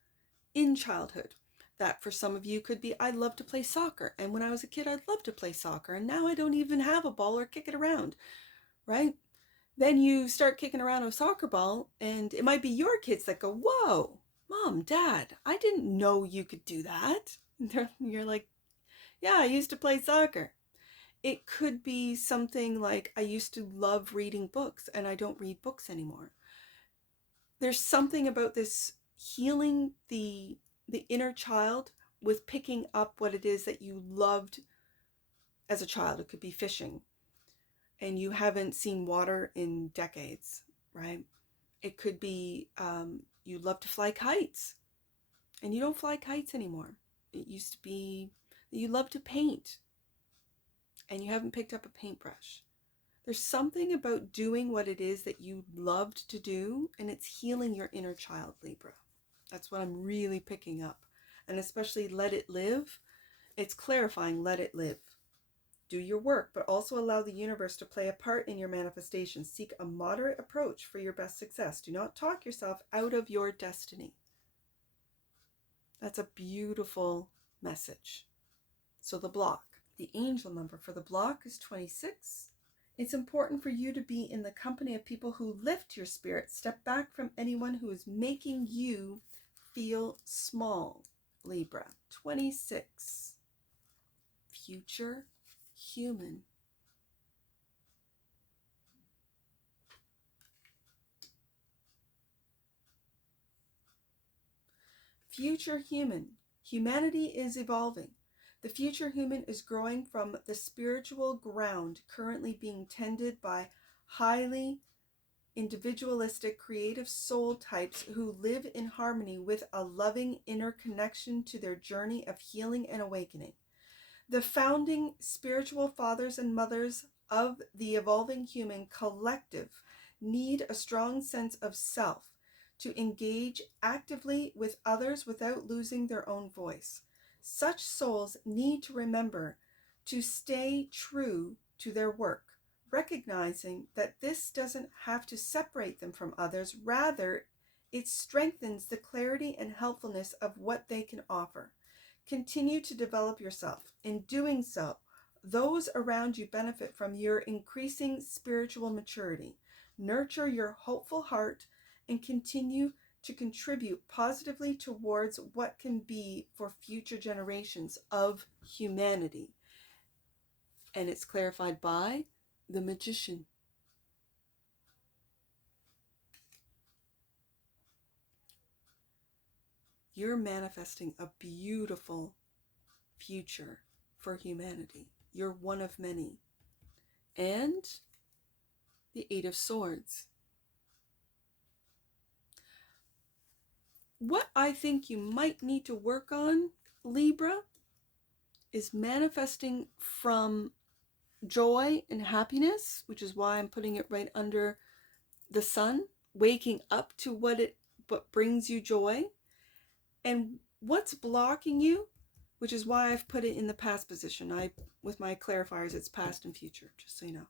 in childhood. That for some of you could be, I love to play soccer, and when I was a kid I'd love to play soccer, and now I don't even have a ball or kick it around, right? Then you start kicking around a soccer ball, and it might be your kids that go, whoa, Mom, Dad, I didn't know you could do that. And you're like, yeah, I used to play soccer. It could be something like, I used to love reading books and I don't read books anymore. There's something about this healing the inner child with picking up what it is that you loved as a child. It could be fishing and you haven't seen water in decades, right? It could be you love to fly kites and you don't fly kites anymore. It used to be that you love to paint and you haven't picked up a paintbrush. There's something about doing what it is that you loved to do, and it's healing your inner child, Libra. That's what I'm really picking up. And especially let it live. It's clarifying, let it live. Do your work, but also allow the universe to play a part in your manifestation. Seek a moderate approach for your best success. Do not talk yourself out of your destiny. That's a beautiful message. So the block. The angel number for the block is 26. It's important for you to be in the company of people who lift your spirit. Step back from anyone who is making you feel small, Libra. 26. Future human. Future human. Humanity is evolving. The future human is growing from the spiritual ground currently being tended by highly individualistic creative soul types who live in harmony with a loving inner connection to their journey of healing and awakening. The founding spiritual fathers and mothers of the evolving human collective need a strong sense of self to engage actively with others without losing their own voice. Such souls need to remember to stay true to their work, recognizing that this doesn't have to separate them from others. Rather, it strengthens the clarity and helpfulness of what they can offer. Continue to develop yourself. In doing so, those around you benefit from your increasing spiritual maturity. Nurture your hopeful heart and continue to contribute positively towards what can be for future generations of humanity. And it's clarified by the Magician. You're manifesting a beautiful future for humanity. You're one of many. And the Eight of Swords. What I think you might need to work on, Libra, is manifesting from joy and happiness, which is why I'm putting it right under the sun, waking up to what brings you joy, and what's blocking you, which is why I've put it in the past position. With my clarifiers, it's past and future, just so you know.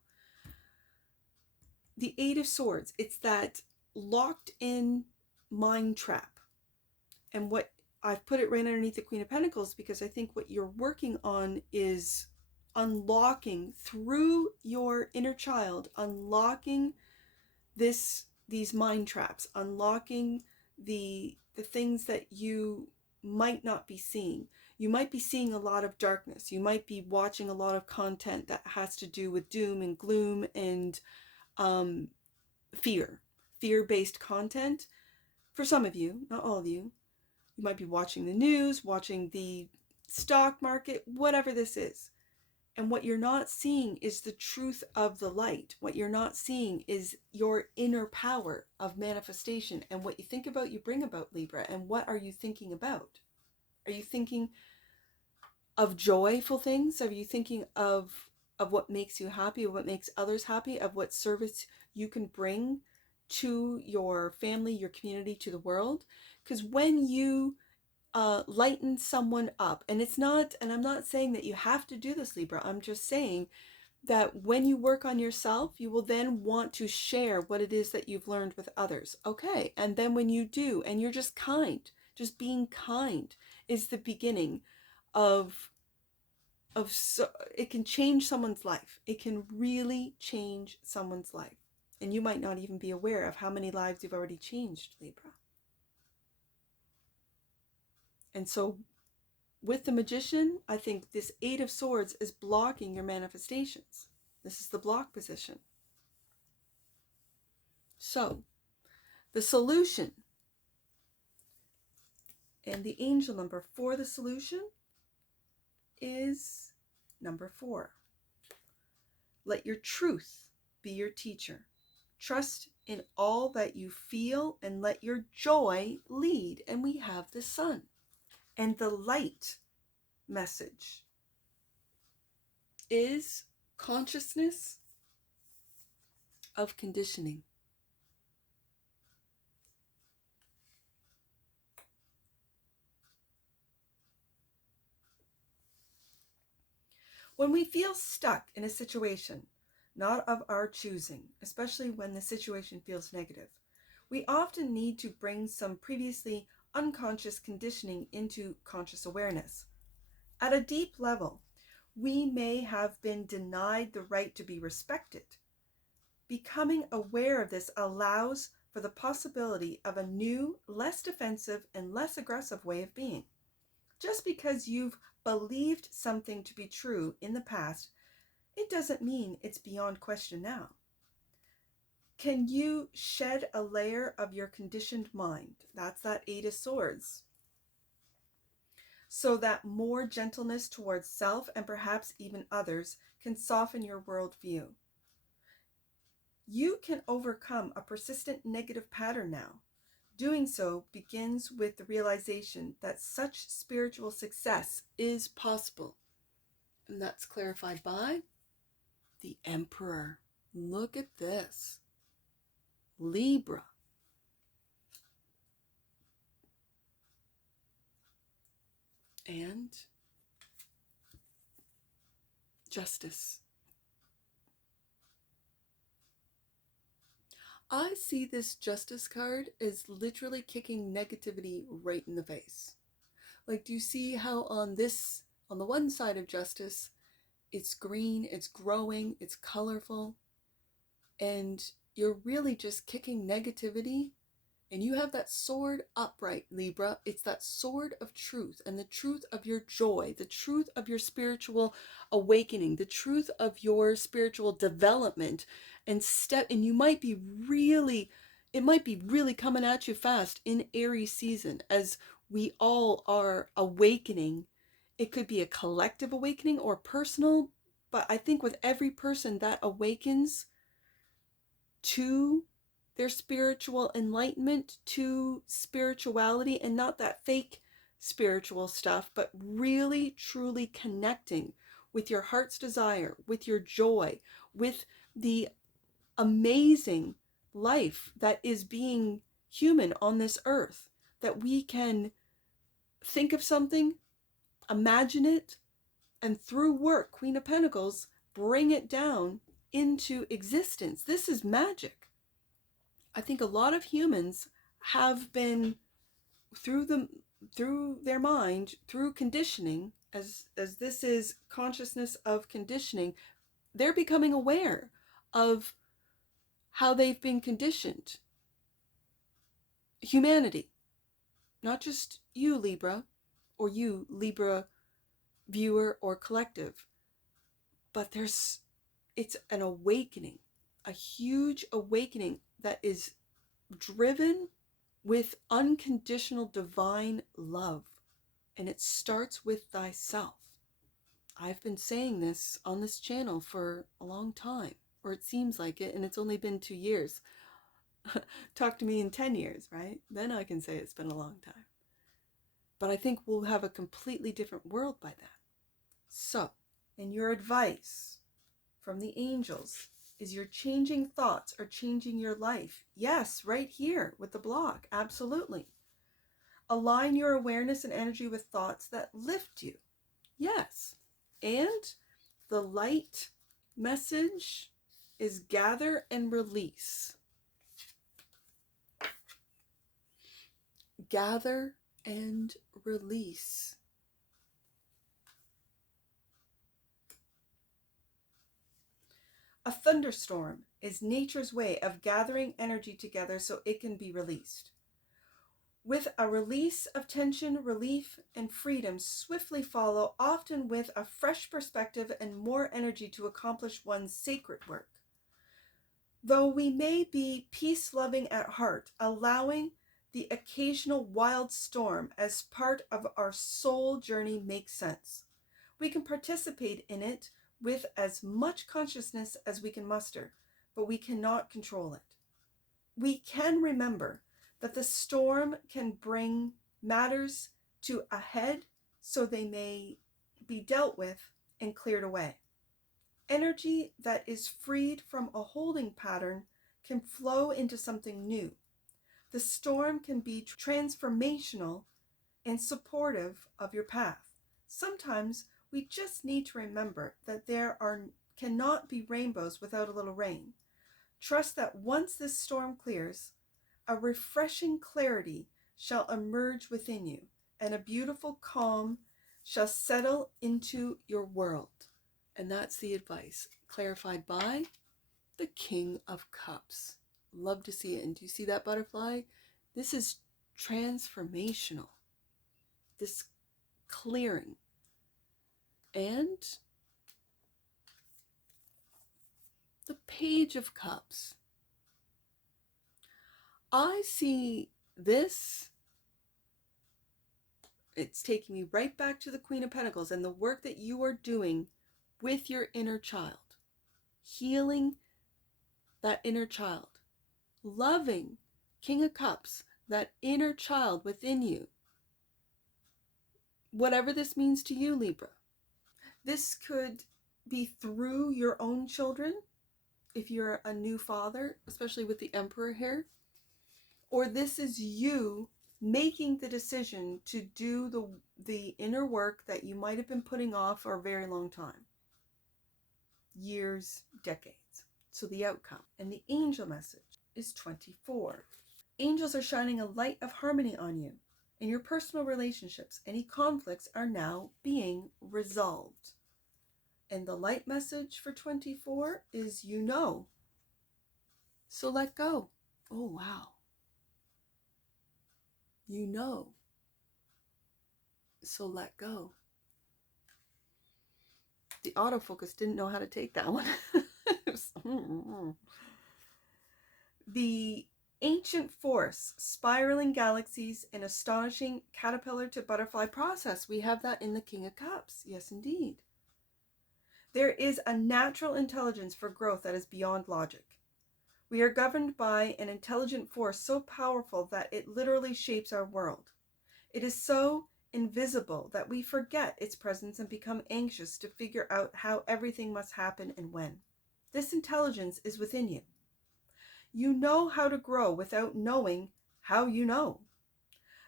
The Eight of Swords, it's that locked in mind trap. And what I've put it right underneath the Queen of Pentacles, because I think what you're working on is unlocking through your inner child, unlocking these mind traps, unlocking the things that you might not be seeing. You might be seeing a lot of darkness. You might be watching a lot of content that has to do with doom and gloom and fear-based content. For some of you, not all of you. You might be watching the news, watching the stock market, whatever this is. And what you're not seeing is the truth of the light. What you're not seeing is your inner power of manifestation. And what you think about, you bring about, Libra. And what are you thinking about? Are you thinking of joyful things? Are you thinking of what makes you happy, of what makes others happy, of what service you can bring to your family, your community, to the world? Because when you lighten someone up, and I'm not saying that you have to do this, Libra, I'm just saying that when you work on yourself, you will then want to share what it is that you've learned with others. Okay, and then when you do, and you're just kind, just being kind is the beginning of it can change someone's life. It can really change someone's life. And you might not even be aware of how many lives you've already changed, Libra. And so with the Magician, I think this Eight of Swords is blocking your manifestations. This is the block position. So the solution, and the angel number for the solution is number 4. Let your truth be your teacher. Trust in all that you feel and let your joy lead. And we have the sun. And the light message is consciousness of conditioning. When we feel stuck in a situation, not of our choosing, especially when the situation feels negative, we often need to bring some previously unconscious conditioning into conscious awareness. At a deep level, we may have been denied the right to be respected. Becoming aware of this allows for the possibility of a new, less defensive and less aggressive way of being. Just because you've believed something to be true in the past, it doesn't mean it's beyond question now. Can you shed a layer of your conditioned mind? That's that Eight of Swords. So that more gentleness towards self and perhaps even others can soften your worldview. You can overcome a persistent negative pattern now. Doing so begins with the realization that such spiritual success is possible. And that's clarified by the Emperor. Look at this. Libra. And Justice. I see this Justice card as literally kicking negativity right in the face. Like, do you see how on the one side of Justice, it's green, it's growing, it's colorful, and you're really just kicking negativity And you have that sword upright, Libra. It's that sword of truth, and the truth of your joy, the truth of your spiritual awakening, the truth of your spiritual development. And you might be really, it might be really coming at you fast in Aries season as we all are awakening. It could be a collective awakening or personal, but I think with every person that awakens to their spiritual enlightenment, to spirituality, and not that fake spiritual stuff, but really truly connecting with your heart's desire, with your joy, with the amazing life that is being human on this earth, that we can think of something, imagine it, and through work, Queen of Pentacles, bring it down into existence. This is magic. I think a lot of humans have been through their mind, through conditioning, as this is consciousness of conditioning, they're becoming aware of how they've been conditioned. Humanity, not just you, Libra, or you, Libra viewer or collective, but it's an awakening, a huge awakening that is driven with unconditional divine love. And it starts with thyself. I've been saying this on this channel for a long time, or it seems like it, and it's only been 2 years. Talk to me in 10 years, right? Then I can say it's been a long time. But I think we'll have a completely different world by then. So, and your advice from the angels is your changing thoughts are changing your life. Yes, right here with the block. Absolutely. Align your awareness and energy with thoughts that lift you. Yes. And the light message is gather and release. Gather and release. A thunderstorm is nature's way of gathering energy together so it can be released. With a release of tension, relief, and freedom swiftly follow, often with a fresh perspective and more energy to accomplish one's sacred work. Though we may be peace-loving at heart, allowing the occasional wild storm as part of our soul journey makes sense. We can participate in it with as much consciousness as we can muster, but we cannot control it. We can remember that the storm can bring matters to a head so they may be dealt with and cleared away. Energy that is freed from a holding pattern can flow into something new. The storm can be transformational and supportive of your path. Sometimes we just need to remember that cannot be rainbows without a little rain. Trust that once this storm clears, a refreshing clarity shall emerge within you, and a beautiful calm shall settle into your world. And that's the advice, clarified by the King of Cups. Love to see it. And do you see that butterfly? This is transformational. This clearing. And the Page of Cups. I see this, it's taking me right back to the Queen of Pentacles and the work that you are doing with your inner child. Healing that inner child. Loving, King of Cups, that inner child within you. Whatever this means to you, Libra. This could be through your own children, if you're a new father, especially with the Emperor here. Or this is you making the decision to do the inner work that you might have been putting off for a very long time. Years, decades. So the outcome. And the angel message is 24. Angels are shining a light of harmony on you. In your personal relationships, any conflicts are now being resolved. And the light message for 24 is you know. So let go. Oh, wow. You know. So let go. The autofocus didn't know how to take that one. The ancient force, spiraling galaxies, an astonishing caterpillar to butterfly process. We have that in the King of Cups. Yes, indeed. There is a natural intelligence for growth that is beyond logic. We are governed by an intelligent force so powerful that it literally shapes our world. It is so invisible that we forget its presence and become anxious to figure out how everything must happen and when. This intelligence is within you. You know how to grow without knowing how you know.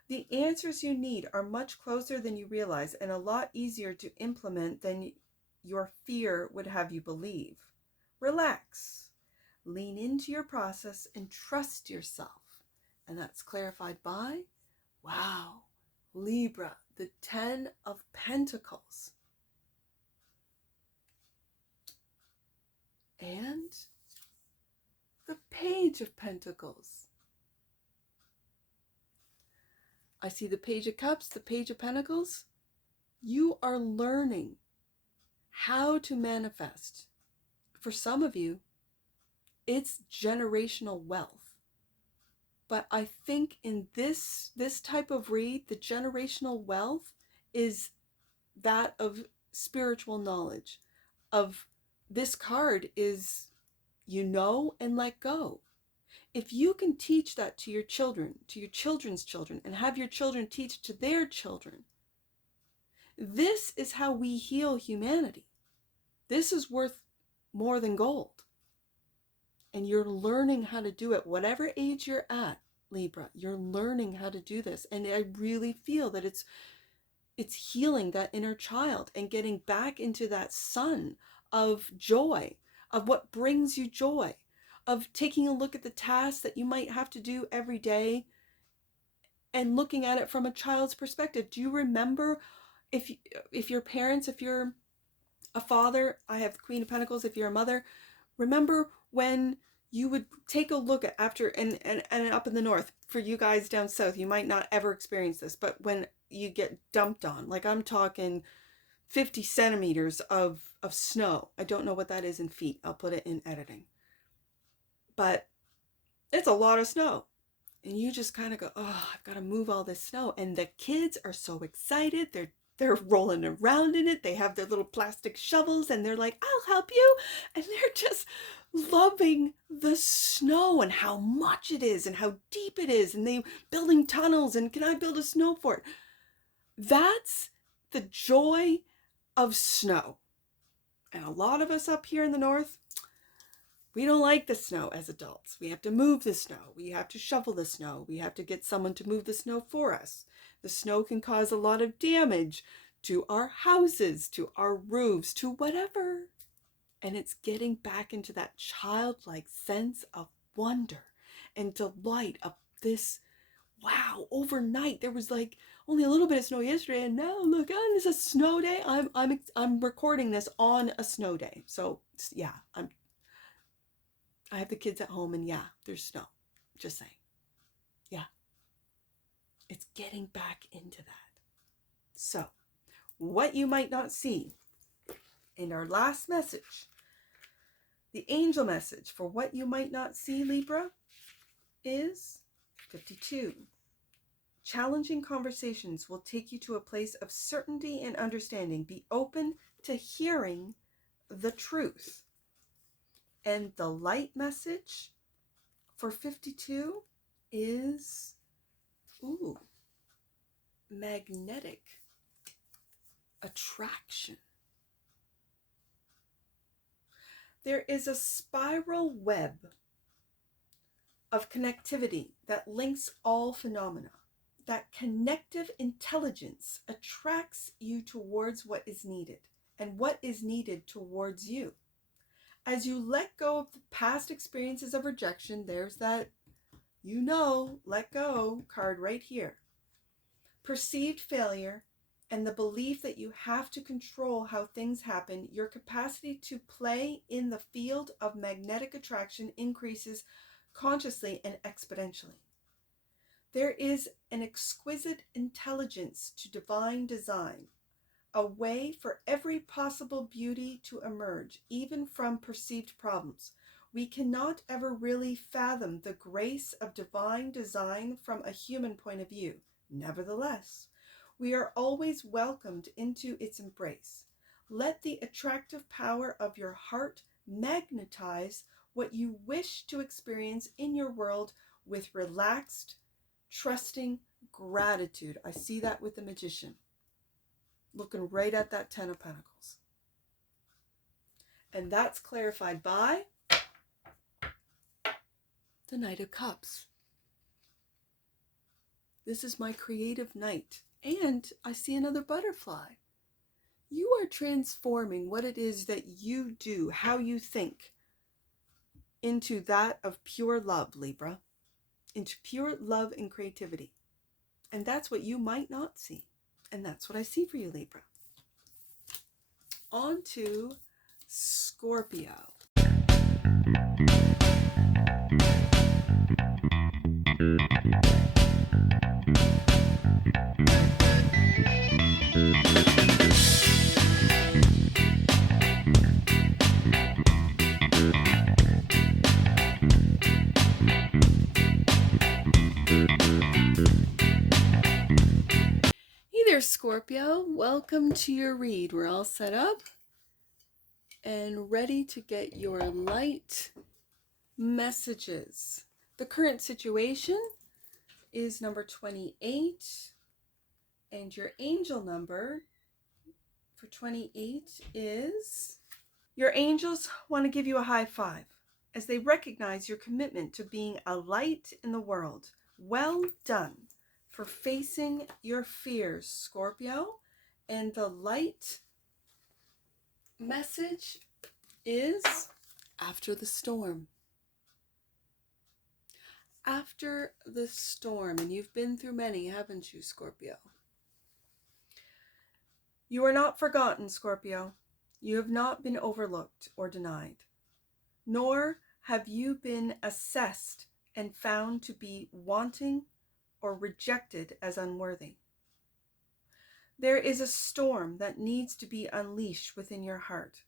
The answers you need are much closer than you realize and a lot easier to implement than your fear would have you believe. Relax. Lean into your process and trust yourself. And that's clarified by, wow, Libra, the 10 of Pentacles. And the Page of Pentacles. I see the Page of Cups, the Page of Pentacles. You are learning how to manifest. For some of you, it's generational wealth. But I think in this type of read, the generational wealth is that of spiritual knowledge. Of this card is, you know, and let go. If you can teach that to your children, to your children's children, and have your children teach to their children, this is how we heal humanity. This is worth more than gold. And you're learning how to do it. Whatever age you're at, Libra, you're learning how to do this. And I really feel that it's healing that inner child and getting back into that sun of joy, of what brings you joy, of taking a look at the tasks that you might have to do every day and looking at it from a child's perspective. Do you remember if your parents, if you're a father, I have the Queen of Pentacles, if you're a mother, remember when you would take a look at after, and up in the north, for you guys down south, you might not ever experience this, but when you get dumped on, like I'm talking 50 centimeters of snow. I don't know what that is in feet. I'll put it in editing. But it's a lot of snow. And you just kind of go, oh, I've got to move all this snow. And the kids are so excited. They're rolling around in it. They have their little plastic shovels and they're like, I'll help you. And they're just loving the snow and how much it is and how deep it is. And they building tunnels and can I build a snow fort? That's the joy of snow. And a lot of us up here in the north, we don't like the snow as adults. We have to move the snow. We have to shovel the snow. We have to get someone to move the snow for us. The snow can cause a lot of damage to our houses, to our roofs, to whatever. And it's getting back into that childlike sense of wonder and delight of this. Wow, overnight there was like only a little bit of snow yesterday, and now look, it's a snow day. I'm recording this on a snow day, so yeah, I have the kids at home, and yeah, there's snow. Just saying, yeah, it's getting back into that. So, what you might not see in our last message, the angel message for what you might not see, Libra, is 52. Challenging conversations will take you to a place of certainty and understanding. Be open to hearing the truth. And the light message for 52 is, magnetic attraction. There is a spiral web of connectivity that links all phenomena. That connective intelligence attracts you towards what is needed and what is needed towards you. As you let go of the past experiences of rejection, there's that, let go card right here. Perceived failure and the belief that you have to control how things happen, your capacity to play in the field of magnetic attraction increases consciously and exponentially. There is an exquisite intelligence to divine design, a way for every possible beauty to emerge, even from perceived problems. We cannot ever really fathom the grace of divine design from a human point of view. Nevertheless, we are always welcomed into its embrace. Let the attractive power of your heart magnetize what you wish to experience in your world with relaxed, trusting gratitude. I see that with the Magician, looking right at that Ten of Pentacles. And that's clarified by the Knight of Cups. This is my creative night. And I see another butterfly. You are transforming what it is that you do, how you think, into that of pure love, Libra. Into pure love and creativity. And that's what you might not see. And that's what I see for you, Libra. On to Scorpio. Hey there, Scorpio. Welcome to your read. We're all set up and ready to get your light messages. The current situation is number 28, and your angel number for 28 is... Your angels want to give you a high five as they recognize your commitment to being a light in the world. Well done for facing your fears, Scorpio. And the light message is after the storm. After the storm, and you've been through many, haven't you, Scorpio? You are not forgotten, Scorpio. You have not been overlooked or denied, nor have you been assessed and found to be wanting or rejected as unworthy. There is a storm that needs to be unleashed within your heart.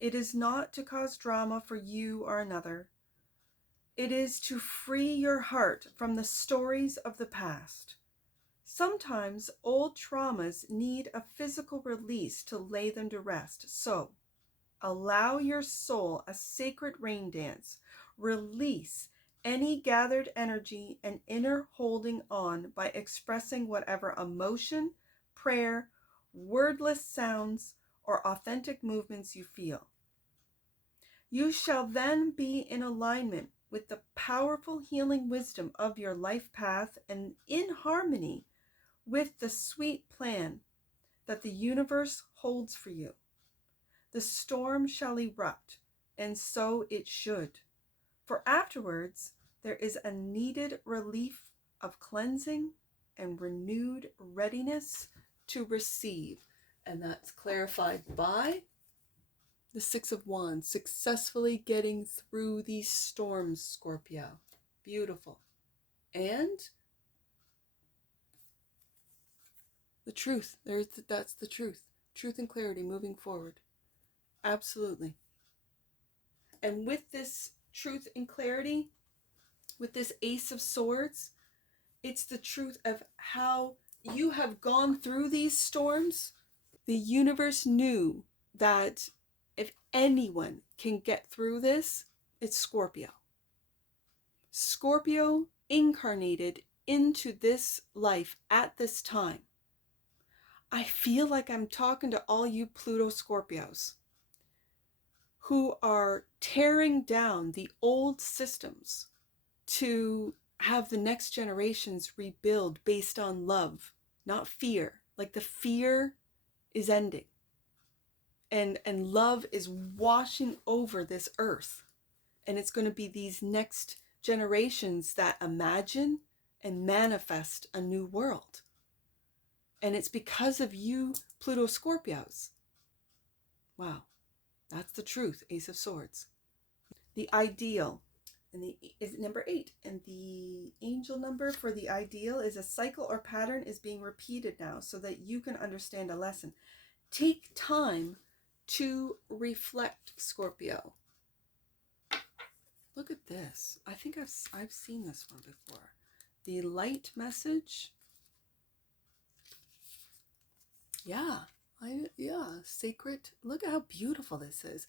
It is not to cause drama for you or another. It is to free your heart from the stories of the past. Sometimes old traumas need a physical release to lay them to rest. So, allow your soul a sacred rain dance. Release any gathered energy and inner holding on by expressing whatever emotion, prayer, wordless sounds, or authentic movements you feel. You shall then be in alignment with the powerful healing wisdom of your life path and in harmony with the sweet plan that the universe holds for you. The storm shall erupt, and so it should. For afterwards, there is a needed relief of cleansing and renewed readiness to receive. And that's clarified by the Six of Wands, successfully getting through these storms, Scorpio. Beautiful. And the truth. That's the truth. Truth and clarity moving forward. Absolutely. And with this truth and clarity, with this Ace of Swords, it's the truth of how you have gone through these storms. The universe knew that if anyone can get through this, it's Scorpio. Scorpio incarnated into this life at this time. I feel like I'm talking to all you Pluto Scorpios who are tearing down the old systems to have the next generations rebuild based on love, not fear. Like the fear is ending. And love is washing over this earth. And it's going to be these next generations that imagine and manifest a new world. And it's because of you, Pluto Scorpios. Wow. That's the truth, Ace of Swords. The ideal, And is number 8. And the angel number for the ideal is a cycle or pattern is being repeated now so that you can understand a lesson. Take time to reflect, Scorpio. Look at this. I think I've seen this one before. The light message. Yeah. Sacred. Look at how beautiful this is.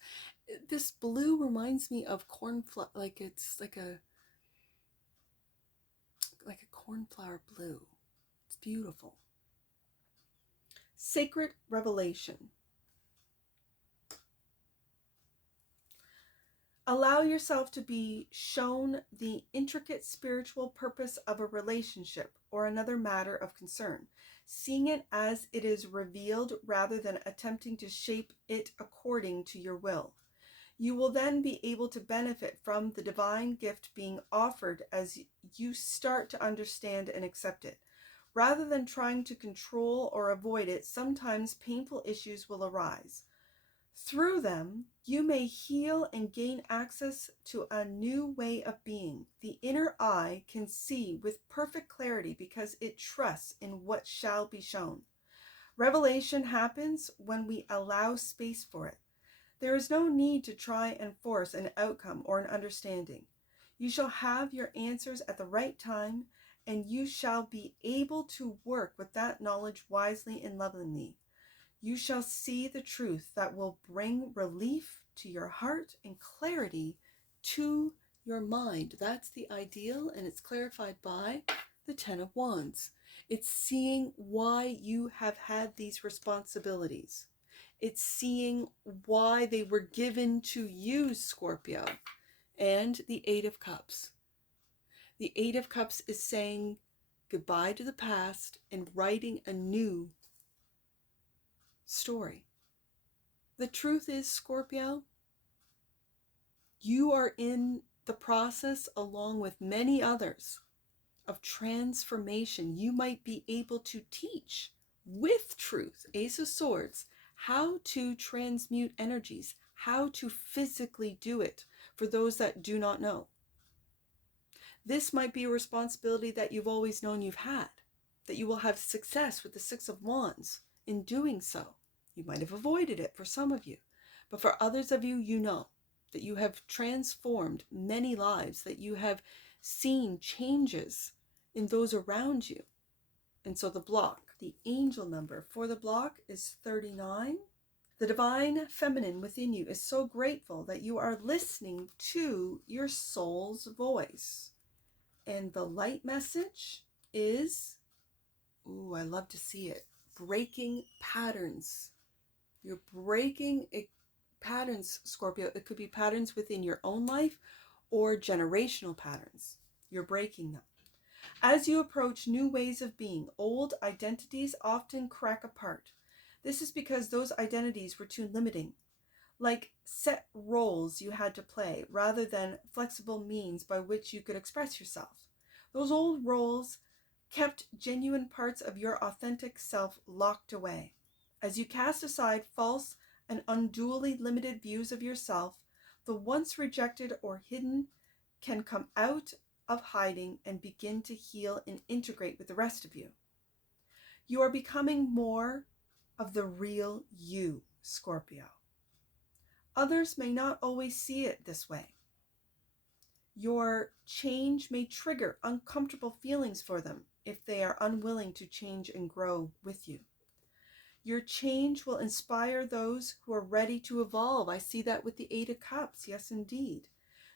This blue reminds me of cornflower, like it's like a cornflower blue. It's beautiful. Sacred revelation. Allow yourself to be shown the intricate spiritual purpose of a relationship or another matter of concern, seeing it as it is revealed rather than attempting to shape it according to your will. You will then be able to benefit from the divine gift being offered as you start to understand and accept it. Rather than trying to control or avoid it, sometimes painful issues will arise. Through them, you may heal and gain access to a new way of being. The inner eye can see with perfect clarity because it trusts in what shall be shown. Revelation happens when we allow space for it. There is no need to try and force an outcome or an understanding. You shall have your answers at the right time, and you shall be able to work with that knowledge wisely and lovingly. You shall see the truth that will bring relief to your heart and clarity to your mind. That's the ideal, and it's clarified by the Ten of Wands. It's seeing why you have had these responsibilities. It's seeing why they were given to you, Scorpio. And the Eight of Cups. The Eight of Cups is saying goodbye to the past and writing a new story. The truth is, Scorpio, you are in the process, along with many others, of transformation. You might be able to teach with truth, Ace of Swords, how to transmute energies, how to physically do it for those that do not know. This might be a responsibility that you've always known you've had, that you will have success with the Six of Wands in doing so. You might have avoided it for some of you, but for others of you, you know that you have transformed many lives, that you have seen changes in those around you. And so the block, the angel number for the block is 39. The divine feminine within you is so grateful that you are listening to your soul's voice. And the light message is, ooh, I love to see it, breaking patterns. You're breaking patterns, Scorpio. It could be patterns within your own life or generational patterns. You're breaking them. As you approach new ways of being, old identities often crack apart. This is because those identities were too limiting, like set roles you had to play rather than flexible means by which you could express yourself. Those old roles kept genuine parts of your authentic self locked away. As you cast aside false and unduly limited views of yourself, the once rejected or hidden can come out of hiding and begin to heal and integrate with the rest of you. You are becoming more of the real you, Scorpio. Others may not always see it this way. Your change may trigger uncomfortable feelings for them if they are unwilling to change and grow with you. Your change will inspire those who are ready to evolve. I see that with the Eight of Cups. Yes, indeed.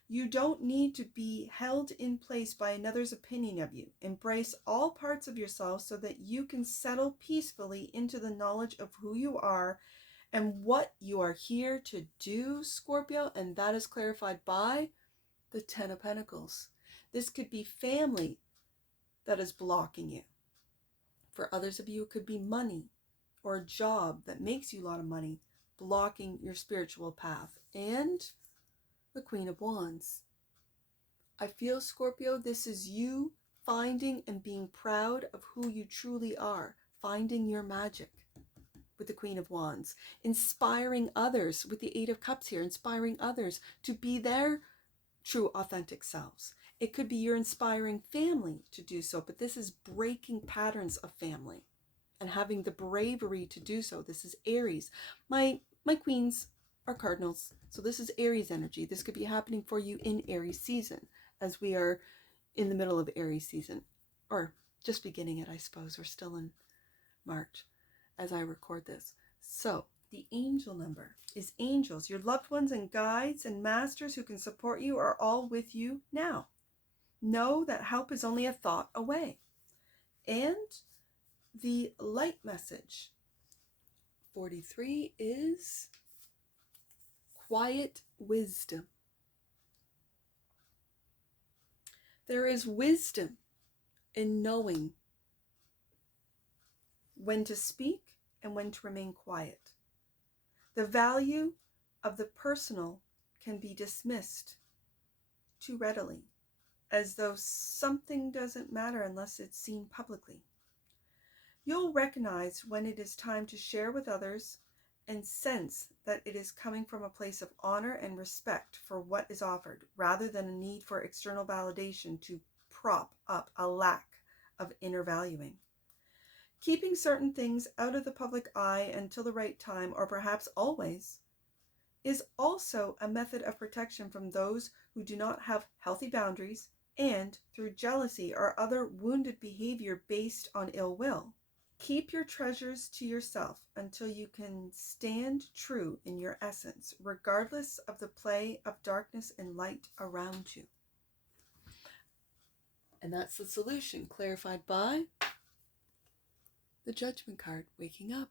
You don't need to be held in place by another's opinion of you. Embrace all parts of yourself so that you can settle peacefully into the knowledge of who you are and what you are here to do, Scorpio. And that is clarified by the Ten of Pentacles. This could be family that is blocking you. For others of you, it could be money or a job that makes you a lot of money, blocking your spiritual path. And the Queen of Wands. I feel, Scorpio, this is you finding and being proud of who you truly are, finding your magic with the Queen of Wands, inspiring others with the Eight of Cups here, inspiring others to be their true authentic selves. It could be your inspiring family to do so, but this is breaking patterns of family and having the bravery to do so. This is Aries. My queens are cardinals, so this is Aries energy. This could be happening for you in Aries season, as we are in the middle of Aries season, or just beginning it, I suppose. We're still in March as I record this. So the angel number is angels. Your loved ones and guides and masters who can support you are all with you now. Know that help is only a thought away. And the light message 43 is quiet wisdom. There is wisdom in knowing when to speak and when to remain quiet. The value of the personal can be dismissed too readily, as though something doesn't matter unless it's seen publicly. You'll recognize when it is time to share with others and sense that it is coming from a place of honor and respect for what is offered, rather than a need for external validation to prop up a lack of inner valuing. Keeping certain things out of the public eye until the right time, or perhaps always, is also a method of protection from those who do not have healthy boundaries and, through jealousy or other wounded behavior based on ill will. Keep your treasures to yourself until you can stand true in your essence, regardless of the play of darkness and light around you. And that's the solution, clarified by the Judgment card, waking up.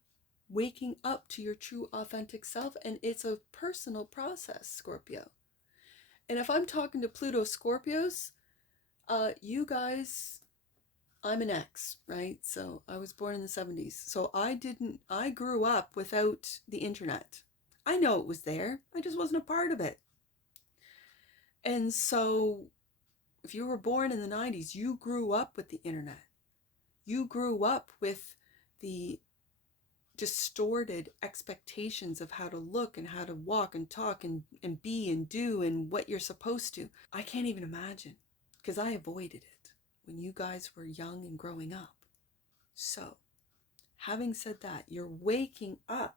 Waking up to your true authentic self, and it's a personal process, Scorpio. And if I'm talking to Pluto Scorpios, you guys, I'm an X, right? So I was born in the 70s. So I grew up without the internet. I know it was there. I just wasn't a part of it. And so if you were born in the 90s, you grew up with the internet. You grew up with the distorted expectations of how to look and how to walk and talk and be and do and what you're supposed to. I can't even imagine, because I avoided it when you guys were young and growing up. So, having said that, you're waking up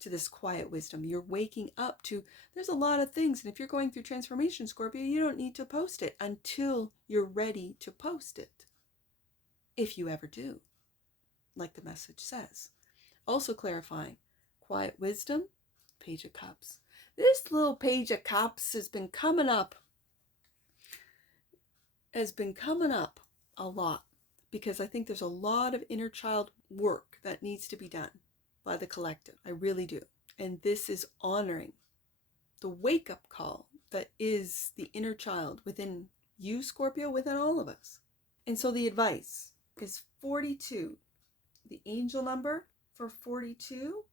to this quiet wisdom. You're waking up to, there's a lot of things, and if you're going through transformation, Scorpio, you don't need to post it until you're ready to post it. If you ever do, like the message says. Also clarifying, quiet wisdom, Page of Cups. This little Page of Cups has been coming up a lot, because I think there's a lot of inner child work that needs to be done by the collective. I really do. And this is honoring the wake-up call that is the inner child within you, Scorpio, within all of us. And so the advice is 42. The angel number for 42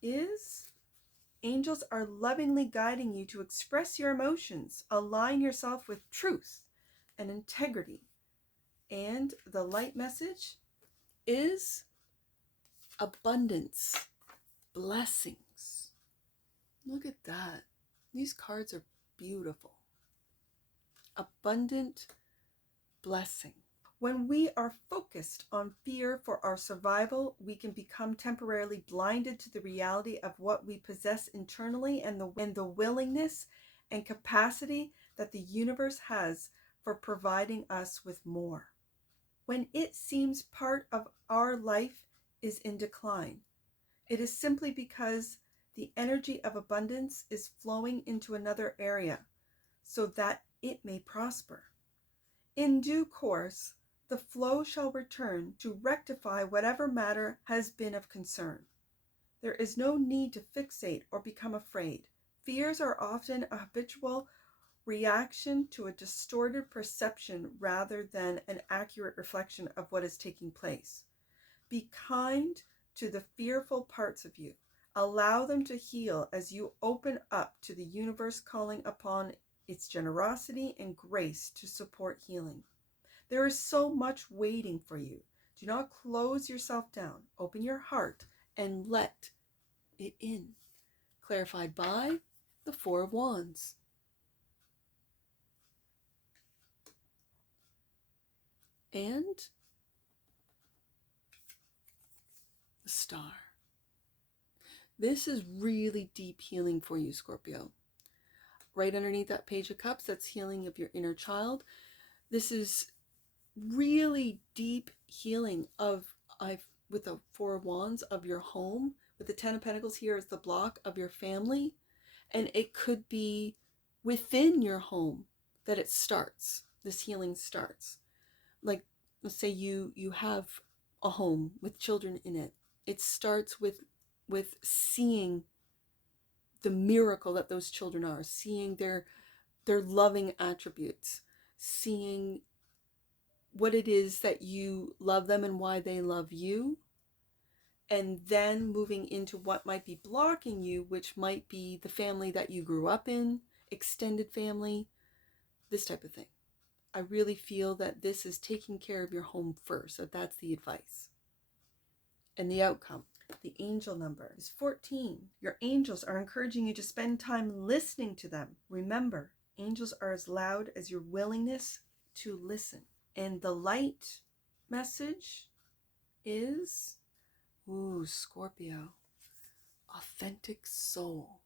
is angels are lovingly guiding you to express your emotions, align yourself with truth and integrity. And the light message is abundance, blessings. Look at that. These cards are beautiful. Abundant blessing. When we are focused on fear for our survival, we can become temporarily blinded to the reality of what we possess internally and the willingness and capacity that the universe has for providing us with more. When it seems part of our life is in decline, it is simply because the energy of abundance is flowing into another area so that it may prosper. In due course, the flow shall return to rectify whatever matter has been of concern. There is no need to fixate or become afraid. Fears are often a habitual reaction to a distorted perception rather than an accurate reflection of what is taking place. Be kind to the fearful parts of you. Allow them to heal as you open up to the universe calling upon its generosity and grace to support healing. There is so much waiting for you. Do not close yourself down. Open your heart and let it in. Clarified by the Four of Wands. and the Star. This is really deep healing for you, Scorpio. Right underneath that Page of Cups, that's healing of your inner child. This is really deep healing of, with the Four of Wands, of your home. With the Ten of Pentacles here is the block of your family. And it could be within your home that it starts. This healing starts. Like, let's say you have a home with children in it. It starts with seeing the miracle that those children are, seeing their loving attributes, seeing what it is that you love them and why they love you, and then moving into what might be blocking you, which might be the family that you grew up in, extended family, this type of thing. I really feel that this is taking care of your home first. So that's the advice. And the outcome. The angel number is 14. Your angels are encouraging you to spend time listening to them. Remember, angels are as loud as your willingness to listen. And the light message is, ooh, Scorpio, authentic soul.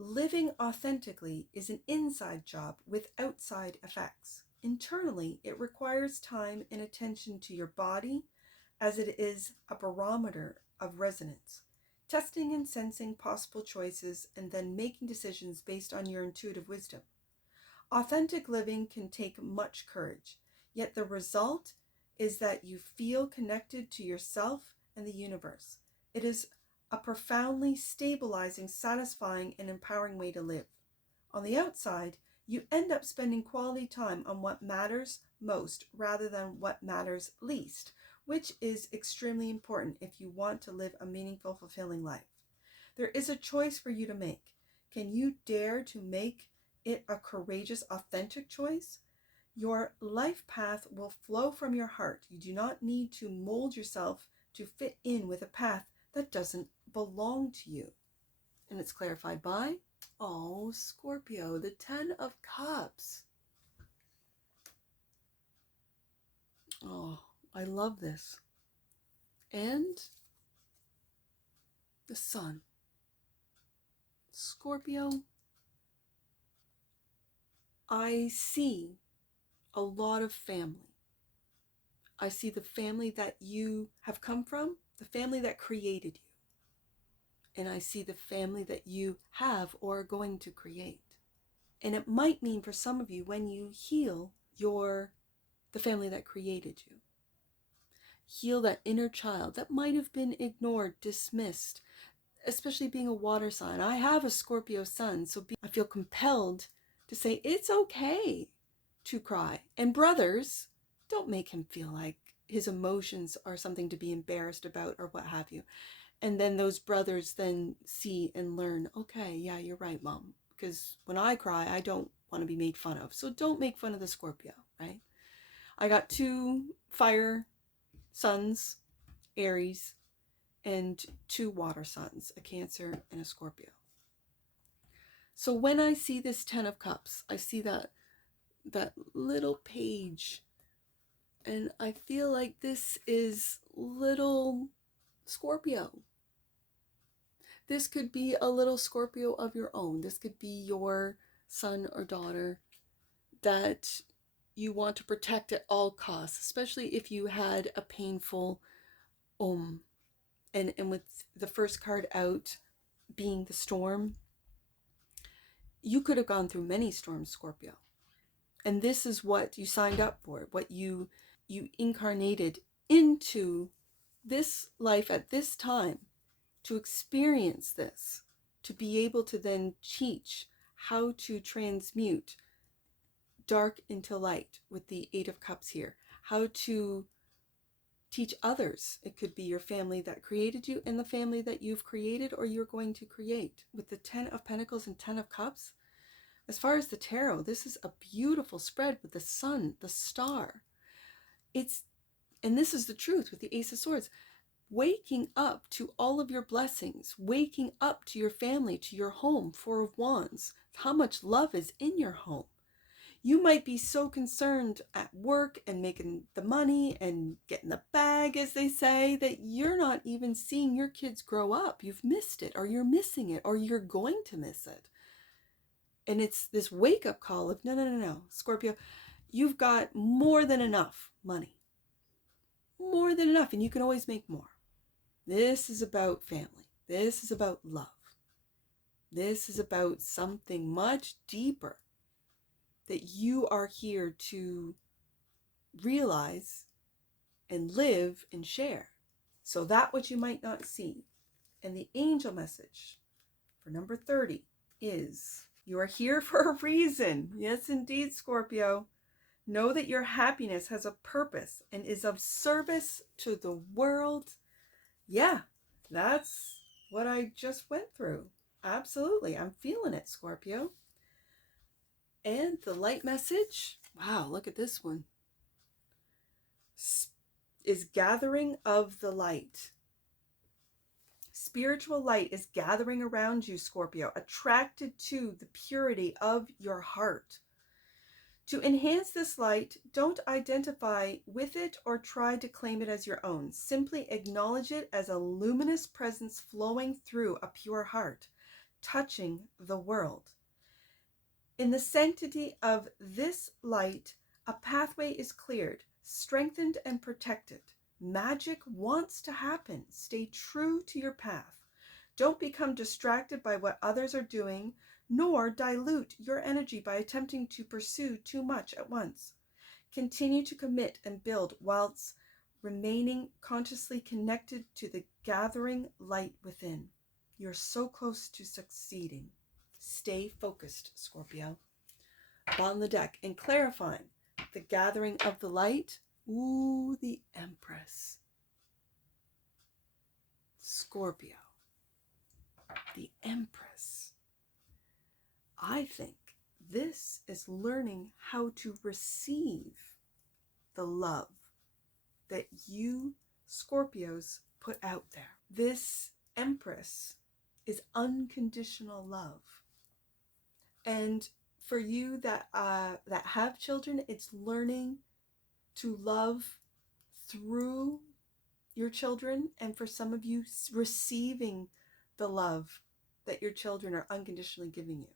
Living authentically is an inside job with outside effects. Internally, it requires time and attention to your body, as it is a barometer of resonance, testing and sensing possible choices and then making decisions based on your intuitive wisdom. Authentic living can take much courage, yet the result is that you feel connected to yourself and the universe. It is a profoundly stabilizing, satisfying, and empowering way to live. On the outside, you end up spending quality time on what matters most rather than what matters least, which is extremely important if you want to live a meaningful, fulfilling life. There is a choice for you to make. Can you dare to make it a courageous, authentic choice? Your life path will flow from your heart. You do not need to mold yourself to fit in with a path that doesn't belong to you. And it's clarified by, oh, Scorpio, the Ten of Cups. Oh, I love this. And the Sun. Scorpio, I see a lot of family. I see the family that you have come from, the family that created you. And I see the family that you have or are going to create. And it might mean for some of you, when you heal the family that created you, heal that inner child that might have been ignored, dismissed, especially being a water sign. I have a Scorpio sun, so I feel compelled to say it's okay to cry. And brothers, don't make him feel like his emotions are something to be embarrassed about or what have you. And then those brothers then see and learn, okay, yeah, you're right, Mom. Because when I cry, I don't want to be made fun of. So don't make fun of the Scorpio, right? I got 2 fire suns, Aries, and 2 water suns, a Cancer and a Scorpio. So when I see this Ten of Cups, I see that little page, and I feel like this is little Scorpio. This could be a little Scorpio of your own. This could be your son or daughter that you want to protect at all costs, especially if you had a painful and with the first card out being the storm, you could have gone through many storms, Scorpio. And this is what you signed up for, what you incarnated into this life at this time, to experience this, to be able to then teach how to transmute dark into light with the Eight of Cups here, how to teach others. It could be your family that created you and the family that you've created or you're going to create. With the Ten of Pentacles and Ten of Cups, as far as the tarot, this is a beautiful spread with the sun, the star. And this is the truth with the Ace of Swords. Waking up to all of your blessings, waking up to your family, to your home, Four of Wands, how much love is in your home. You might be so concerned at work and making the money and getting the bag, as they say, that you're not even seeing your kids grow up. You've missed it, or you're missing it, or you're going to miss it. And it's this wake-up call of, no, Scorpio, you've got more than enough money. More than enough, and you can always make more. This is about family. This is about love. This is about something much deeper that you are here to realize and live and share. So that which you might not see. And the angel message for number 30 is, you are here for a reason. Yes, indeed, Scorpio. Know that your happiness has a purpose and is of service to the world. Yeah, that's what I just went through. Absolutely. I'm feeling it, Scorpio. And the light message, wow, look at this one, is gathering of the light. Spiritual light is gathering around you, Scorpio, attracted to the purity of your heart. To enhance this light, don't identify with it or try to claim it as your own. Simply acknowledge it as a luminous presence flowing through a pure heart, touching the world. In the sanctity of this light, a pathway is cleared, strengthened, and protected. Magic wants to happen. Stay true to your path. Don't become distracted by what others are doing, nor dilute your energy by attempting to pursue too much at once. Continue to commit and build whilst remaining consciously connected to the gathering light within. You're so close to succeeding. Stay focused, Scorpio. On the deck and clarifying the gathering of the light. Ooh, the Empress. Scorpio. The Empress. I think this is learning how to receive the love that you Scorpios put out there. This Empress is unconditional love. And for you that have children, it's learning to love through your children, and for some of you, receiving the love that your children are unconditionally giving you.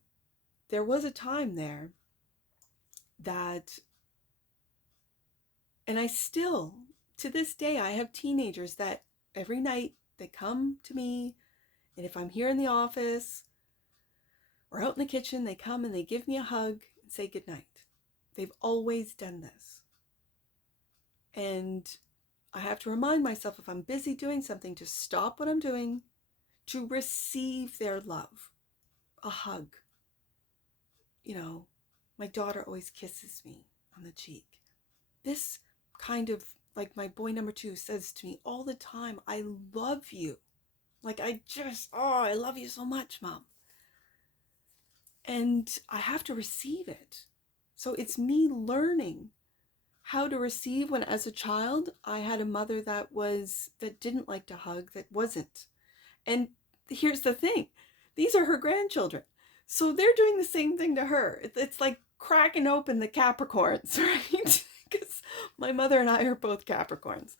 There was a time there that, and I still, to this day, I have teenagers that every night they come to me, and if I'm here in the office or out in the kitchen, they come and they give me a hug and say goodnight. They've always done this. And I have to remind myself, if I'm busy doing something, to stop what I'm doing, to receive their love. A hug. You know, my daughter always kisses me on the cheek. This kind of, like my boy number 2 says to me all the time, I love you. Like I love you so much, Mom. And I have to receive it. So it's me learning how to receive when, as a child, I had a mother that didn't like to hug, that wasn't. And here's the thing. These are her grandchildren. So they're doing the same thing to her. It's like cracking open the Capricorns, right? Because my mother and I are both Capricorns.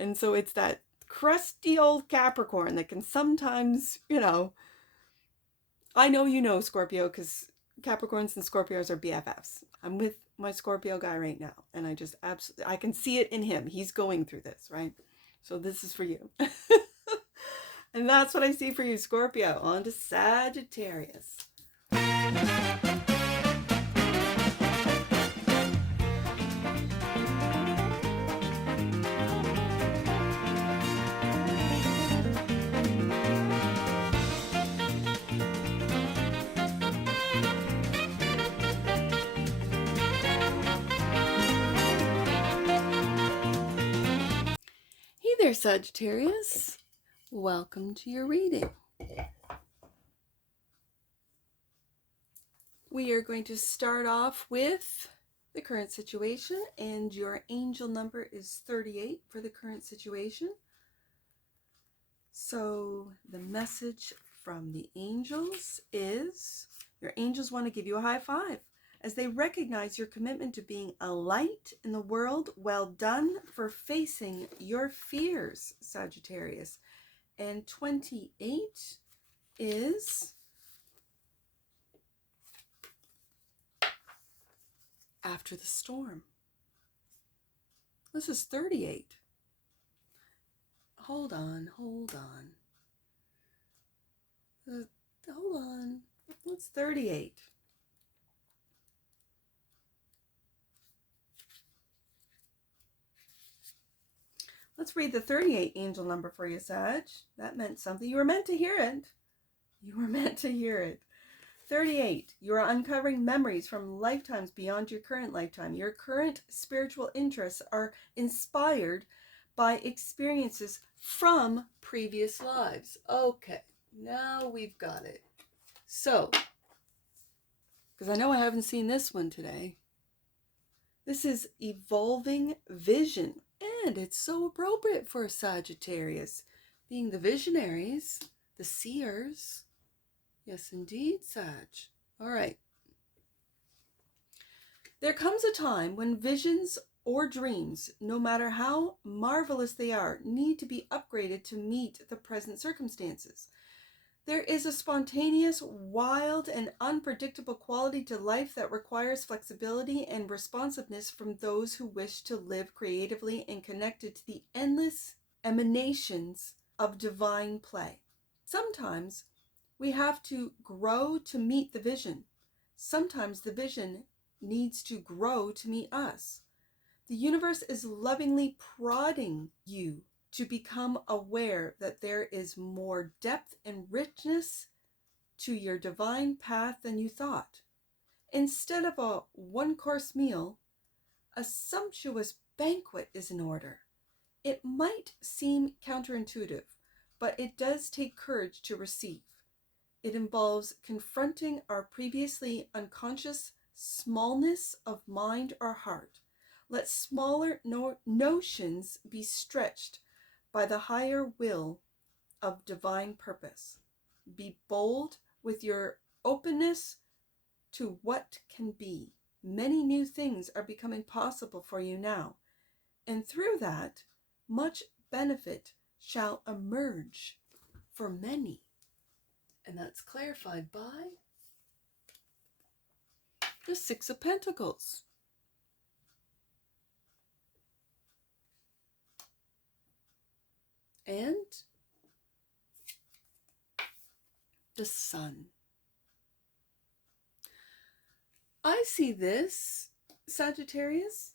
And so it's that crusty old Capricorn that can sometimes, I know you know, Scorpio, because Capricorns and Scorpios are BFFs. I'm with my Scorpio guy right now, and I can see it in him. He's going through this, right? So this is for you. And that's what I see for you, Scorpio. On to Sagittarius. Hey there, Sagittarius. Welcome to your reading. We are going to start off with the current situation, and your angel number is 38 for the current situation. So the message from the angels is, Your angels want to give you a high five as they recognize your commitment to being a light in the world. Well done for facing your fears, Sagittarius. And 28 is after the storm. This is 38. Hold on. Hold on. What's 38? Let's read the 38 angel number for you, Sag. That meant something. You were meant to hear it. You were meant to hear it. 38. You are uncovering memories from lifetimes beyond your current lifetime. Your current spiritual interests are inspired by experiences from previous lives. Okay, now we've got it. So, because I know I haven't seen this one today. This is evolving vision, and it's so appropriate for a Sagittarius, being the visionaries, the seers. Yes, indeed, Sag. All right. There comes a time when visions or dreams, no matter how marvelous they are, need to be upgraded to meet the present circumstances. There is a spontaneous, wild, and unpredictable quality to life that requires flexibility and responsiveness from those who wish to live creatively and connected to the endless emanations of divine play. Sometimes we have to grow to meet the vision. Sometimes the vision needs to grow to meet us. The universe is lovingly prodding you to become aware that there is more depth and richness to your divine path than you thought. Instead of a one-course meal, a sumptuous banquet is in order. It might seem counterintuitive, but it does take courage to receive. It involves confronting our previously unconscious smallness of mind or heart. Let smaller notions be stretched by the higher will of divine purpose. Be bold with your openness to what can be. Many new things are becoming possible for you now, and through that, much benefit shall emerge for many. And that's clarified by the Six of Pentacles. And the Sun. I see this, Sagittarius,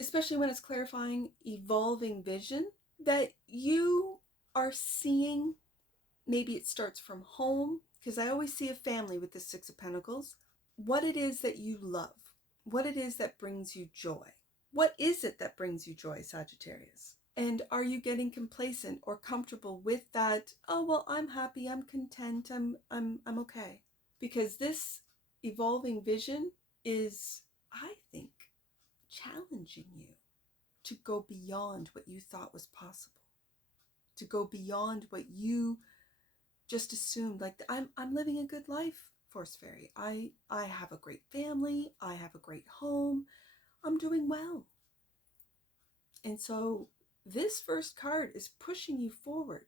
especially when it's clarifying evolving vision, that you are seeing, maybe it starts from home, because I always see a family with the Six of Pentacles, what it is that you love, what it is that brings you joy. What is it that brings you joy, Sagittarius? And are you getting complacent or comfortable with that? Oh, well, I'm happy, I'm content, I'm okay. Because this evolving vision is, I think, challenging you to go beyond what you thought was possible, to go beyond what you just assumed. Like, I'm living a good life, Force Fairy. I have a great family, I have a great home, I'm doing well. And so this first card is pushing you forward,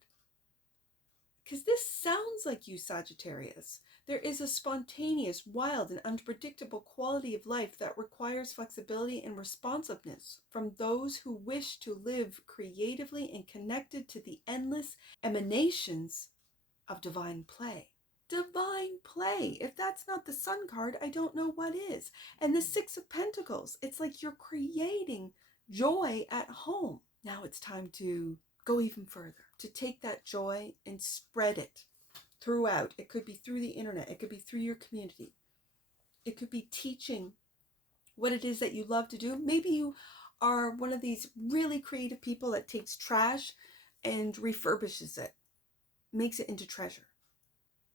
because this sounds like you, Sagittarius. There is a spontaneous, wild, and unpredictable quality of life that requires flexibility and responsiveness from those who wish to live creatively and connected to the endless emanations of divine play. Divine play. If that's not the Sun card, I don't know what is. And the Six of Pentacles, it's like you're creating joy at home. Now it's time to go even further, to take that joy and spread it throughout. It could be through the internet, it could be through your community, it could be teaching what it is that you love to do. Maybe you are one of these really creative people that takes trash and refurbishes it, makes it into treasure.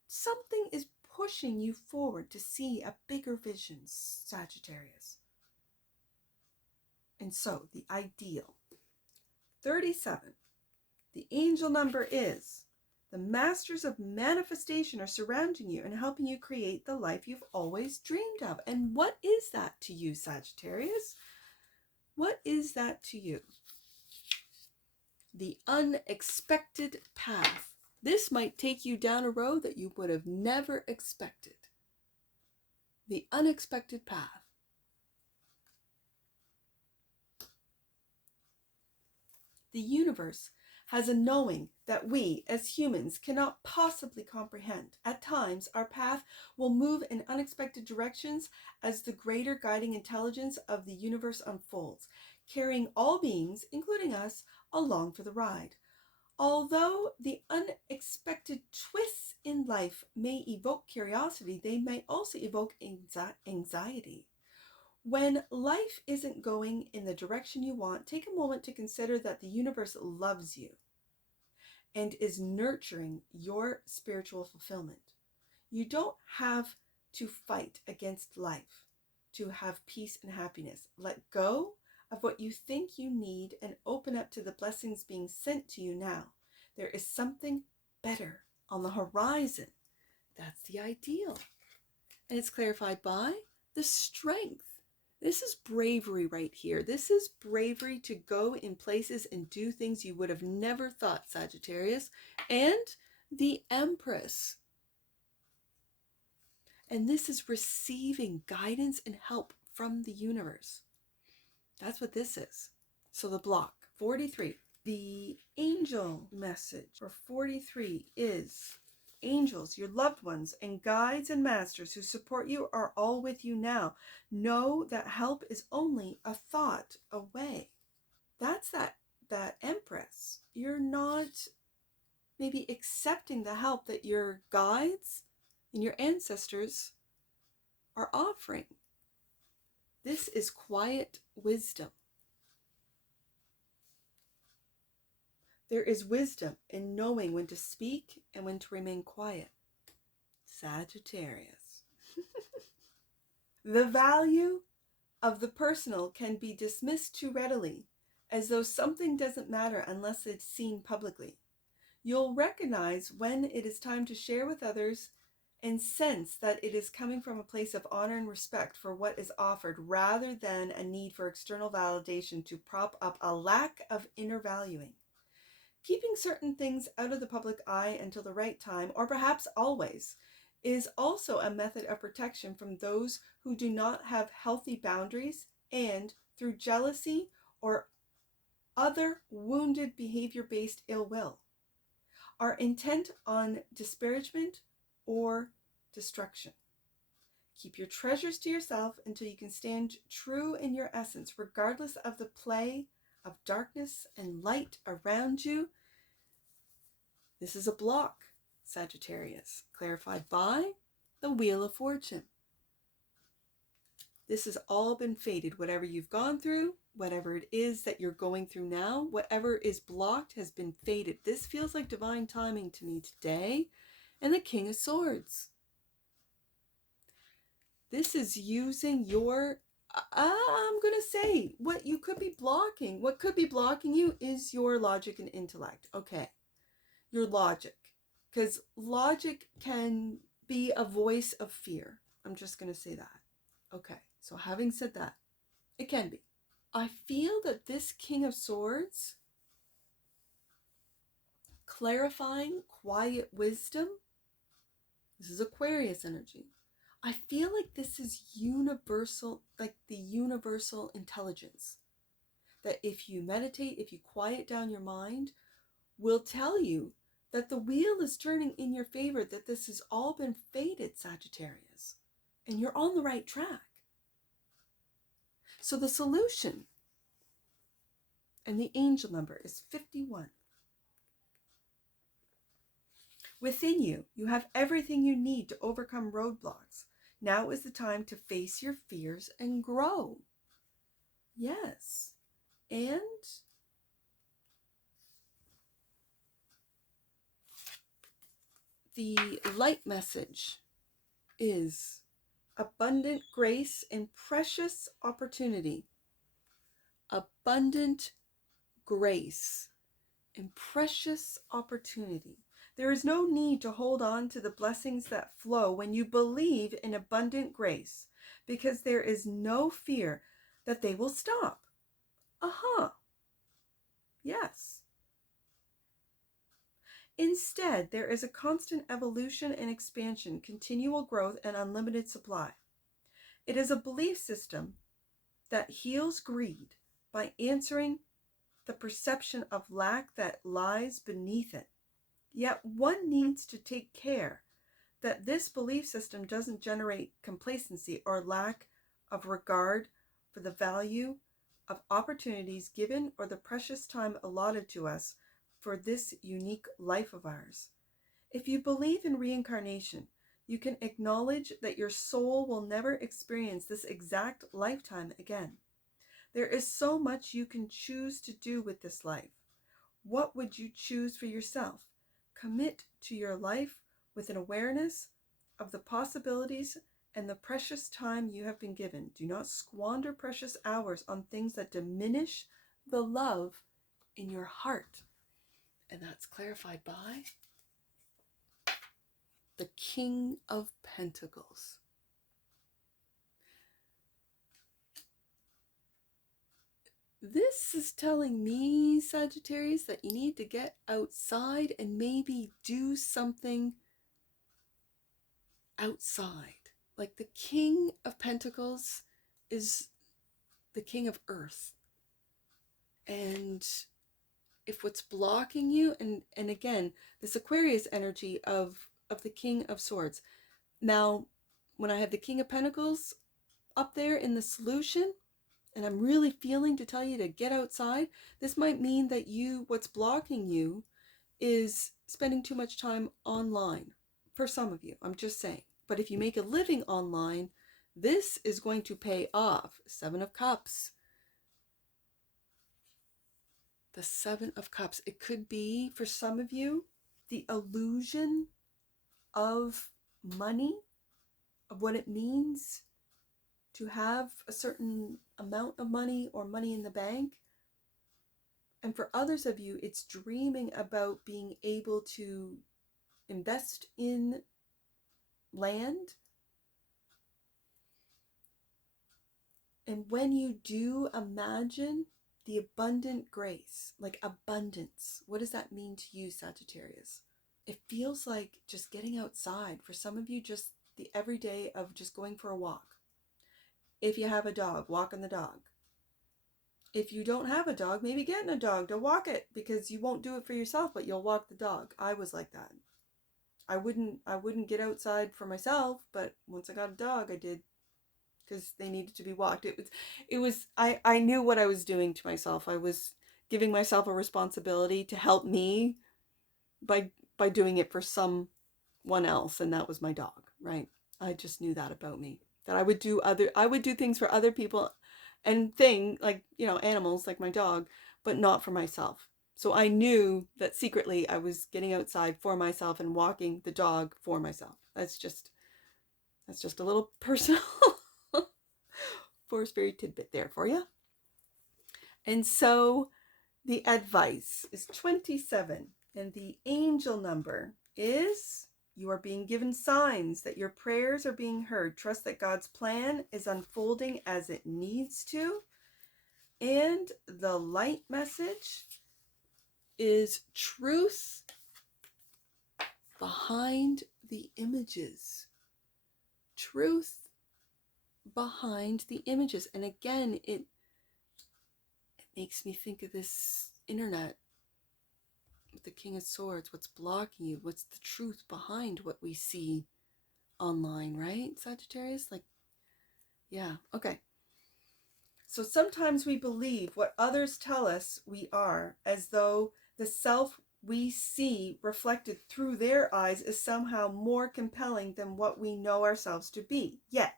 Something is pushing you forward to see a bigger vision, Sagittarius. And so the ideal 37, the angel number is The masters of manifestation are surrounding you and helping you create the life you've always dreamed of. And what is that to you, Sagittarius? What is that to you? The unexpected path. This might take you down a road that you would have never expected. The unexpected path. The universe has a knowing that we, as humans, cannot possibly comprehend. At times, our path will move in unexpected directions as the greater guiding intelligence of the universe unfolds, carrying all beings, including us, along for the ride. Although the unexpected twists in life may evoke curiosity, they may also evoke anxiety. When life isn't going in the direction you want, take a moment to consider that the universe loves you and is nurturing your spiritual fulfillment. You don't have to fight against life to have peace and happiness. Let go of what you think you need and open up to the blessings being sent to you now. There is something better on the horizon. That's the ideal. And it's clarified by the strength. This is bravery right here. This is bravery to go in places and do things you would have never thought, Sagittarius. And the Empress. And this is receiving guidance and help from the universe. That's what this is. So the block, 43. The angel message for 43 is: angels, your loved ones, and guides and masters who support you are all with you now. Know that help is only a thought away. That's that Empress. You're not maybe accepting the help that your guides and your ancestors are offering. This is quiet wisdom. There is wisdom in knowing when to speak and when to remain quiet. Sagittarius. The value of the personal can be dismissed too readily, as though something doesn't matter unless it's seen publicly. You'll recognize when it is time to share with others and sense that it is coming from a place of honor and respect for what is offered, rather than a need for external validation to prop up a lack of inner valuing. Keeping certain things out of the public eye until the right time, or perhaps always, is also a method of protection from those who do not have healthy boundaries and, through jealousy or other wounded behavior-based ill will, are intent on disparagement or destruction. Keep your treasures to yourself until you can stand true in your essence, regardless of the play of darkness and light around you. This is a block, Sagittarius, clarified by the Wheel of Fortune. This has all been fated. Whatever you've gone through, whatever it is that you're going through now, whatever is blocked has been fated. This feels like divine timing to me today. And the King of Swords. This is using your, I'm going to say, what you could be blocking. What could be blocking you is your logic and intellect. Okay, your logic. Because logic can be a voice of fear. I'm just going to say that. Okay, so having said that, it can be. I feel that this King of Swords, clarifying quiet wisdom, this is Aquarius energy. I feel like this is universal, like the universal intelligence. That if you meditate, if you quiet down your mind, will tell you that the wheel is turning in your favor, that this has all been fated, Sagittarius. And you're on the right track. So the solution, and the angel number is 51. Within you, you have everything you need to overcome roadblocks. Now is the time to face your fears and grow. Yes. And the light message is abundant grace and precious opportunity. Abundant grace and precious opportunity. There is no need to hold on to the blessings that flow when you believe in abundant grace, because there is no fear that they will stop. Yes. Instead, there is a constant evolution and expansion, continual growth, and unlimited supply. It is a belief system that heals greed by answering the perception of lack that lies beneath it. Yet one needs to take care that this belief system doesn't generate complacency or lack of regard for the value of opportunities given or the precious time allotted to us for this unique life of ours. If you believe in reincarnation, you can acknowledge that your soul will never experience this exact lifetime again. There is so much you can choose to do with this life. What would you choose for yourself? Commit to your life with an awareness of the possibilities and the precious time you have been given. Do not squander precious hours on things that diminish the love in your heart. And that's clarified by the King of Pentacles. This is telling me, Sagittarius, that you need to get outside and maybe do something outside. Like the King of Pentacles is the King of Earth. And if what's blocking you, and again, this Aquarius energy of the King of Swords. Now, when I have the King of Pentacles up there in the solution, and I'm really feeling to tell you to get outside, this might mean that what's blocking you is spending too much time online. For some of you, I'm just saying. But if you make a living online, this is going to pay off. 7 of Cups. The 7 of Cups. It could be, for some of you, the illusion of money, of what it means to have a certain amount of money or money in the bank. And for others of you, it's dreaming about being able to invest in land. And when you do imagine the abundant grace, like abundance, what does that mean to you, Sagittarius? It feels like just getting outside. For some of you, just the everyday of just going for a walk. If you have a dog, walking the dog. If you don't have a dog, maybe getting a dog to walk it, because you won't do it for yourself, but you'll walk the dog. I was like that. I wouldn't get outside for myself, but once I got a dog, I did, because they needed to be walked. I knew what I was doing to myself. I was giving myself a responsibility to help me by doing it for someone else, and that was my dog, right? I just knew that about me, that I would do things for other people and like, animals like my dog, but not for myself. So I knew that secretly I was getting outside for myself and walking the dog for myself. That's just a little personal forest fairy tidbit there for you. And so the advice is 27, and the angel number is: you are being given signs that your prayers are being heard. Trust that God's plan is unfolding as it needs to. And the light message is truth behind the images. Truth behind the images. And again, it makes me think of this internet with the King of Swords. What's blocking you? What's the truth behind what we see online, right, Sagittarius? Like, yeah, okay. So sometimes we believe what others tell us we are, as though the self we see reflected through their eyes is somehow more compelling than what we know ourselves to be. Yet,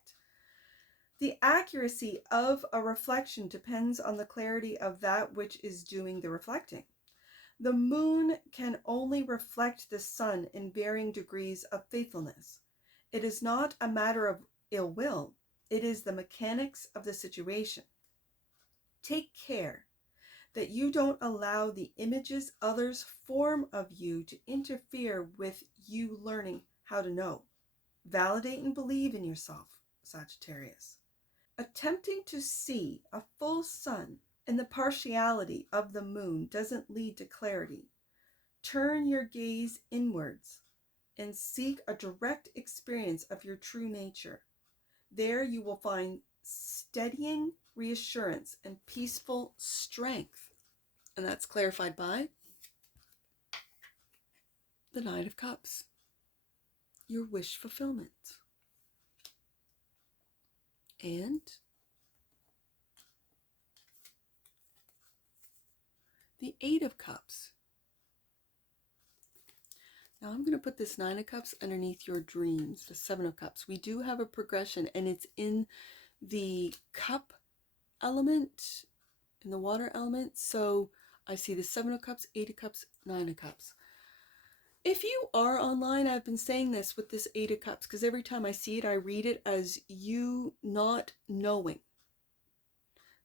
the accuracy of a reflection depends on the clarity of that which is doing the reflecting. The moon can only reflect the sun in varying degrees of faithfulness. It is not a matter of ill will. It is the mechanics of the situation. Take care that you don't allow the images others form of you to interfere with you learning how to know. Validate and believe in yourself, Sagittarius. Attempting to see a full sun in the partiality of the moon doesn't lead to clarity. Turn your gaze inwards and seek a direct experience of your true nature. There you will find steadying reassurance and peaceful strength. And that's clarified by the Knight of Cups, your wish fulfillment. And the Eight of Cups. Now I'm going to put this Nine of Cups underneath your dreams, the Seven of Cups. We do have a progression, and it's in the cup element, in the water element. So I see the Seven of Cups, Eight of Cups, Nine of Cups. If you are online, I've been saying this with this Eight of Cups, because every time I see it, I read it as you not knowing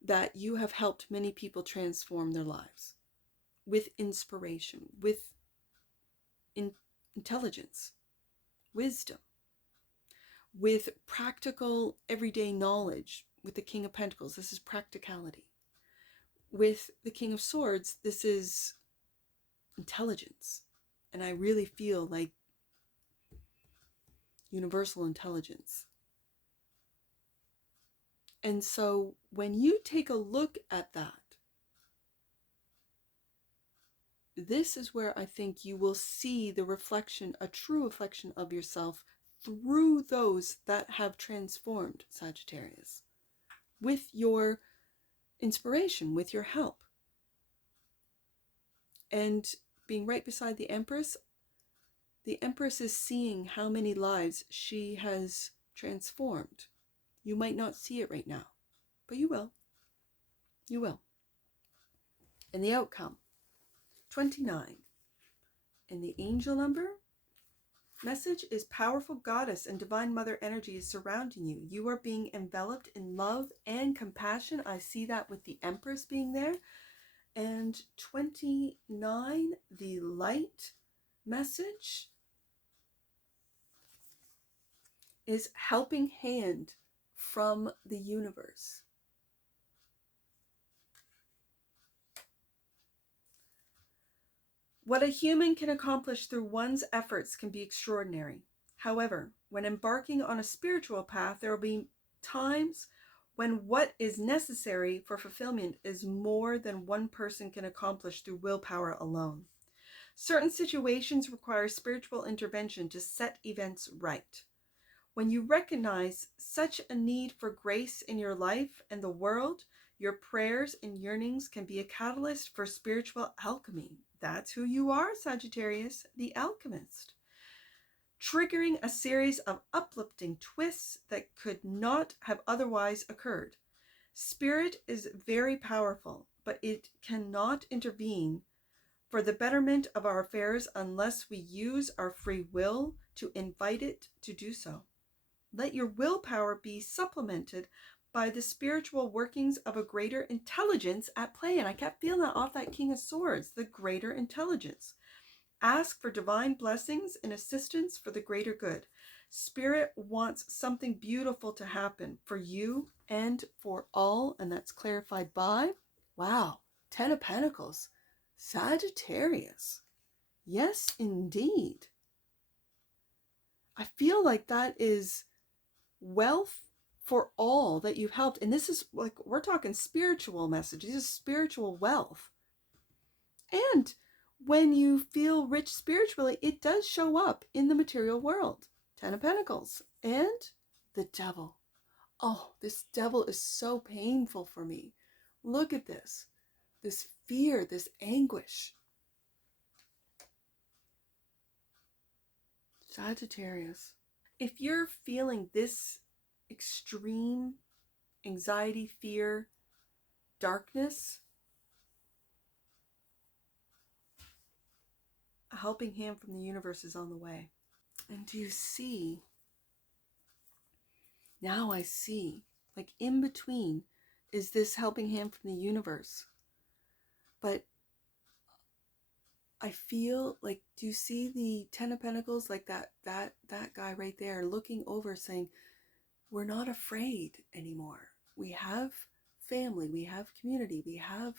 that you have helped many people transform their lives with inspiration, with intelligence, wisdom, with practical everyday knowledge. With the King of Pentacles, this is practicality. With the King of Swords, this is intelligence. And I really feel like universal intelligence. And so when you take a look at that, this is where I think you will see the reflection, a true reflection of yourself through those that have transformed, Sagittarius, with your inspiration, with your help. And being right beside the Empress is seeing how many lives she has transformed. You might not see it right now, but you will. You will. And the outcome, 29. And the angel number message is powerful goddess and divine mother energy is surrounding you. You are being enveloped in love and compassion. I see that with the Empress being there. And 29, the light message is helping hand from the universe. What a human can accomplish through one's efforts can be extraordinary. However, when embarking on a spiritual path, there will be times when what is necessary for fulfillment is more than one person can accomplish through willpower alone. Certain situations require spiritual intervention to set events right. When you recognize such a need for grace in your life and the world, your prayers and yearnings can be a catalyst for spiritual alchemy. That's who you are, Sagittarius, the alchemist. Triggering a series of uplifting twists that could not have otherwise occurred. Spirit is very powerful, but it cannot intervene for the betterment of our affairs unless we use our free will to invite it to do so. Let your willpower be supplemented by the spiritual workings of a greater intelligence at play. And I kept feeling that off that King of Swords, the greater intelligence. Ask for divine blessings and assistance for the greater good. Spirit wants something beautiful to happen for you and for all. And that's clarified by, wow, 10 of Pentacles, Sagittarius. Yes, indeed. I feel like that is wealth for all that you've helped. And this is like, we're talking spiritual message. This is spiritual wealth. And when you feel rich spiritually, it does show up in the material world. 10 of Pentacles and the Devil. Oh, this Devil is so painful for me. Look at this. This fear, this anguish. Sagittarius. If you're feeling this extreme anxiety, fear, darkness, a helping hand from the universe is on the way. And do you see? Now I see, like in between is this helping hand from the universe. But I feel like, do you see the Ten of Pentacles? Like that guy right there looking over saying, we're not afraid anymore. We have family, we have community, we have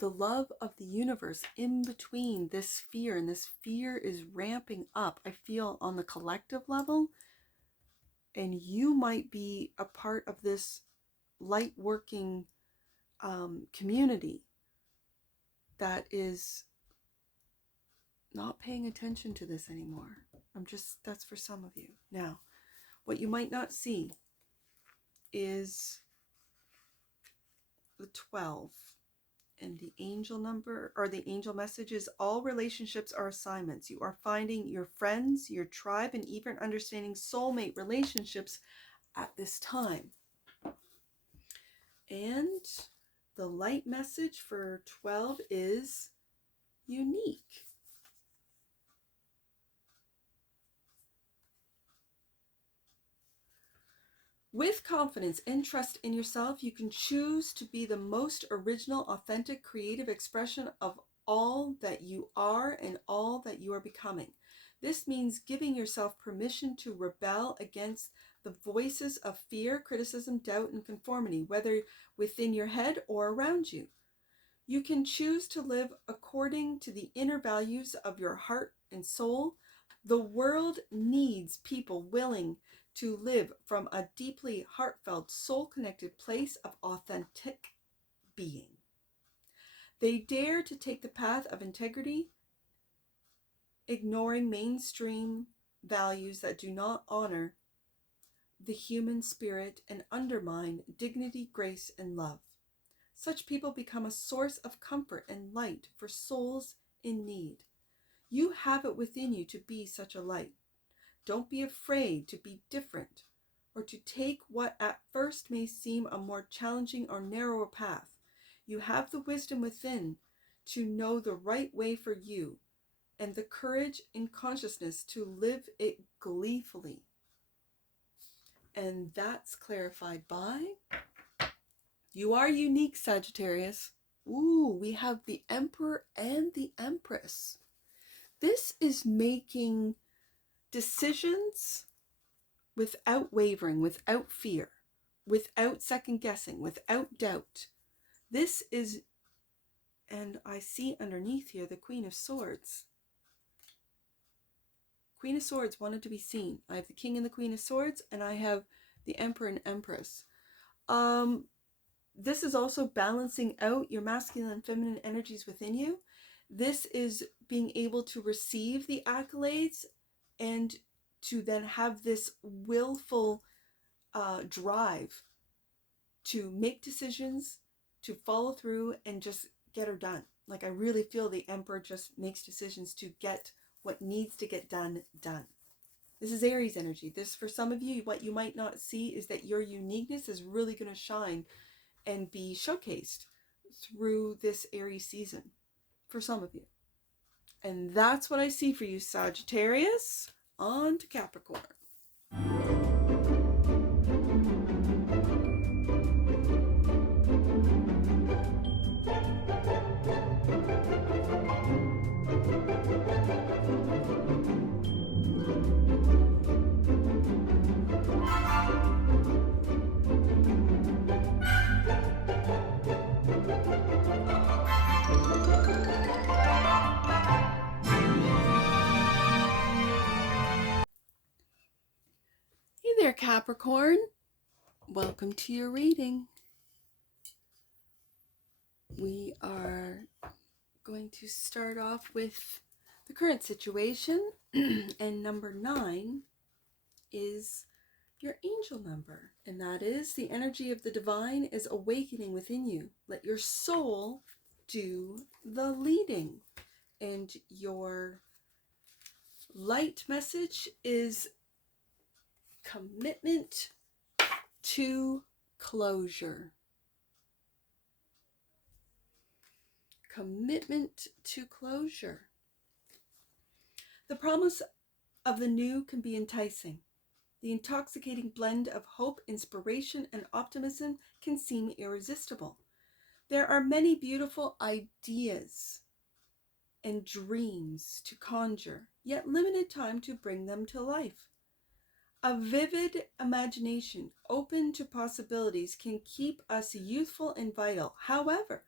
the love of the universe in between this fear, and this fear is ramping up, I feel, on the collective level. And you might be a part of this light working community that is not paying attention to this anymore. That's for some of you. Now, what you might not see is the 12 and the angel number, or the angel messages. All relationships are assignments. You are finding your friends, your tribe, and even understanding soulmate relationships at this time. And the light message for 12 is unique. With confidence and trust in yourself, you can choose to be the most original, authentic, creative expression of all that you are and all that you are becoming. This means giving yourself permission to rebel against the voices of fear, criticism, doubt, and conformity, whether within your head or around you. You can choose to live according to the inner values of your heart and soul. The world needs people willing to live from a deeply heartfelt, soul-connected place of authentic being. They dare to take the path of integrity, ignoring mainstream values that do not honor the human spirit and undermine dignity, grace, and love. Such people become a source of comfort and light for souls in need. You have it within you to be such a light. Don't be afraid to be different or to take what at first may seem a more challenging or narrower path. You have the wisdom within to know the right way for you and the courage and consciousness to live it gleefully. And that's clarified by, you are unique, Sagittarius. Ooh, we have the Emperor and the Empress. This is making decisions without wavering, without fear, without second guessing, without doubt. This is, and I see underneath here the Queen of Swords. Queen of Swords wanted to be seen. I have the King and the Queen of Swords, and I have the Emperor and Empress. This is also balancing out your masculine and feminine energies within you. This is being able to receive the accolades and to then have this willful drive to make decisions, to follow through, and just get her done. Like, I really feel the Emperor just makes decisions to get what needs to get done. This is Aries energy. This, for some of you, what you might not see is that your uniqueness is really going to shine and be showcased through this Aries season for some of you. And that's what I see for you, Sagittarius. On to Capricorn. Hey there, Capricorn. Welcome to your reading. We are going to start off with the current situation, and number 9 is your angel number, and that is the energy of the divine is awakening within you. Let your soul do the leading. And your light message is commitment to closure. Commitment to closure. The promise of the new can be enticing. The intoxicating blend of hope, inspiration, and optimism can seem irresistible. There are many beautiful ideas and dreams to conjure, yet limited time to bring them to life. A vivid imagination open to possibilities can keep us youthful and vital. However,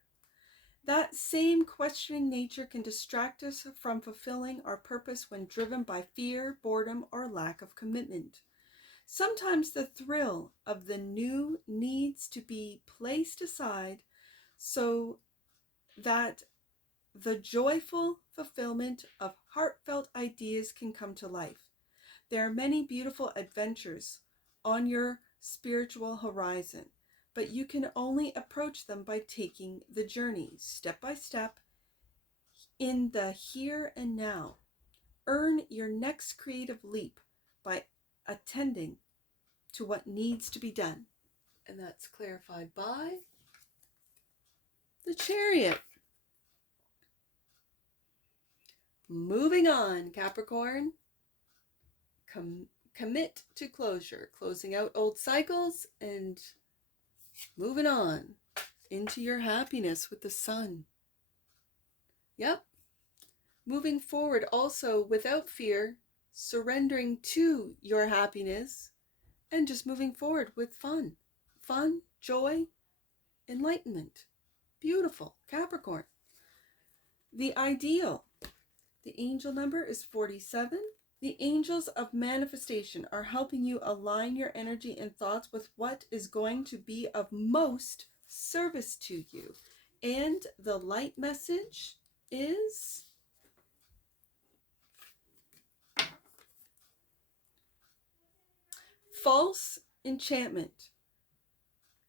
that same questioning nature can distract us from fulfilling our purpose when driven by fear, boredom, or lack of commitment. Sometimes the thrill of the new needs to be placed aside so that the joyful fulfillment of heartfelt ideas can come to life. There are many beautiful adventures on your spiritual horizon, but you can only approach them by taking the journey step by step in the here and now. Earn your next creative leap by attending to what needs to be done. And that's clarified by the Chariot. Moving on, Capricorn. Commit to closure, closing out old cycles and moving on into your happiness with the sun. Yep. Moving forward also without fear, surrendering to your happiness, and just moving forward with fun. Fun, joy, enlightenment. Beautiful, Capricorn. The ideal. The angel number is 47. The angels of manifestation are helping you align your energy and thoughts with what is going to be of most service to you. And the light message is false enchantment.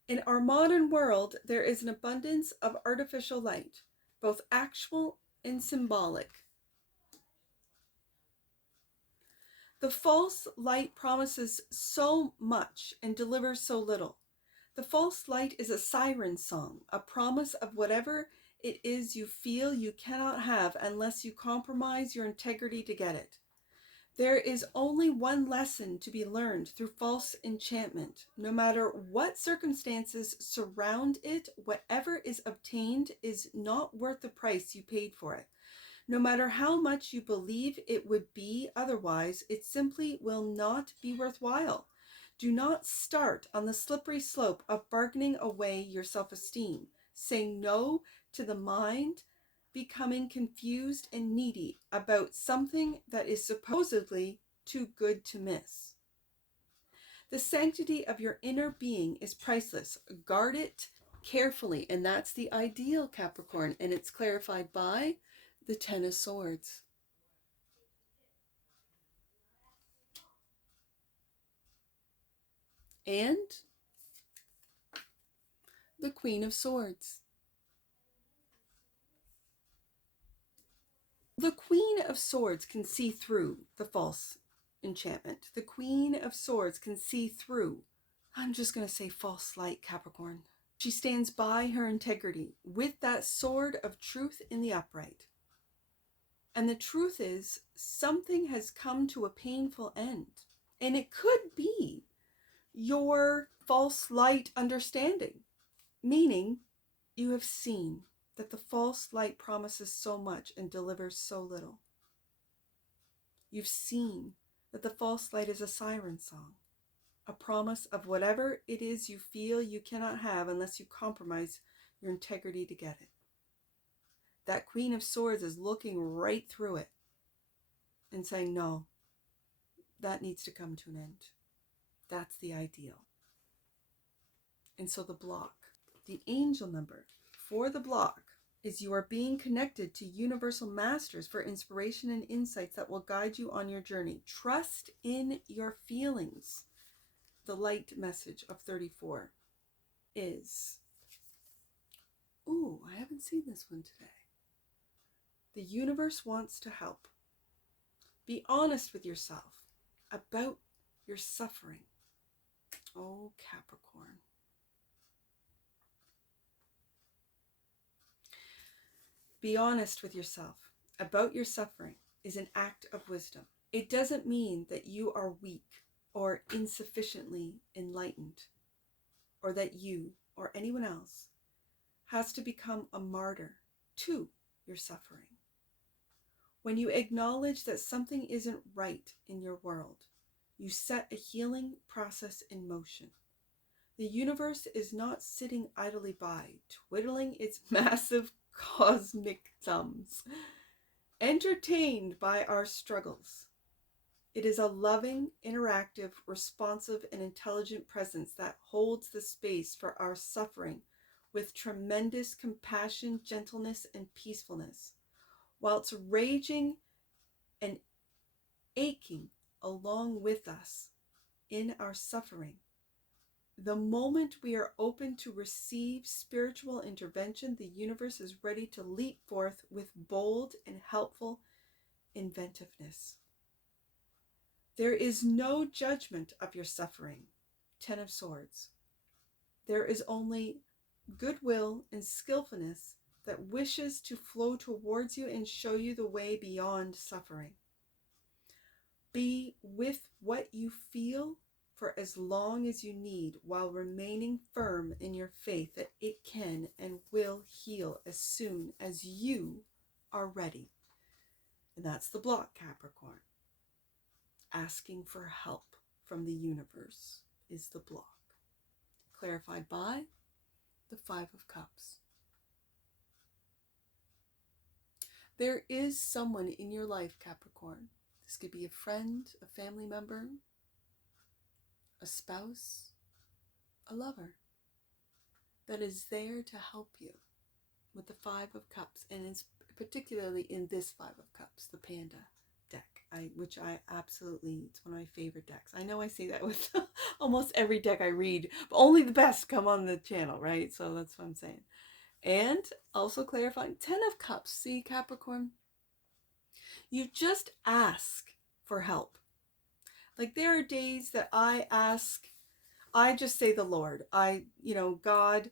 In our modern world, there is an abundance of artificial light, both actual and symbolic. The false light promises so much and delivers so little. The false light is a siren song, a promise of whatever it is you feel you cannot have unless you compromise your integrity to get it. There is only one lesson to be learned through false enchantment. No matter what circumstances surround it, whatever is obtained is not worth the price you paid for it. No matter how much you believe it would be otherwise, it simply will not be worthwhile. Do not start on the slippery slope of bargaining away your self-esteem, saying no to the mind, becoming confused and needy about something that is supposedly too good to miss. The sanctity of your inner being is priceless. Guard it carefully, and that's the ideal, Capricorn, and it's clarified by the Ten of Swords. And the Queen of Swords. The Queen of Swords can see through the false enchantment. The Queen of Swords can see through, I'm just going to say false light, Capricorn. She stands by her integrity with that sword of truth in the upright. And the truth is, something has come to a painful end. And it could be your false light understanding, meaning you have seen that the false light promises so much and delivers so little. You've seen that the false light is a siren song, a promise of whatever it is you feel you cannot have unless you compromise your integrity to get it. That Queen of Swords is looking right through it and saying, no, that needs to come to an end. That's the ideal. And so the block, the angel number for the block is you are being connected to universal masters for inspiration and insights that will guide you on your journey. Trust in your feelings. The light message of 34 is, ooh, I haven't seen this one today. The universe wants to help. Be honest with yourself about your suffering. Oh, Capricorn. Be honest with yourself about your suffering is an act of wisdom. It doesn't mean that you are weak or insufficiently enlightened, or that you or anyone else has to become a martyr to your suffering. When you acknowledge that something isn't right in your world, you set a healing process in motion. The universe is not sitting idly by, twiddling its massive cosmic thumbs, entertained by our struggles. It is a loving, interactive, responsive, and intelligent presence that holds the space for our suffering with tremendous compassion, gentleness, and peacefulness, whilst raging and aching along with us in our suffering. The moment we are open to receive spiritual intervention, the universe is ready to leap forth with bold and helpful inventiveness. There is no judgment of your suffering. 10 of Swords. There is only goodwill and skillfulness that wishes to flow towards you and show you the way beyond suffering. Be with what you feel for as long as you need, while remaining firm in your faith that it can and will heal as soon as you are ready. And that's the block, Capricorn. Asking for help from the universe is the block. Clarified by the 5 of Cups. There is someone in your life, Capricorn. This could be a friend, a family member, a spouse, a lover, that is there to help you with the 5 of Cups, and it's particularly in this 5 of Cups, the Panda deck, which I absolutely, it's one of my favorite decks. I know I say that with almost every deck I read, but only the best come on the channel, right? So that's what I'm saying. And also clarifying, 10 of Cups. See, Capricorn, you just ask for help. Like, there are days that I just say the Lord. God,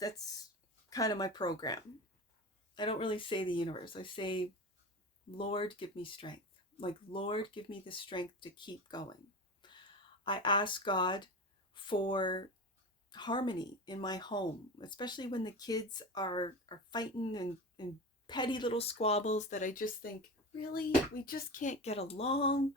that's kind of my program. I don't really say the universe. I say, Lord, give me strength. Like, Lord, give me the strength to keep going. I ask God for harmony in my home, especially when the kids are fighting and petty little squabbles that I just think, really? We just can't get along?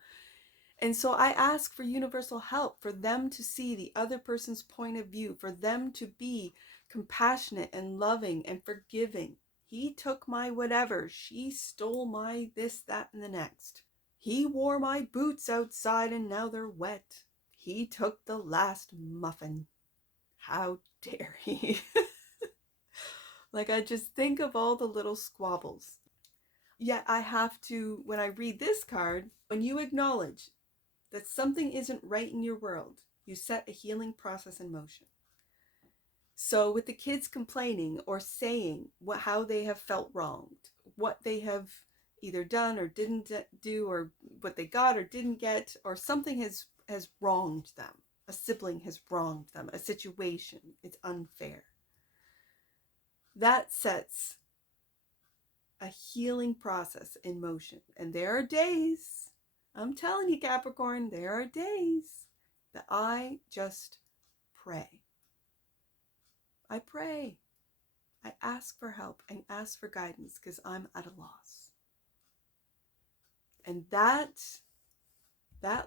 And so I ask for universal help, for them to see the other person's point of view, for them to be compassionate and loving and forgiving. He took my whatever. She stole my this, that, and the next. He wore my boots outside and now they're wet. He took the last muffin. How dare he? Like, I just think of all the little squabbles. Yet I have to, when I read this card, when you acknowledge that something isn't right in your world, you set a healing process in motion. So with the kids complaining or saying how they have felt wronged, what they have either done or didn't do, or what they got or didn't get, or something has wronged them. A sibling has wronged them, a situation, it's unfair. That sets a healing process in motion. And there are days, I'm telling you, Capricorn, there are days that I just pray. I pray. I ask for help and ask for guidance because I'm at a loss. And that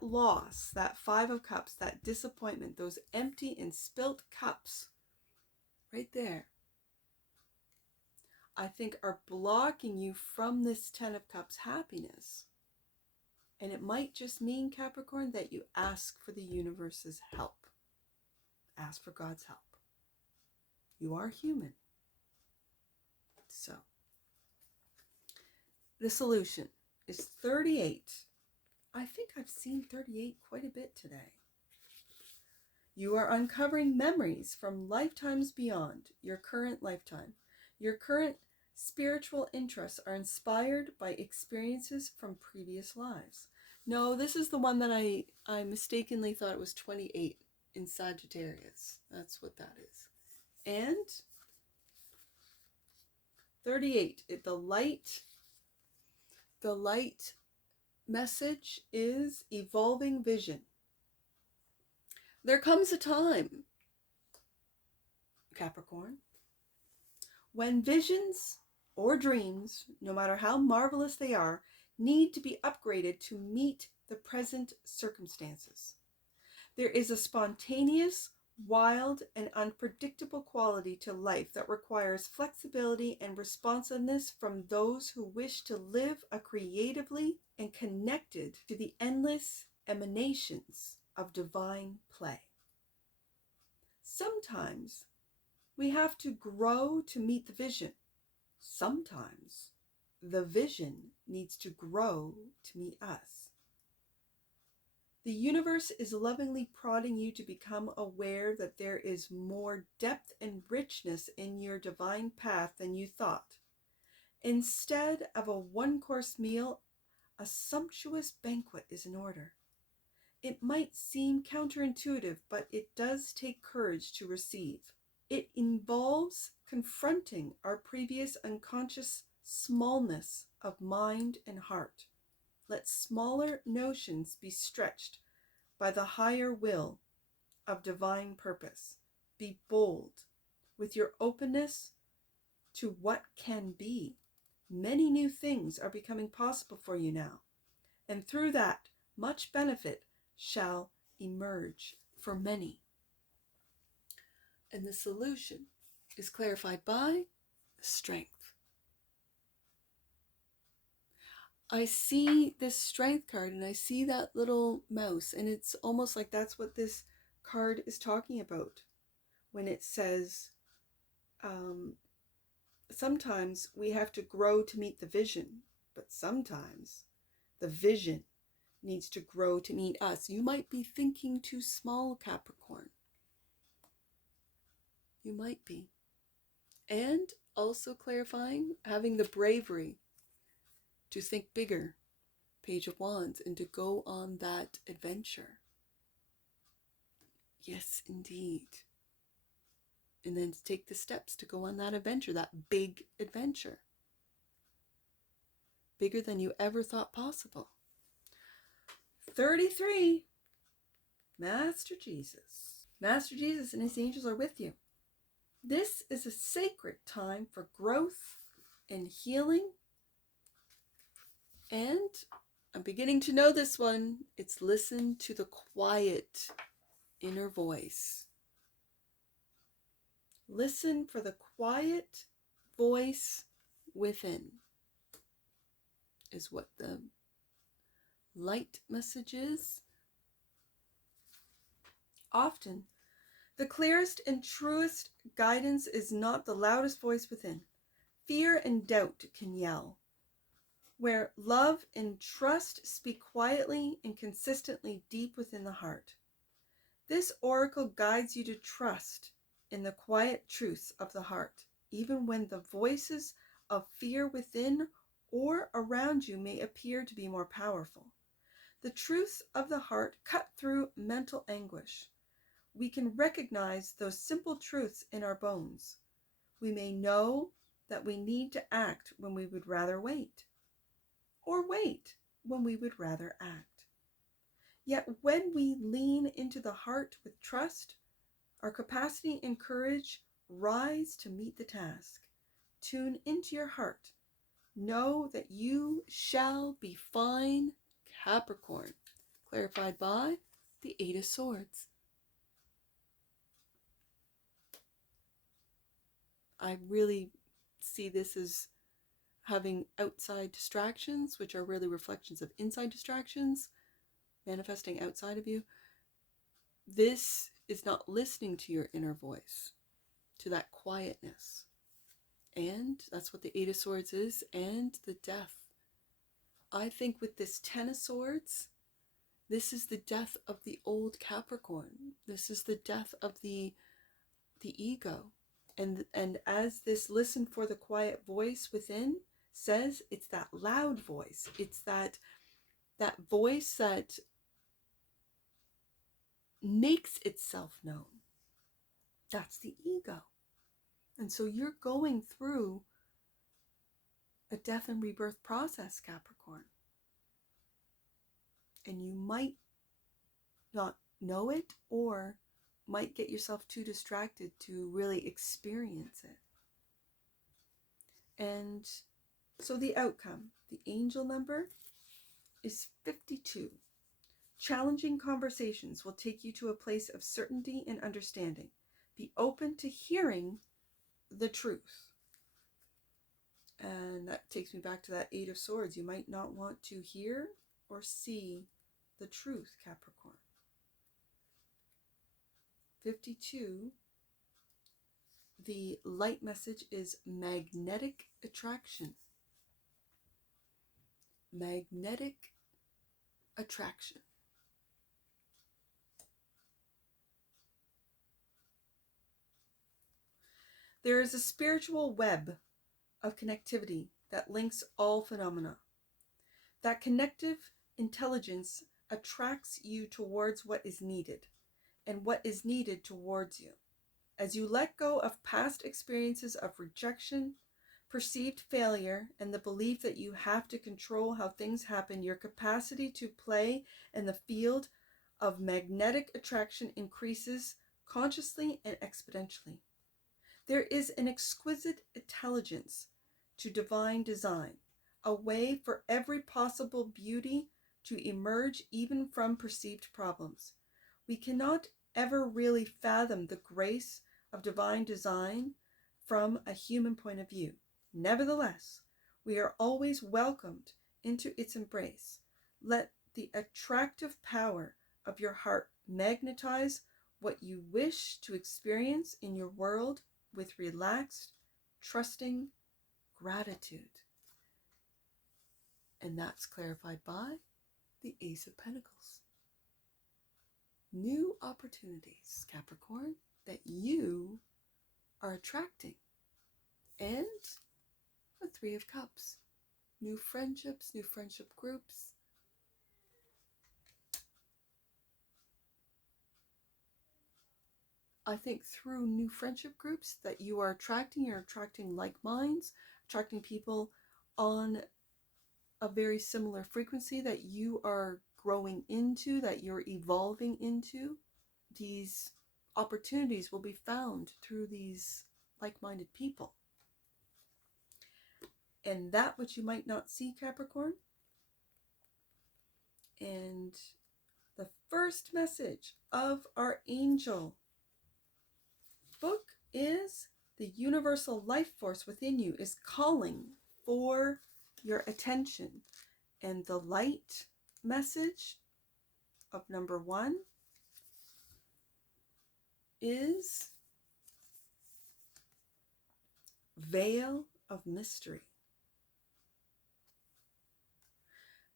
loss, that 5 of Cups, that disappointment, those empty and spilt cups right there, I think are blocking you from this 10 of Cups happiness. And it might just mean, Capricorn, that you ask for the universe's help. Ask for God's help. You are human. So, the solution is 38. I think I've seen 38 quite a bit today. You are uncovering memories from lifetimes beyond your current lifetime. Your current spiritual interests are inspired by experiences from previous lives. No, this is the one that I mistakenly thought it was 28 in Sagittarius. That's what that is. And 38, the light message is evolving vision. There comes a time, Capricorn, When visions or dreams, no matter how marvelous they are, need to be upgraded to meet the present circumstances. There is a spontaneous, wild, and unpredictable quality to life that requires flexibility and responsiveness from those who wish to live a creatively and connected to the endless emanations of divine play. Sometimes we have to grow to meet the vision. Sometimes the vision needs to grow to meet us. The universe is lovingly prodding you to become aware that there is more depth and richness in your divine path than you thought. Instead of a one-course meal, a sumptuous banquet is in order. It might seem counterintuitive, but it does take courage to receive. It involves confronting our previous unconscious smallness of mind and heart. Let smaller notions be stretched by the higher will of divine purpose. Be bold with your openness to what can be. Many new things are becoming possible for you now, and through that, much benefit shall emerge for many. And the solution is clarified by strength. I see this strength card and I see that little mouse, and it's almost like that's what this card is talking about when it says sometimes we have to grow to meet the vision, but sometimes the vision needs to grow to meet us. You might be thinking too small, Capricorn. You might be. And also clarifying, having the bravery to think bigger, Page of Wands, and to go on that adventure. Yes, indeed. And then to take the steps to go on that adventure, that big adventure. Bigger than you ever thought possible. 33. Master Jesus. Master Jesus and his angels are with you. This is a sacred time for growth and healing. And I'm beginning to know this one. It's listen to the quiet inner voice. Listen for the quiet voice within is what the light message is. Often, the clearest and truest guidance is not the loudest voice within. Fear and doubt can yell, where love and trust speak quietly and consistently deep within the heart. This oracle guides you to trust in the quiet truths of the heart, even when the voices of fear within or around you may appear to be more powerful. The truths of the heart cut through mental anguish. We can recognize those simple truths in our bones. We may know that we need to act when we would rather wait, or wait when we would rather act. Yet when we lean into the heart with trust, our capacity and courage rise to meet the task. Tune into your heart. Know that you shall be fine, Capricorn. Clarified by the Eight of Swords. I really see this as having outside distractions, which are really reflections of inside distractions, manifesting outside of you. This is not listening to your inner voice, to that quietness. And that's what the Eight of Swords is, and the death. I think with this Ten of Swords, this is the death of the old Capricorn. This is the death of the ego. And as this listen for the quiet voice within says, it's that loud voice. It's that voice that makes itself known. That's the ego. And so you're going through a death and rebirth process, Capricorn. And you might not know it, or might get yourself too distracted to really experience it. And so the outcome, the angel number is 52. Challenging conversations will take you to a place of certainty and understanding. Be open to hearing the truth. And that takes me back to that Eight of Swords. You might not want to hear or see the truth, Capricorn. 52, the light message is magnetic attraction. Magnetic attraction. There is a spiritual web of connectivity that links all phenomena. That connective intelligence attracts you towards what is needed, and what is needed towards you. As you let go of past experiences of rejection, perceived failure, and the belief that you have to control how things happen, your capacity to play in the field of magnetic attraction increases consciously and exponentially. There is an exquisite intelligence to divine design, a way for every possible beauty to emerge even from perceived problems. We cannot ever really fathom the grace of divine design from a human point of view. Nevertheless, we are always welcomed into its embrace. Let the attractive power of your heart magnetize what you wish to experience in your world with relaxed, trusting gratitude. And that's clarified by the Ace of Pentacles. New opportunities, Capricorn, that you are attracting. And the Three of Cups. New friendships, new friendship groups. I think through new friendship groups that you are attracting, you're attracting like minds, attracting people on a very similar frequency that you are growing into, that you're evolving into. These opportunities will be found through these like-minded people. And that which you might not see, Capricorn. And the first message of our angel book is the universal life force within you is calling for your attention. And the light message of number 1 is veil of mystery.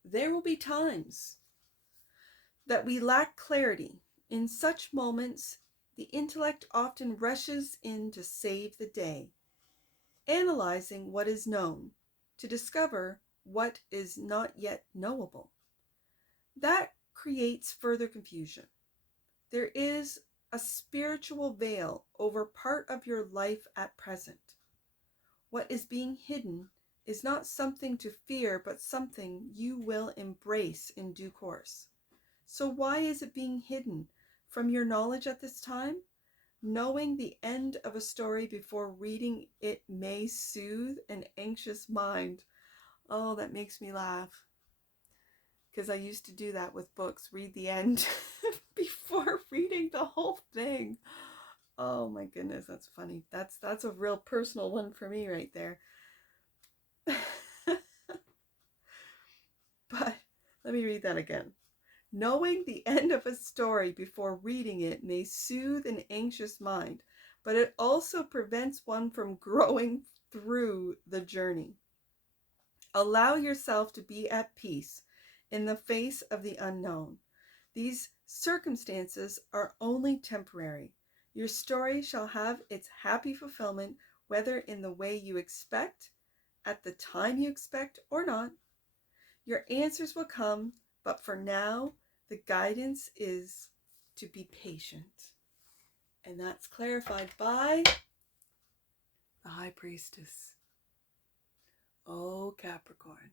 There will be times that we lack clarity. In such moments, the intellect often rushes in to save the day, analyzing what is known to discover what is not yet knowable. That creates further confusion. There is a spiritual veil over part of your life at present. What is being hidden is not something to fear, but something you will embrace in due course. So why is it being hidden from your knowledge at this time? Knowing the end of a story before reading it may soothe an anxious mind. Oh, that makes me laugh. Because I used to do that with books, read the end before reading the whole thing. Oh my goodness, that's funny. That's a real personal one for me right there. But let me read that again. Knowing the end of a story before reading it may soothe an anxious mind, but it also prevents one from growing through the journey. Allow yourself to be at peace in the face of the unknown. These circumstances are only temporary. Your story shall have its happy fulfillment, whether in the way you expect, at the time you expect, or not. Your answers will come, but for now, the guidance is to be patient. And that's clarified by the High Priestess. Oh, Capricorn.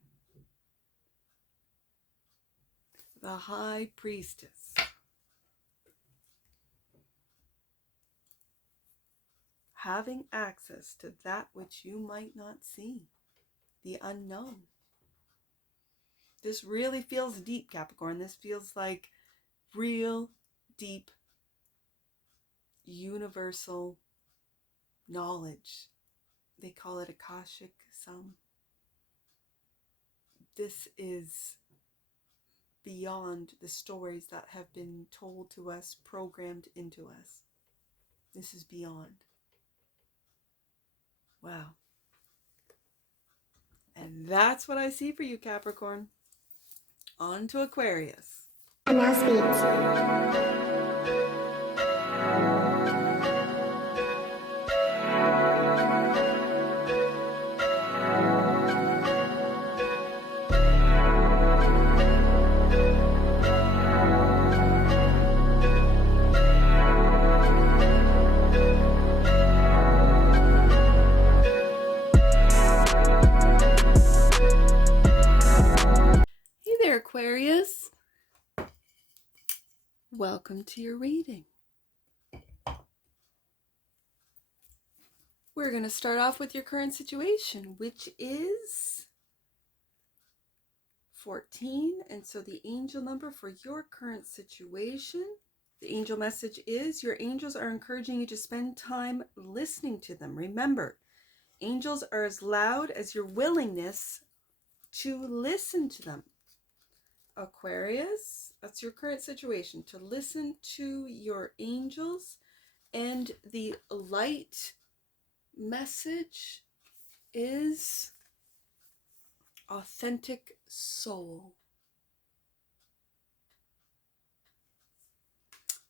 The High Priestess. having access to that which you might not see, the unknown. This really feels deep, Capricorn. This feels like real deep universal knowledge. They call it Akashic some. This is beyond the stories that have been told to us, programmed into us. This is beyond. Wow. And that's what I see for you, Capricorn. On to Aquarius. Announcement. Hey there, Aquarius. Welcome to your reading. We're going to start off with your current situation, which is 14. And so the angel number for your current situation, the angel message is your angels are encouraging you to spend time listening to them. Remember, angels are as loud as your willingness to listen to them. Aquarius, that's your current situation, to listen to your angels. And the light message is authentic soul.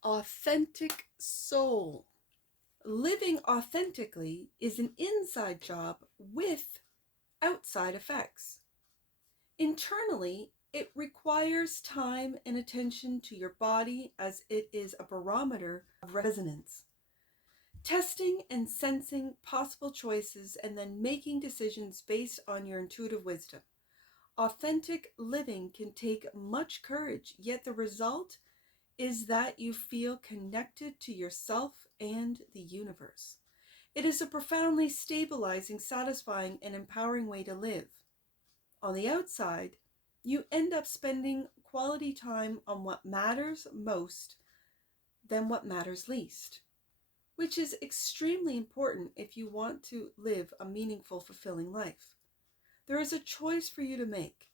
Authentic soul. Living authentically is an inside job with outside effects. Internally, it requires time and attention to your body as it is a barometer of resonance. Testing and sensing possible choices and then making decisions based on your intuitive wisdom. Authentic living can take much courage, yet the result is that you feel connected to yourself and the universe. It is a profoundly stabilizing, satisfying, and empowering way to live. On the outside, you end up spending quality time on what matters most than what matters least, which is extremely important if you want to live a meaningful, fulfilling life. There is a choice for you to make.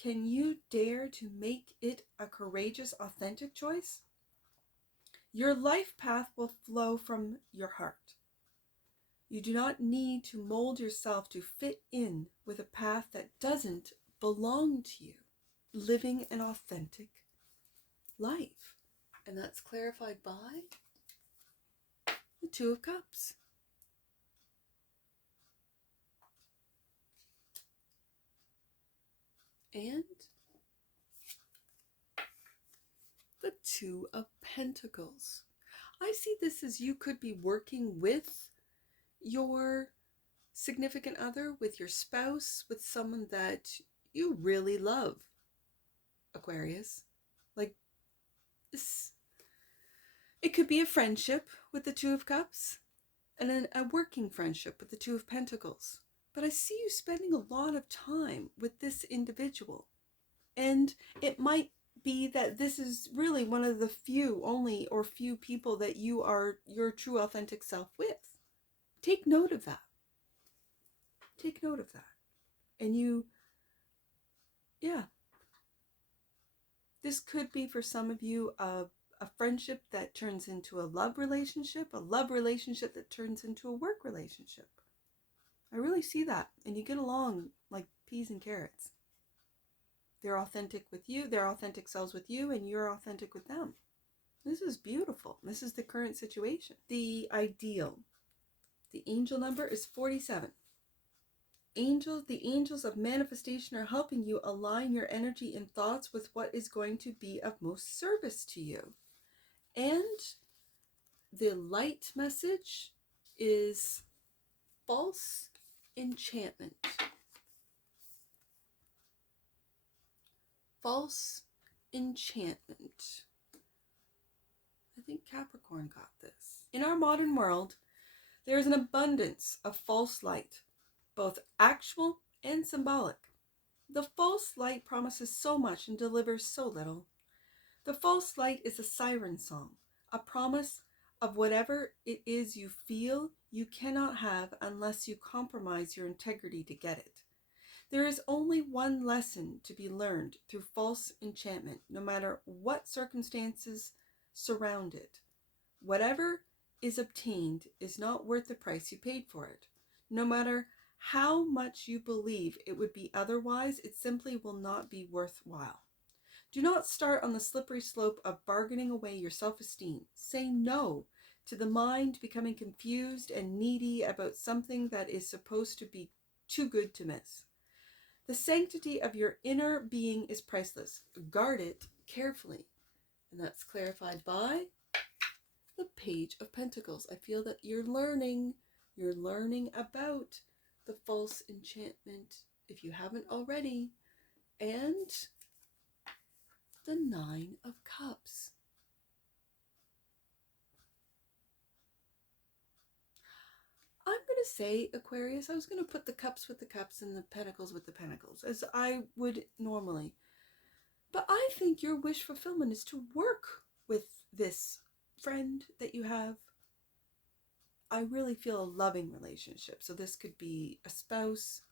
Can you dare to make it a courageous, authentic choice? Your life path will flow from your heart. You do not need to mold yourself to fit in with a path that doesn't belong to you. Living an authentic life. And that's clarified by the Two of Cups. And the Two of Pentacles. I see this as you could be working with your significant other, with your spouse, with someone that you really love, Aquarius. Like this, it could be a friendship with the Two of Cups and then a working friendship with the Two of Pentacles. But I see you spending a lot of time with this individual. And it might be that this is really one of the few people that you are your true authentic self with. Take note of that. Take note of that. And this could be for some of you a friendship that turns into a love relationship that turns into a work relationship. I really see that. And you get along like peas and carrots. They're authentic with you, their authentic selves with you, and you're authentic with them. This is beautiful. This is the current situation. The ideal. The angel number is 47. The angels of manifestation are helping you align your energy and thoughts with what is going to be of most service to you. And the light message is false enchantment. False enchantment. I think Capricorn got this. In our modern world, There is an abundance of false light, both actual and symbolic. The false light promises so much and delivers so little. The false light is a siren song, a promise of whatever it is you feel you cannot have unless you compromise your integrity to get it. There is only one lesson to be learned through false enchantment, no matter what circumstances surround it. Whatever is obtained is not worth the price you paid for it. No matter how much you believe it would be otherwise, it simply will not be worthwhile. Do not start on the slippery slope of bargaining away your self-esteem. Say no to the mind becoming confused and needy about something that is supposed to be too good to miss. The sanctity of your inner being is priceless. Guard it carefully. And that's clarified by the Page of Pentacles. I feel that you're learning about the false enchantment, if you haven't already, and the Nine of Cups. I'm going to say, Aquarius, I was going to put the cups with the cups and the pentacles with the pentacles, as I would normally. But I think your wish fulfillment is to work with this friend that you have. I really feel a loving relationship. So this could be a spouse,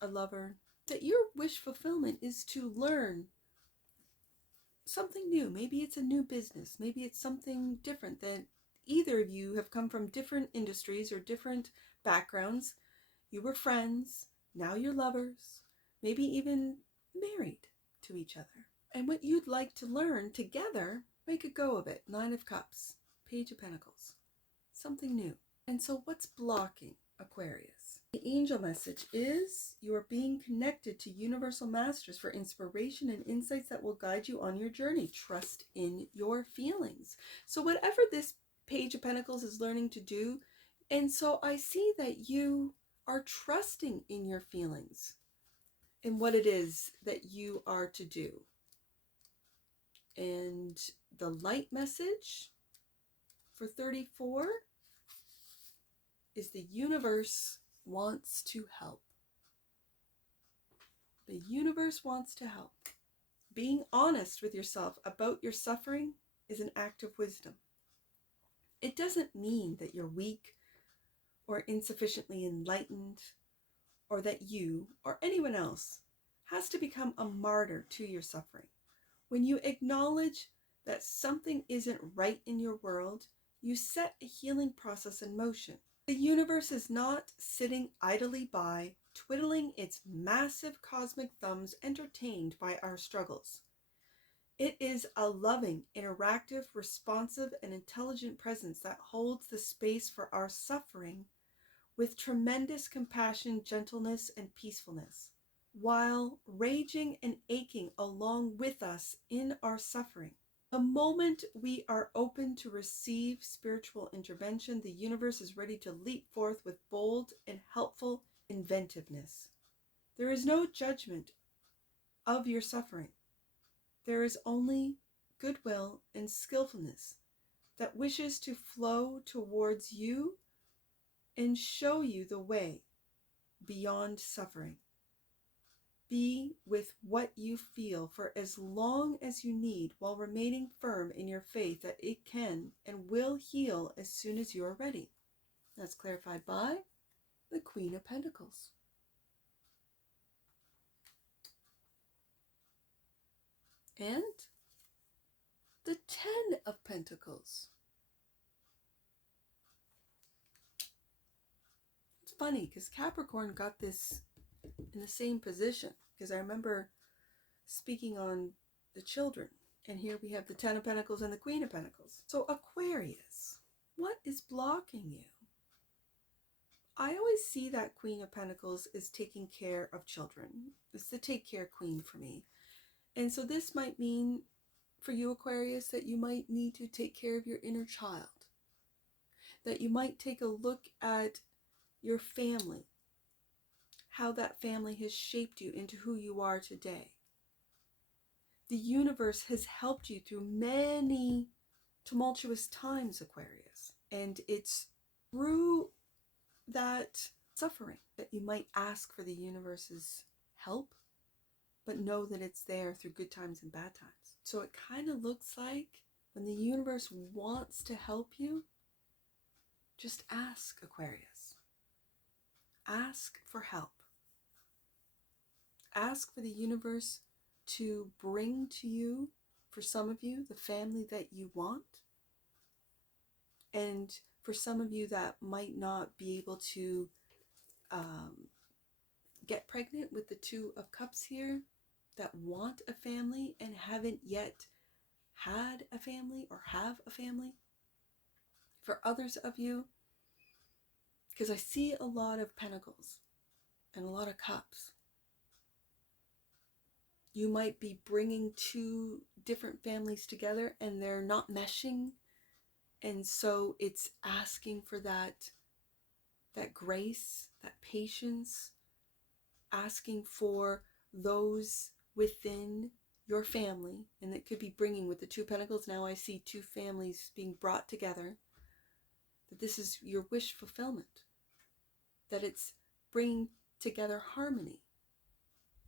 a lover. That your wish fulfillment is to learn something new. Maybe it's a new business. Maybe it's something different, that either of you have come from different industries or different backgrounds. You were friends, now you're lovers, maybe even married to each other. And what you'd like to learn together, make a go of it. Nine of Cups, Page of Pentacles, something new. And so what's blocking, Aquarius? The angel message is you are being connected to universal masters for inspiration and insights that will guide you on your journey. Trust in your feelings. So whatever this Page of Pentacles is learning to do, and so I see that you are trusting in your feelings and what it is that you are to do. And the light message for 34 is the universe wants to help. The universe wants to help. Being honest with yourself about your suffering is an act of wisdom. It doesn't mean that you're weak or insufficiently enlightened, or that you or anyone else has to become a martyr to your suffering. When you acknowledge that something isn't right in your world, you set a healing process in motion. The universe is not sitting idly by, twiddling its massive cosmic thumbs, entertained by our struggles. It is a loving, interactive, responsive, and intelligent presence that holds the space for our suffering with tremendous compassion, gentleness, and peacefulness, while raging and aching along with us in our suffering. The moment we are open to receive spiritual intervention, the universe is ready to leap forth with bold and helpful inventiveness. There is no judgment of your suffering. There is only goodwill and skillfulness that wishes to flow towards you and show you the way beyond suffering. Be with what you feel for as long as you need, while remaining firm in your faith that it can and will heal as soon as you are ready. That's clarified by the Queen of Pentacles. And the Ten of Pentacles. It's funny because Capricorn got this in the same position, because I remember speaking on the children, and here we have the Ten of Pentacles and the Queen of Pentacles. So Aquarius, what is blocking you? I always see that Queen of Pentacles is taking care of children. It's the take care queen for me. And so this might mean for you, Aquarius, that you might need to take care of your inner child, that you might take a look at your family, how that family has shaped you into who you are today. The universe has helped you through many tumultuous times, Aquarius, and it's through that suffering, that you might ask for the universe's help, but know that it's there through good times and bad times. So it kind of looks like when the universe wants to help you, just ask, Aquarius. Ask for help. Ask for the universe to bring to you, for some of you, the family that you want. And for some of you that might not be able to get pregnant with the Two of Cups here, that want a family and haven't yet had a family or have a family. For others of you, because I see a lot of pentacles and a lot of cups, you might be bringing two different families together and they're not meshing. And so it's asking for that grace, that patience, asking for those within your family. And it could be bringing, with the Two of Pentacles, now I see two families being brought together. That this is your wish fulfillment. That it's bringing together harmony.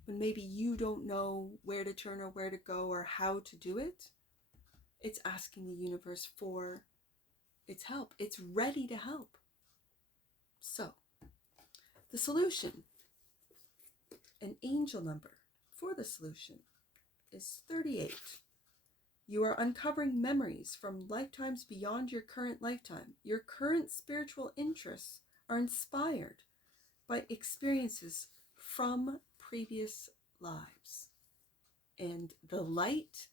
When maybe you don't know where to turn or where to go or how to do it, it's asking the universe for its help. It's ready to help. So, the solution, an angel number for the solution, is 38. You are uncovering memories from lifetimes beyond your current lifetime. Your current spiritual interests are inspired by experiences from previous lives. And the light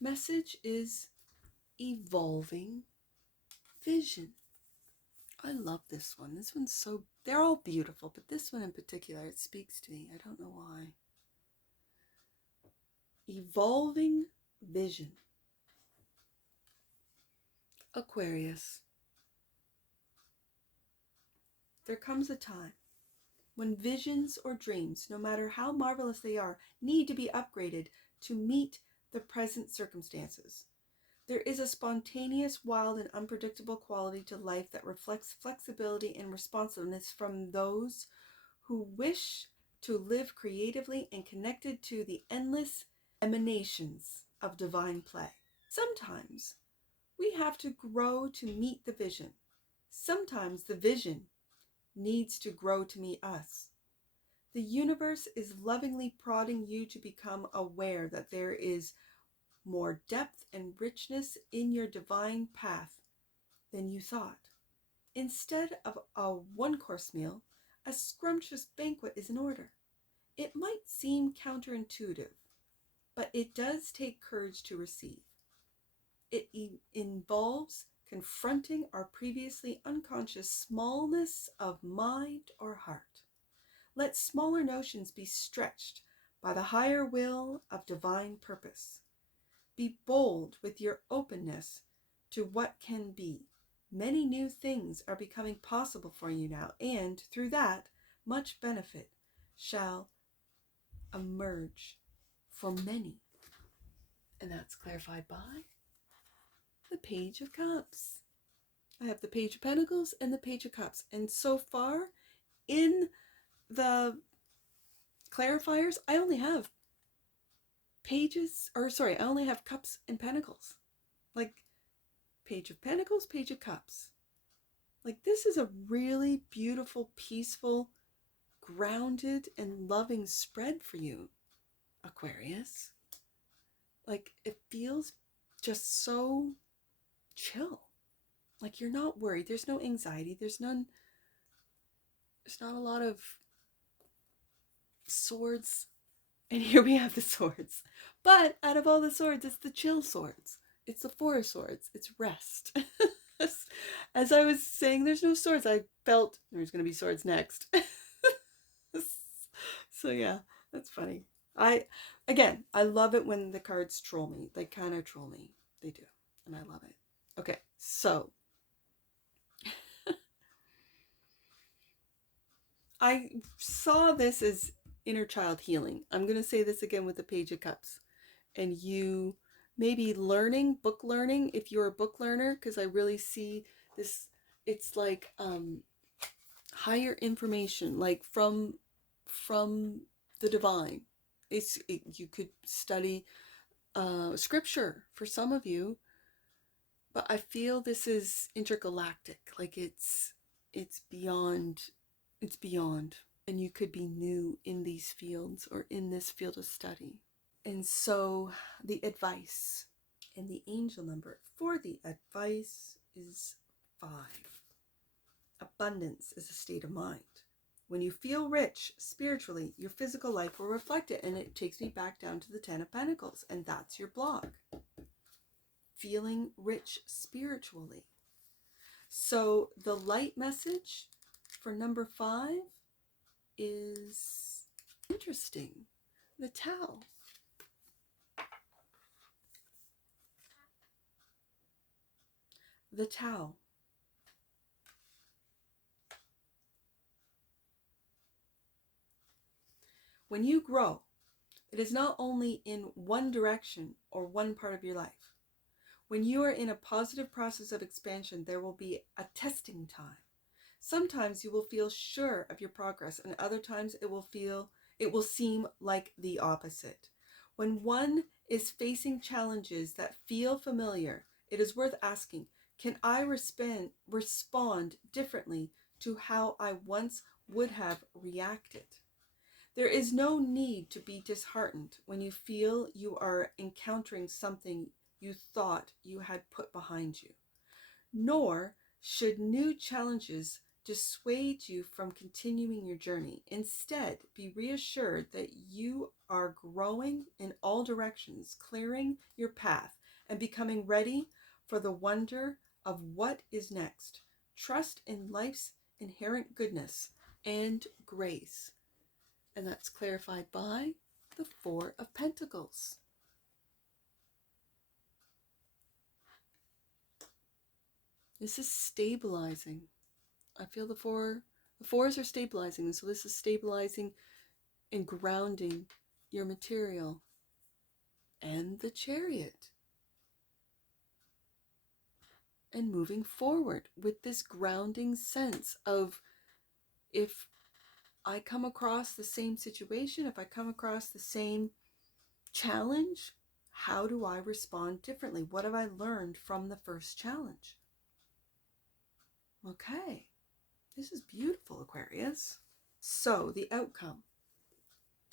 message is evolving vision. I love this one. This one's so, they're all beautiful, but this one in particular, it speaks to me. I don't know why. Evolving vision. Aquarius. There comes a time when visions or dreams, no matter how marvelous they are, need to be upgraded to meet the present circumstances. There is a spontaneous, wild, and unpredictable quality to life that reflects flexibility and responsiveness from those who wish to live creatively and connected to the endless emanations of divine play. Sometimes we have to grow to meet the vision. Sometimes the vision needs to grow to meet us. The universe is lovingly prodding you to become aware that there is more depth and richness in your divine path than you thought. Instead of a one-course meal, a scrumptious banquet is in order. It might seem counterintuitive, but it does take courage to receive. It involves confronting our previously unconscious smallness of mind or heart. Let smaller notions be stretched by the higher will of divine purpose. Be bold with your openness to what can be. Many new things are becoming possible for you now, and through that, much benefit shall emerge for many. And that's clarified by the Page of Cups. I have the Page of Pentacles and the Page of Cups. And so far, in the clarifiers, I only have I only have Cups and Pentacles. Like, Page of Pentacles, Page of Cups. Like, this is a really beautiful, peaceful, grounded, and loving spread for you, Aquarius. Like, it feels just so chill. Like, you're not worried. There's no anxiety. There's not a lot of swords. And here we have the swords. But out of all the swords, it's the chill swords. It's the Four of Swords. It's rest. As I was saying, there's no swords. I felt there's going to be swords next. So yeah, that's funny. I love it when the cards troll me. They kind of troll me. They do. And I love it. Okay, so I saw this as inner child healing. I'm going to say this again with the Page of Cups. And you maybe book learning, if you're a book learner, because I really see this it's like higher information, like from the divine. You could study scripture for some of you, but I feel this is intergalactic, like it's beyond, and you could be new in these fields or in this field of study. And so the advice and the angel number for the advice is 5. Abundance is a state of mind. When you feel rich spiritually, your physical life will reflect it. And it takes me back down to the 10 of Pentacles, and that's your blog. Feeling rich spiritually. So the light message for number 5 is interesting. The Tau. The Tau. When you grow, it is not only in one direction or one part of your life. When you are in a positive process of expansion, there will be a testing time. Sometimes you will feel sure of your progress, and other times it will seem like the opposite. When one is facing challenges that feel familiar, it is worth asking, can I respond differently to how I once would have reacted? There is no need to be disheartened when you feel you are encountering something you thought you had put behind you. Nor should new challenges dissuade you from continuing your journey. Instead, be reassured that you are growing in all directions, clearing your path, and becoming ready for the wonder of what is next. Trust in life's inherent goodness and grace. And that's clarified by the 4 of Pentacles. This is stabilizing. I feel the 4s are stabilizing. So this is stabilizing and grounding your material. And the Chariot. And moving forward with this grounding sense of, if I come across the same situation, if I come across the same challenge, how do I respond differently? What have I learned from the first challenge? Okay, this is beautiful, Aquarius. So the outcome,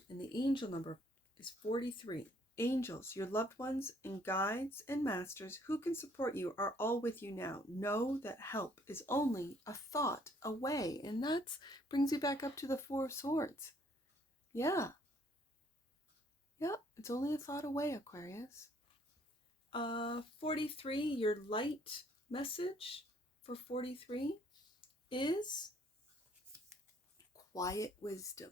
and the angel number is 43. Angels, your loved ones and guides and masters who can support you are all with you now. Know that help is only a thought away. And that brings you back up to the 4 of Swords. Yeah. Yep, it's only a thought away, Aquarius. 43, your light message for 43 is quiet wisdom.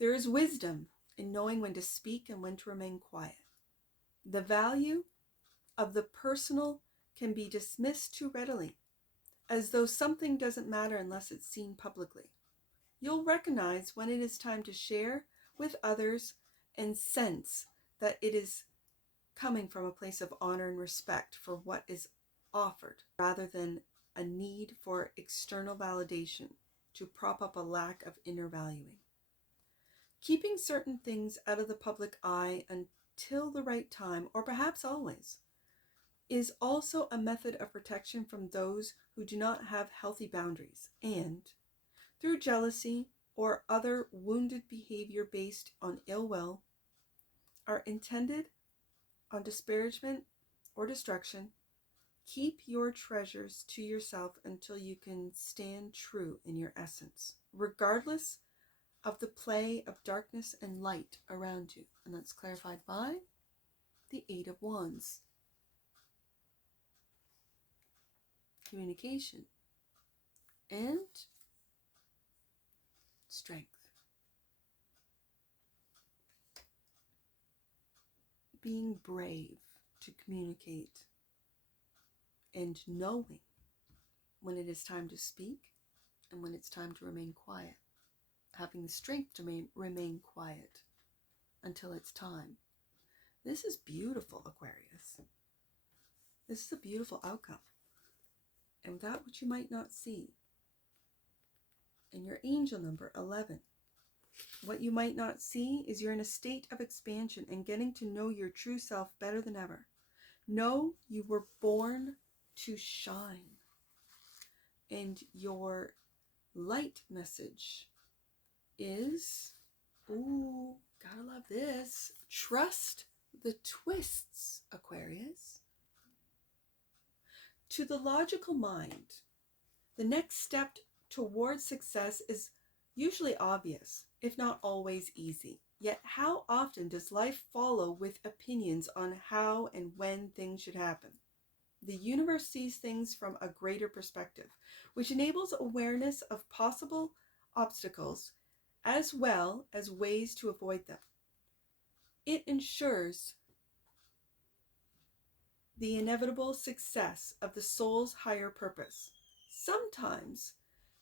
There is wisdom in knowing when to speak and when to remain quiet. The value of the personal can be dismissed too readily, as though something doesn't matter unless it's seen publicly. You'll recognize when it is time to share with others and sense that it is coming from a place of honor and respect for what is offered, rather than a need for external validation to prop up a lack of inner valuing. Keeping certain things out of the public eye until the right time, or perhaps always, is also a method of protection from those who do not have healthy boundaries and, through jealousy or other wounded behavior based on ill will, are intended on disparagement or destruction. Keep your treasures to yourself until you can stand true in your essence, regardless of the play of darkness and light around you. And that's clarified by the 8 of Wands. Communication and strength. Being brave to communicate and knowing when it is time to speak and when it's time to remain quiet. Having the strength to remain quiet until it's time. This is beautiful, Aquarius. This is a beautiful outcome. And that which you might not see. And your angel number, 11. What you might not see is you're in a state of expansion and getting to know your true self better than ever. Know you were born to shine. And your light message is, ooh, gotta love this, trust the twists, Aquarius. To the logical mind, the next step towards success is usually obvious, if not always easy. Yet how often does life follow with opinions on how and when things should happen? The universe sees things from a greater perspective, which enables awareness of possible obstacles as well as ways to avoid them. It ensures the inevitable success of the soul's higher purpose. Sometimes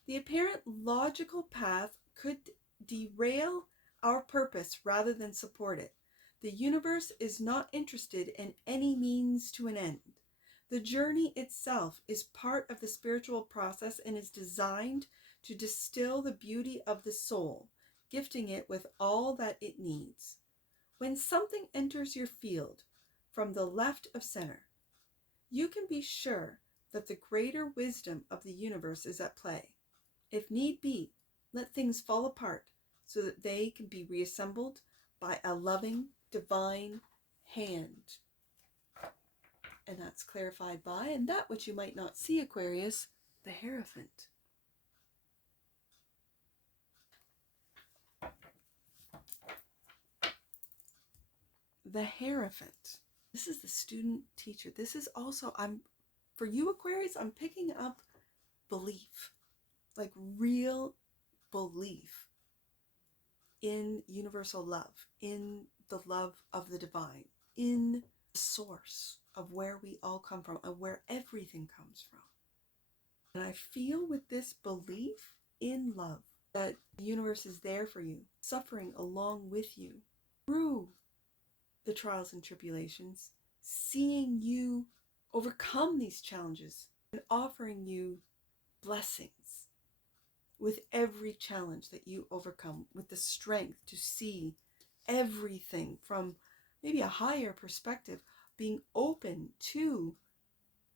the apparent logical path could derail our purpose rather than support it. The universe is not interested in any means to an end. The journey itself is part of the spiritual process and is designed to distill the beauty of the soul, gifting it with all that it needs. When something enters your field from the left of center, you can be sure that the greater wisdom of the universe is at play. If need be, let things fall apart so that they can be reassembled by a loving, divine hand. And that's clarified by, and that which you might not see, Aquarius, the Hierophant. The Hierophant. This is the student teacher. This is also, for you, Aquarius, I'm picking up belief, like real belief in universal love, in the love of the divine, in the source of where we all come from and where everything comes from. And I feel with this belief in love that the universe is there for you, suffering along with you through the trials and tribulations, seeing you overcome these challenges and offering you blessings with every challenge that you overcome, with the strength to see everything from maybe a higher perspective, being open to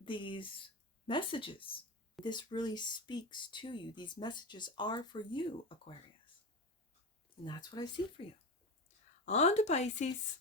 these messages. This really speaks to you. These messages are for you, Aquarius. And that's what I see for you. On to Pisces.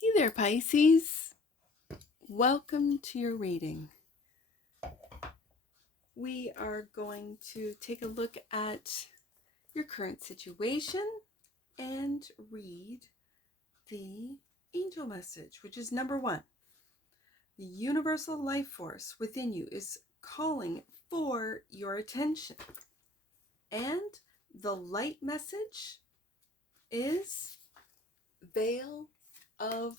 Hey there, Pisces. Welcome to your reading. We are going to take a look at your current situation and read the angel message, which is number 1. The universal life force within you is calling for your attention. And the light message is veil of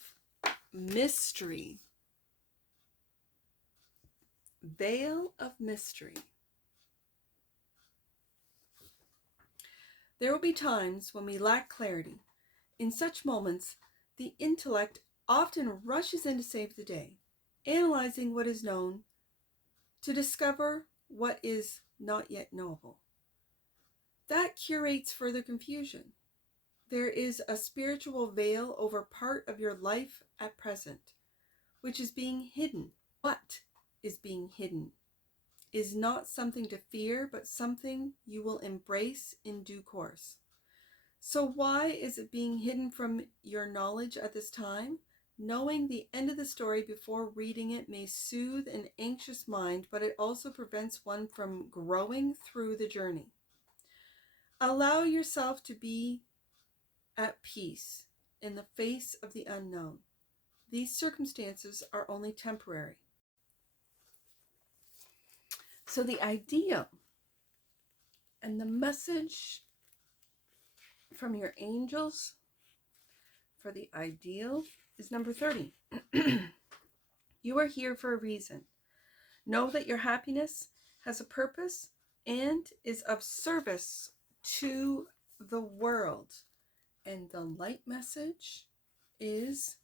mystery. Veil of mystery. There will be times when we lack clarity. In such moments, the intellect often rushes in to save the day, analyzing what is known to discover what is not yet knowable. That curates further confusion. There is a spiritual veil over part of your life at present, which is being hidden. What is being hidden is not something to fear, but something you will embrace in due course. So why is it being hidden from your knowledge at this time? Knowing the end of the story before reading it may soothe an anxious mind, but it also prevents one from growing through the journey. Allow yourself to be at peace in the face of the unknown. These circumstances are only temporary. So the ideal and the message from your angels for the ideal is number 30. You are here for a reason. Know that your happiness has a purpose and is of service to the world. And the light message is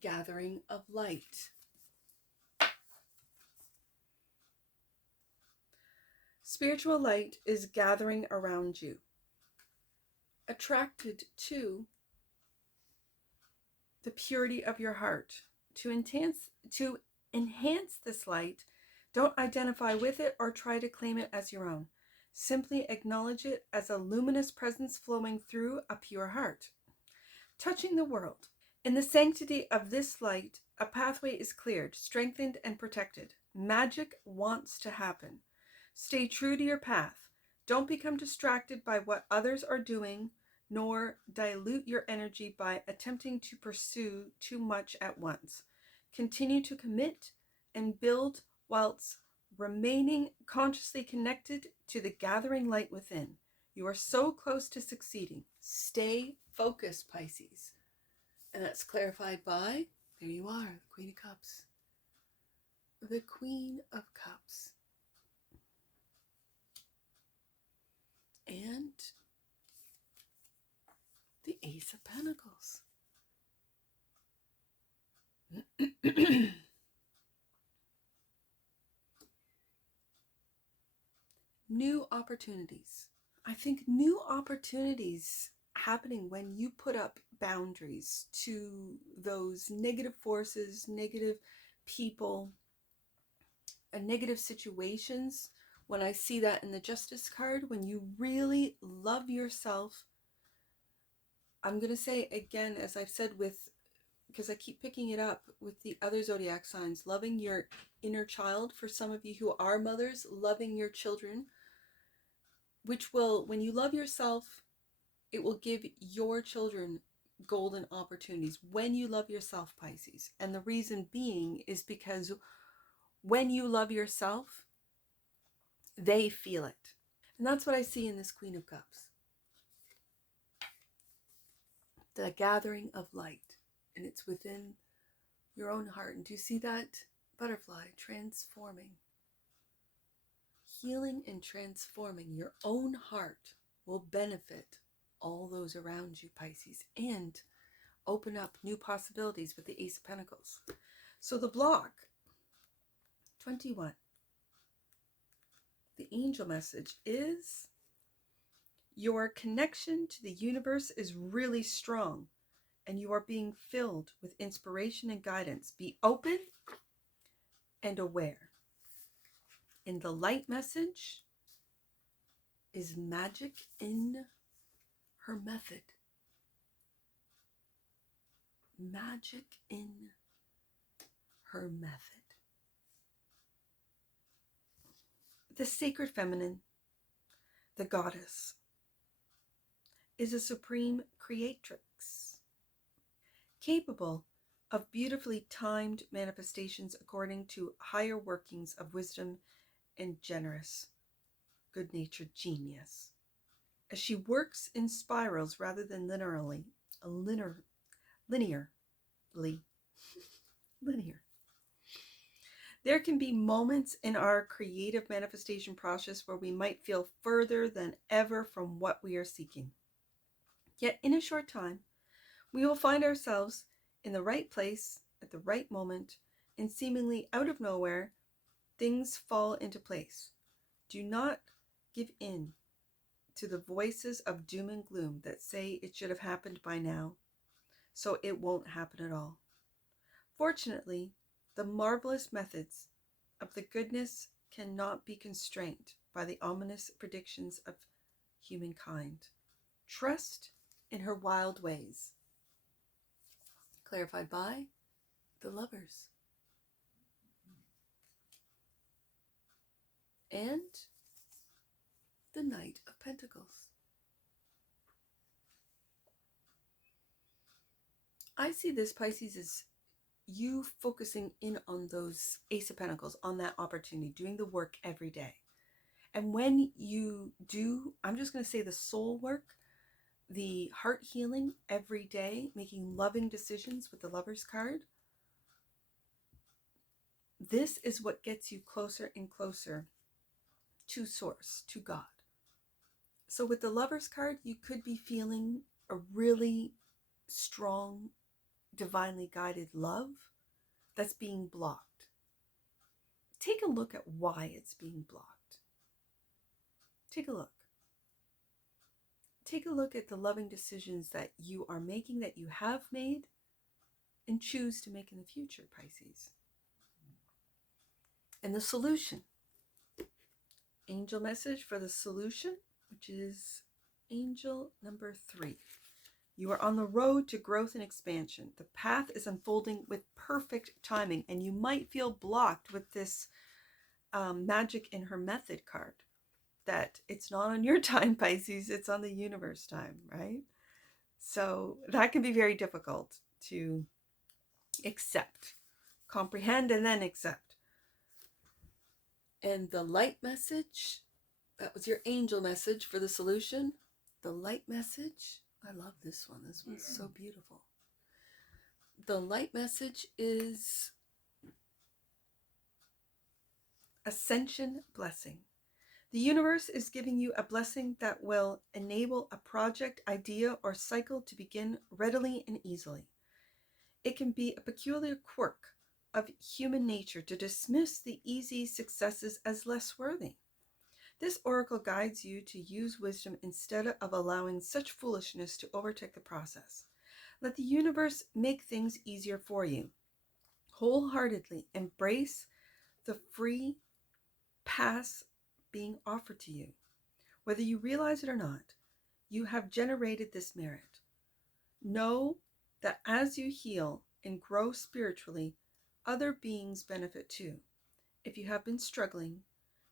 gathering of light. Spiritual light is gathering around you. Attracted to the purity of your heart. To enhance this light, don't identify with it or try to claim it as your own. Simply acknowledge it as a luminous presence flowing through a pure heart, touching the world. In the sanctity of this light, a pathway is cleared, strengthened, and protected. Magic wants to happen. Stay true to your path. Don't become distracted by what others are doing, nor dilute your energy by attempting to pursue too much at once. Continue to commit and build whilst remaining consciously connected to the gathering light within. You are so close to succeeding. Stay focused, Pisces. And that's clarified by, there you are, the Queen of Cups. The Queen of Cups. And the Ace of Pentacles. New opportunities. I think new opportunities happening when you put up boundaries to those negative forces, negative people, and negative situations. When I see that in the Justice card, when you really love yourself, I'm going to say again, as I've said because I keep picking it up with the other zodiac signs, loving your inner child. For some of you who are mothers, loving your children, which will, when you love yourself, it will give your children golden opportunities when you love yourself, Pisces. And the reason being is because when you love yourself, they feel it. And that's what I see in this Queen of Cups. The gathering of light. And it's within your own heart. And do you see that butterfly transforming? Healing and transforming your own heart will benefit all those around you, Pisces, and open up new possibilities with the Ace of Pentacles. So the block, 21. The angel message is your connection to the universe is really strong and you are being filled with inspiration and guidance. Be open and aware. And the light message is magic in her method. Magic in her method. The sacred feminine, the goddess, is a supreme creatrix, capable of beautifully timed manifestations according to higher workings of wisdom and generous, good-natured genius. As she works in spirals rather than linearly. There can be moments in our creative manifestation process where we might feel further than ever from what we are seeking. Yet in a short time, we will find ourselves in the right place at the right moment, and seemingly out of nowhere, things fall into place. Do not give in to the voices of doom and gloom that say it should have happened by now, so it won't happen at all. Fortunately, the marvelous methods of the goodness cannot be constrained by the ominous predictions of humankind. Trust in her wild ways. Clarified by the Lovers. And the Knight of Pentacles. I see this, Pisces, as you focusing in on those Ace of Pentacles, on that opportunity, doing the work every day. And when you do, I'm just going to say the soul work, the heart healing every day, making loving decisions with the Lover's card, this is what gets you closer and closer to Source, to God. So with the Lover's card, you could be feeling a really strong, divinely guided love that's being blocked. Take a look at why it's being blocked. Take a look. Take a look at the loving decisions that you are making, that you have made, and choose to make in the future, Pisces. And the solution. Angel message for the solution, which is angel number 3. You are on the road to growth and expansion. The path is unfolding with perfect timing, and you might feel blocked with this magic in her method card. That it's not on your time, Pisces, it's on the universe time, right? So that can be very difficult to accept, comprehend, and then accept. And the light message, that was your angel message for the solution. The light message, I love this one. This one's so beautiful. The light message is ascension blessing. The universe is giving you a blessing that will enable a project, idea, or cycle to begin readily and easily. It can be a peculiar quirk of human nature to dismiss the easy successes as less worthy. This oracle guides you to use wisdom instead of allowing such foolishness to overtake the process. Let the universe make things easier for you. Wholeheartedly embrace the free pass being offered to you. Whether you realize it or not, you have generated this merit. Know that as you heal and grow spiritually, other beings benefit too. If you have been struggling,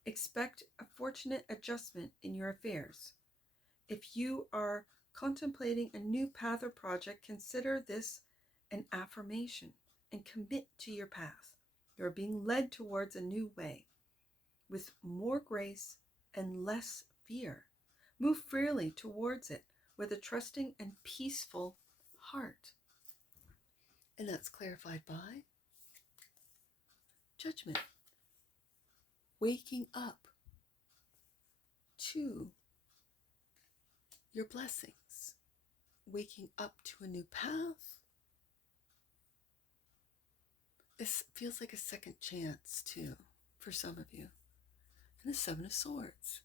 expect a fortunate adjustment in your affairs. If you are contemplating a new path or project, consider this an affirmation and commit to your path. You are being led towards a new way with more grace and less fear. Move freely towards it with a trusting and peaceful heart. And that's clarified by Judgment. Waking up to your blessings. Waking up to a new path. This feels like a second chance too for some of you. And the Seven of Swords.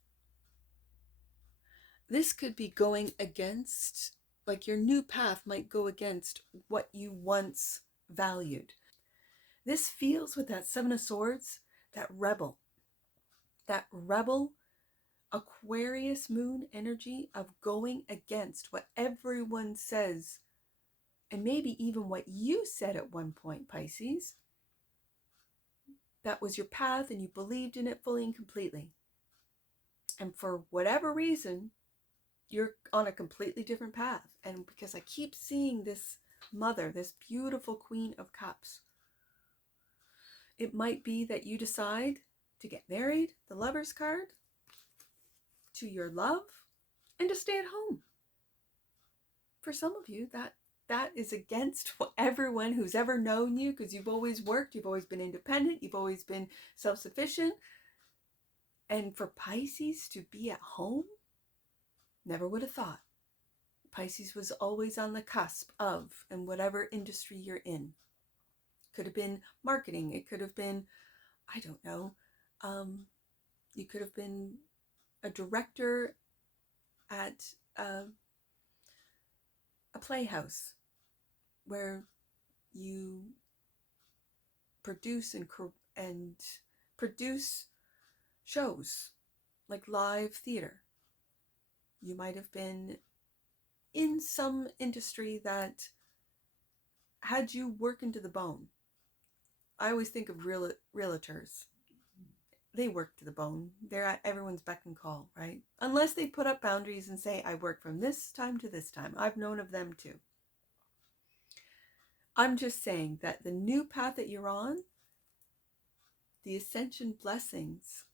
This could be going against, like your new path might go against what you once valued. This feels with that Seven of Swords, that rebel Aquarius moon energy of going against what everyone says, and maybe even what you said at one point, Pisces. That was your path and you believed in it fully and completely. And for whatever reason, you're on a completely different path. And because I keep seeing this mother, this beautiful Queen of Cups, it might be that you decide to get married, the Lover's card, to your love, and to stay at home. For some of you, that is against everyone who's ever known you, because you've always worked, you've always been independent, you've always been self-sufficient. And for Pisces to be at home, never would have thought. Pisces was always on the cusp of, in whatever industry you're in. Could have been marketing, it could have been, I don't know, you could have been a director at a playhouse where you produce and produce shows like live theater. You might have been in some industry that had you working to the bone. I always think of realtors. They work to the bone. They're at everyone's beck and call, right? Unless they put up boundaries and say, I work from this time to this time. I've known of them too. I'm just saying that the new path that you're on, the ascension blessings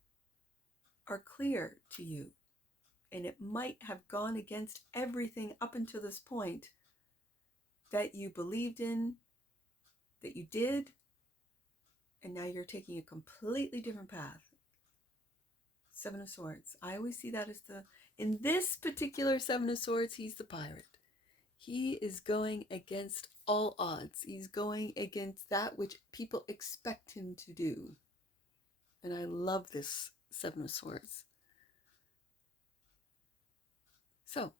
are clear to you. And it might have gone against everything up until this point that you believed in, that you did, and now you're taking a completely different path. Seven of Swords. I always see that as in this particular Seven of Swords, he's the pirate. He is going against all odds. He's going against that which people expect him to do. And I love this Seven of Swords. So,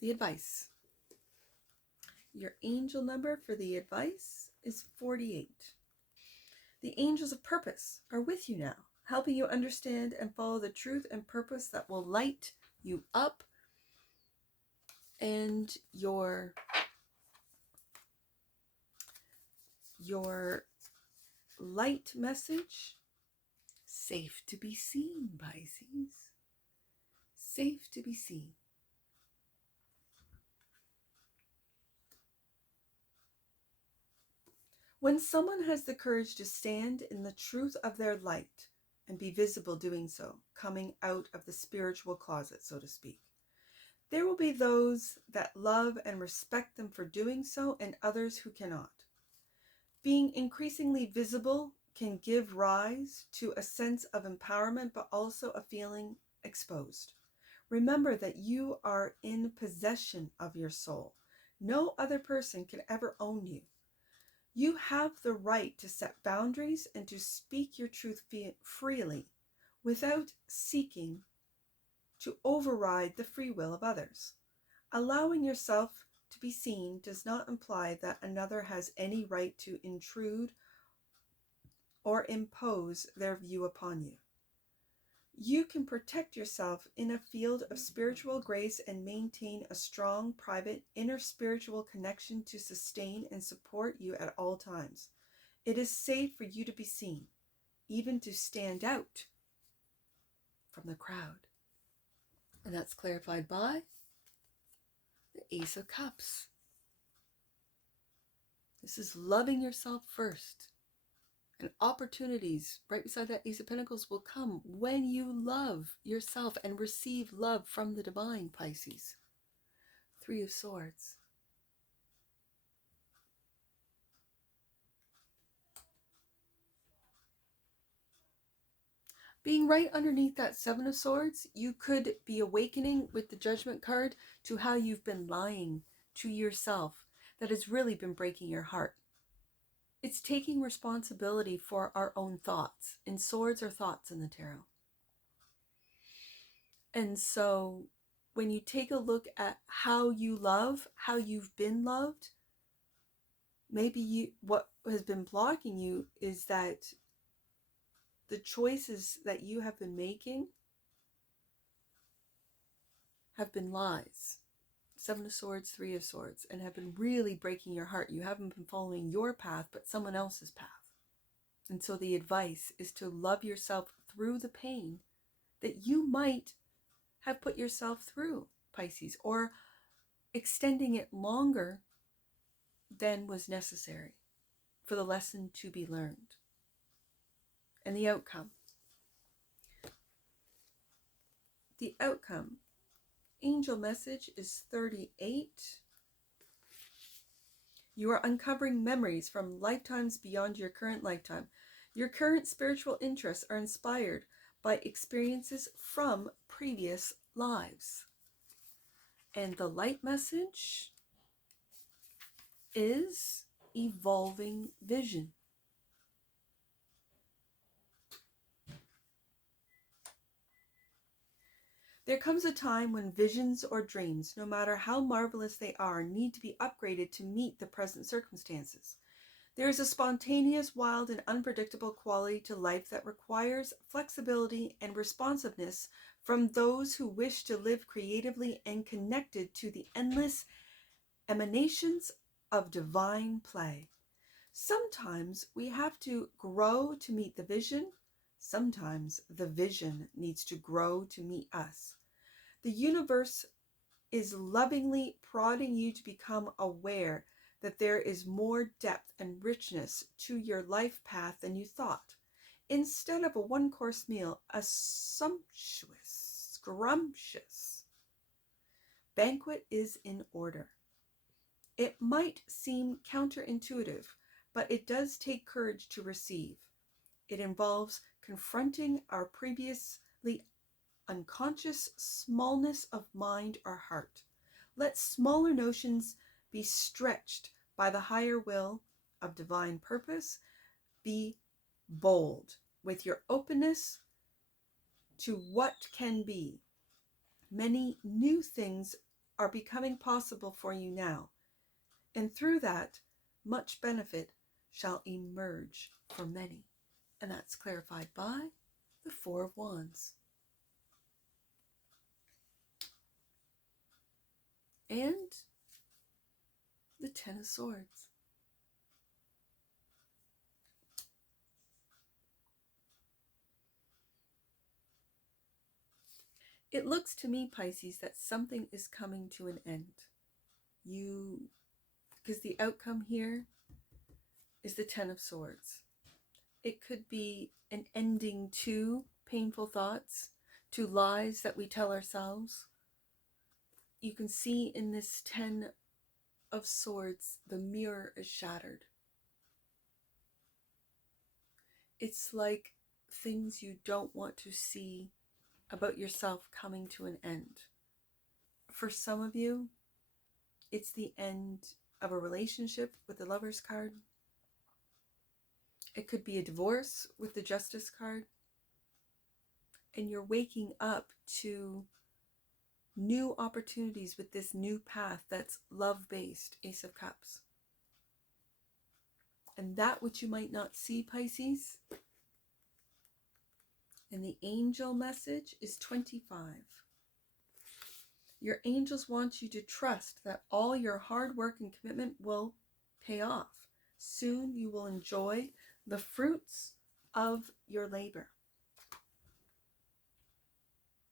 the advice. Your angel number for the advice is 48. The angels of purpose are with you now, helping you understand and follow the truth and purpose that will light you up. And your light message, safe to be seen, Pisces. Safe to be seen. When someone has the courage to stand in the truth of their light and be visible doing so, coming out of the spiritual closet, so to speak, there will be those that love and respect them for doing so and others who cannot. Being increasingly visible can give rise to a sense of empowerment, but also a feeling exposed. Remember that you are in possession of your soul. No other person can ever own you. You have the right to set boundaries and to speak your truth freely without seeking to override the free will of others. Allowing yourself to be seen does not imply that another has any right to intrude or impose their view upon you. You can protect yourself in a field of spiritual grace and maintain a strong, private, inner spiritual connection to sustain and support you at all times. It is safe for you to be seen, even to stand out from the crowd. And that's clarified by the Ace of Cups. This is loving yourself first. And opportunities right beside that Ace of Pentacles will come when you love yourself and receive love from the divine, Pisces. Three of Swords. Being right underneath that Seven of Swords, you could be awakening with the Judgment card to how you've been lying to yourself that has really been breaking your heart. It's taking responsibility for our own thoughts. And swords are thoughts in the tarot. And so when you take a look at how you love, how you've been loved, maybe what has been blocking you is that the choices that you have been making have been lies. Seven of Swords, Three of Swords, and have been really breaking your heart. You haven't been following your path, but someone else's path. And so the advice is to love yourself through the pain that you might have put yourself through, Pisces, or extending it longer than was necessary for the lesson to be learned. And the outcome. The outcome. Angel message is 38. You are uncovering memories from lifetimes beyond your current lifetime. Your current spiritual interests are inspired by experiences from previous lives. And the light message is evolving vision. There comes a time when visions or dreams, no matter how marvelous they are, need to be upgraded to meet the present circumstances. There is a spontaneous, wild, and unpredictable quality to life that requires flexibility and responsiveness from those who wish to live creatively and connected to the endless emanations of divine play. Sometimes we have to grow to meet the vision. Sometimes the vision needs to grow to meet us. The universe is lovingly prodding you to become aware that there is more depth and richness to your life path than you thought. Instead of a one-course meal, a sumptuous, scrumptious banquet is in order. It might seem counterintuitive, but it does take courage to receive. It involves confronting our previously unconscious smallness of mind or heart. Let smaller notions be stretched by the higher will of divine purpose. Be bold with your openness to what can be. Many new things are becoming possible for you now, and through that, much benefit shall emerge for many. And that's clarified by the Four of Wands. And the Ten of Swords. It looks to me, Pisces, that something is coming to an end. Because the outcome here is the Ten of Swords. It could be an ending to painful thoughts, to lies that we tell ourselves. You can see in this Ten of Swords, the mirror is shattered. It's like things you don't want to see about yourself coming to an end. For some of you, it's the end of a relationship with the Lover's card. It could be a divorce with the Justice card. And you're waking up to new opportunities with this new path that's love-based, Ace of Cups. And that which you might not see, Pisces, and the angel message is 25. Your angels want you to trust that all your hard work and commitment will pay off. Soon you will enjoy the fruits of your labor.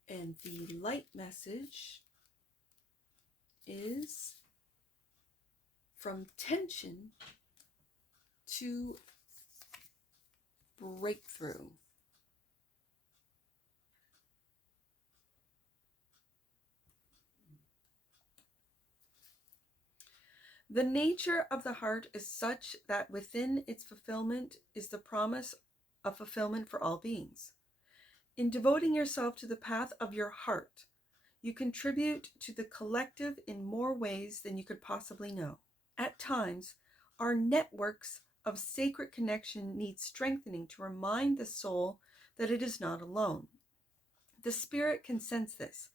And the light message is from tension to breakthrough. The nature of the heart is such that within its fulfillment is the promise of fulfillment for all beings. In devoting yourself to the path of your heart, you contribute to the collective in more ways than you could possibly know. At times, our networks of sacred connection need strengthening to remind the soul that it is not alone. The spirit can sense this.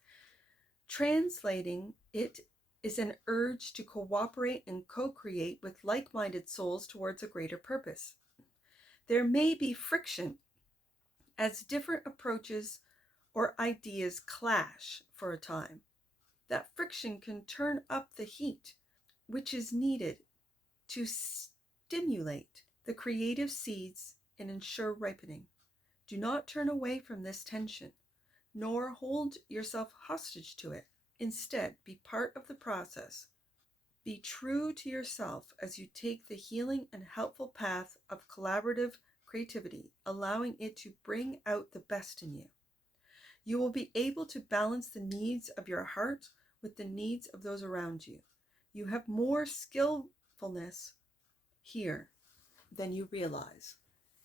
Translating it is an urge to cooperate and co-create with like-minded souls towards a greater purpose. There may be friction as different approaches or ideas clash for a time. That friction can turn up the heat, which is needed to stimulate the creative seeds and ensure ripening. Do not turn away from this tension, nor hold yourself hostage to it. Instead, be part of the process. Be true to yourself as you take the healing and helpful path of collaborative creativity, allowing it to bring out the best in you. You will be able to balance the needs of your heart with the needs of those around you. You have more skillfulness here than you realize.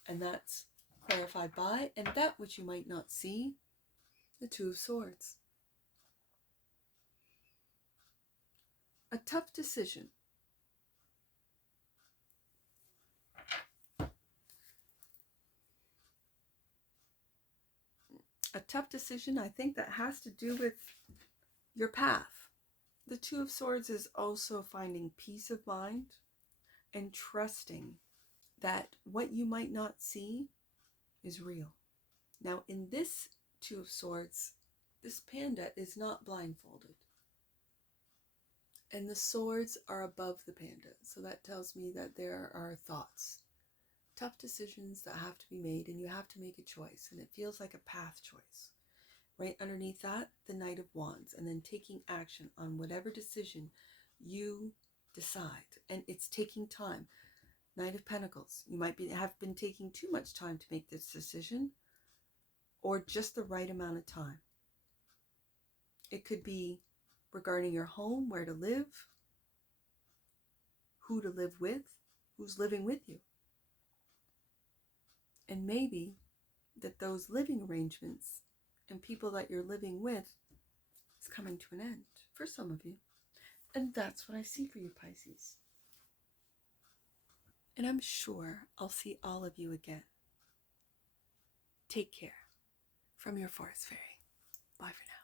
And that's clarified by, and that which you might not see, the Two of Swords. A tough decision. A tough decision, I think, that has to do with your path. The Two of Swords is also finding peace of mind and trusting that what you might not see is real. Now, in this Two of Swords, this panda is not blindfolded. And the swords are above the panda. So that tells me that there are thoughts, tough decisions that have to be made, and you have to make a choice. And it feels like a path choice. Right underneath that, the Knight of Wands. And then taking action on whatever decision you decide. And it's taking time. Knight of Pentacles. You might have been taking too much time to make this decision, or just the right amount of time. It could be regarding your home, where to live, who to live with, who's living with you. And maybe that those living arrangements and people that you're living with is coming to an end for some of you. And that's what I see for you, Pisces. And I'm sure I'll see all of you again. Take care. From your Forest Fairy. Bye for now.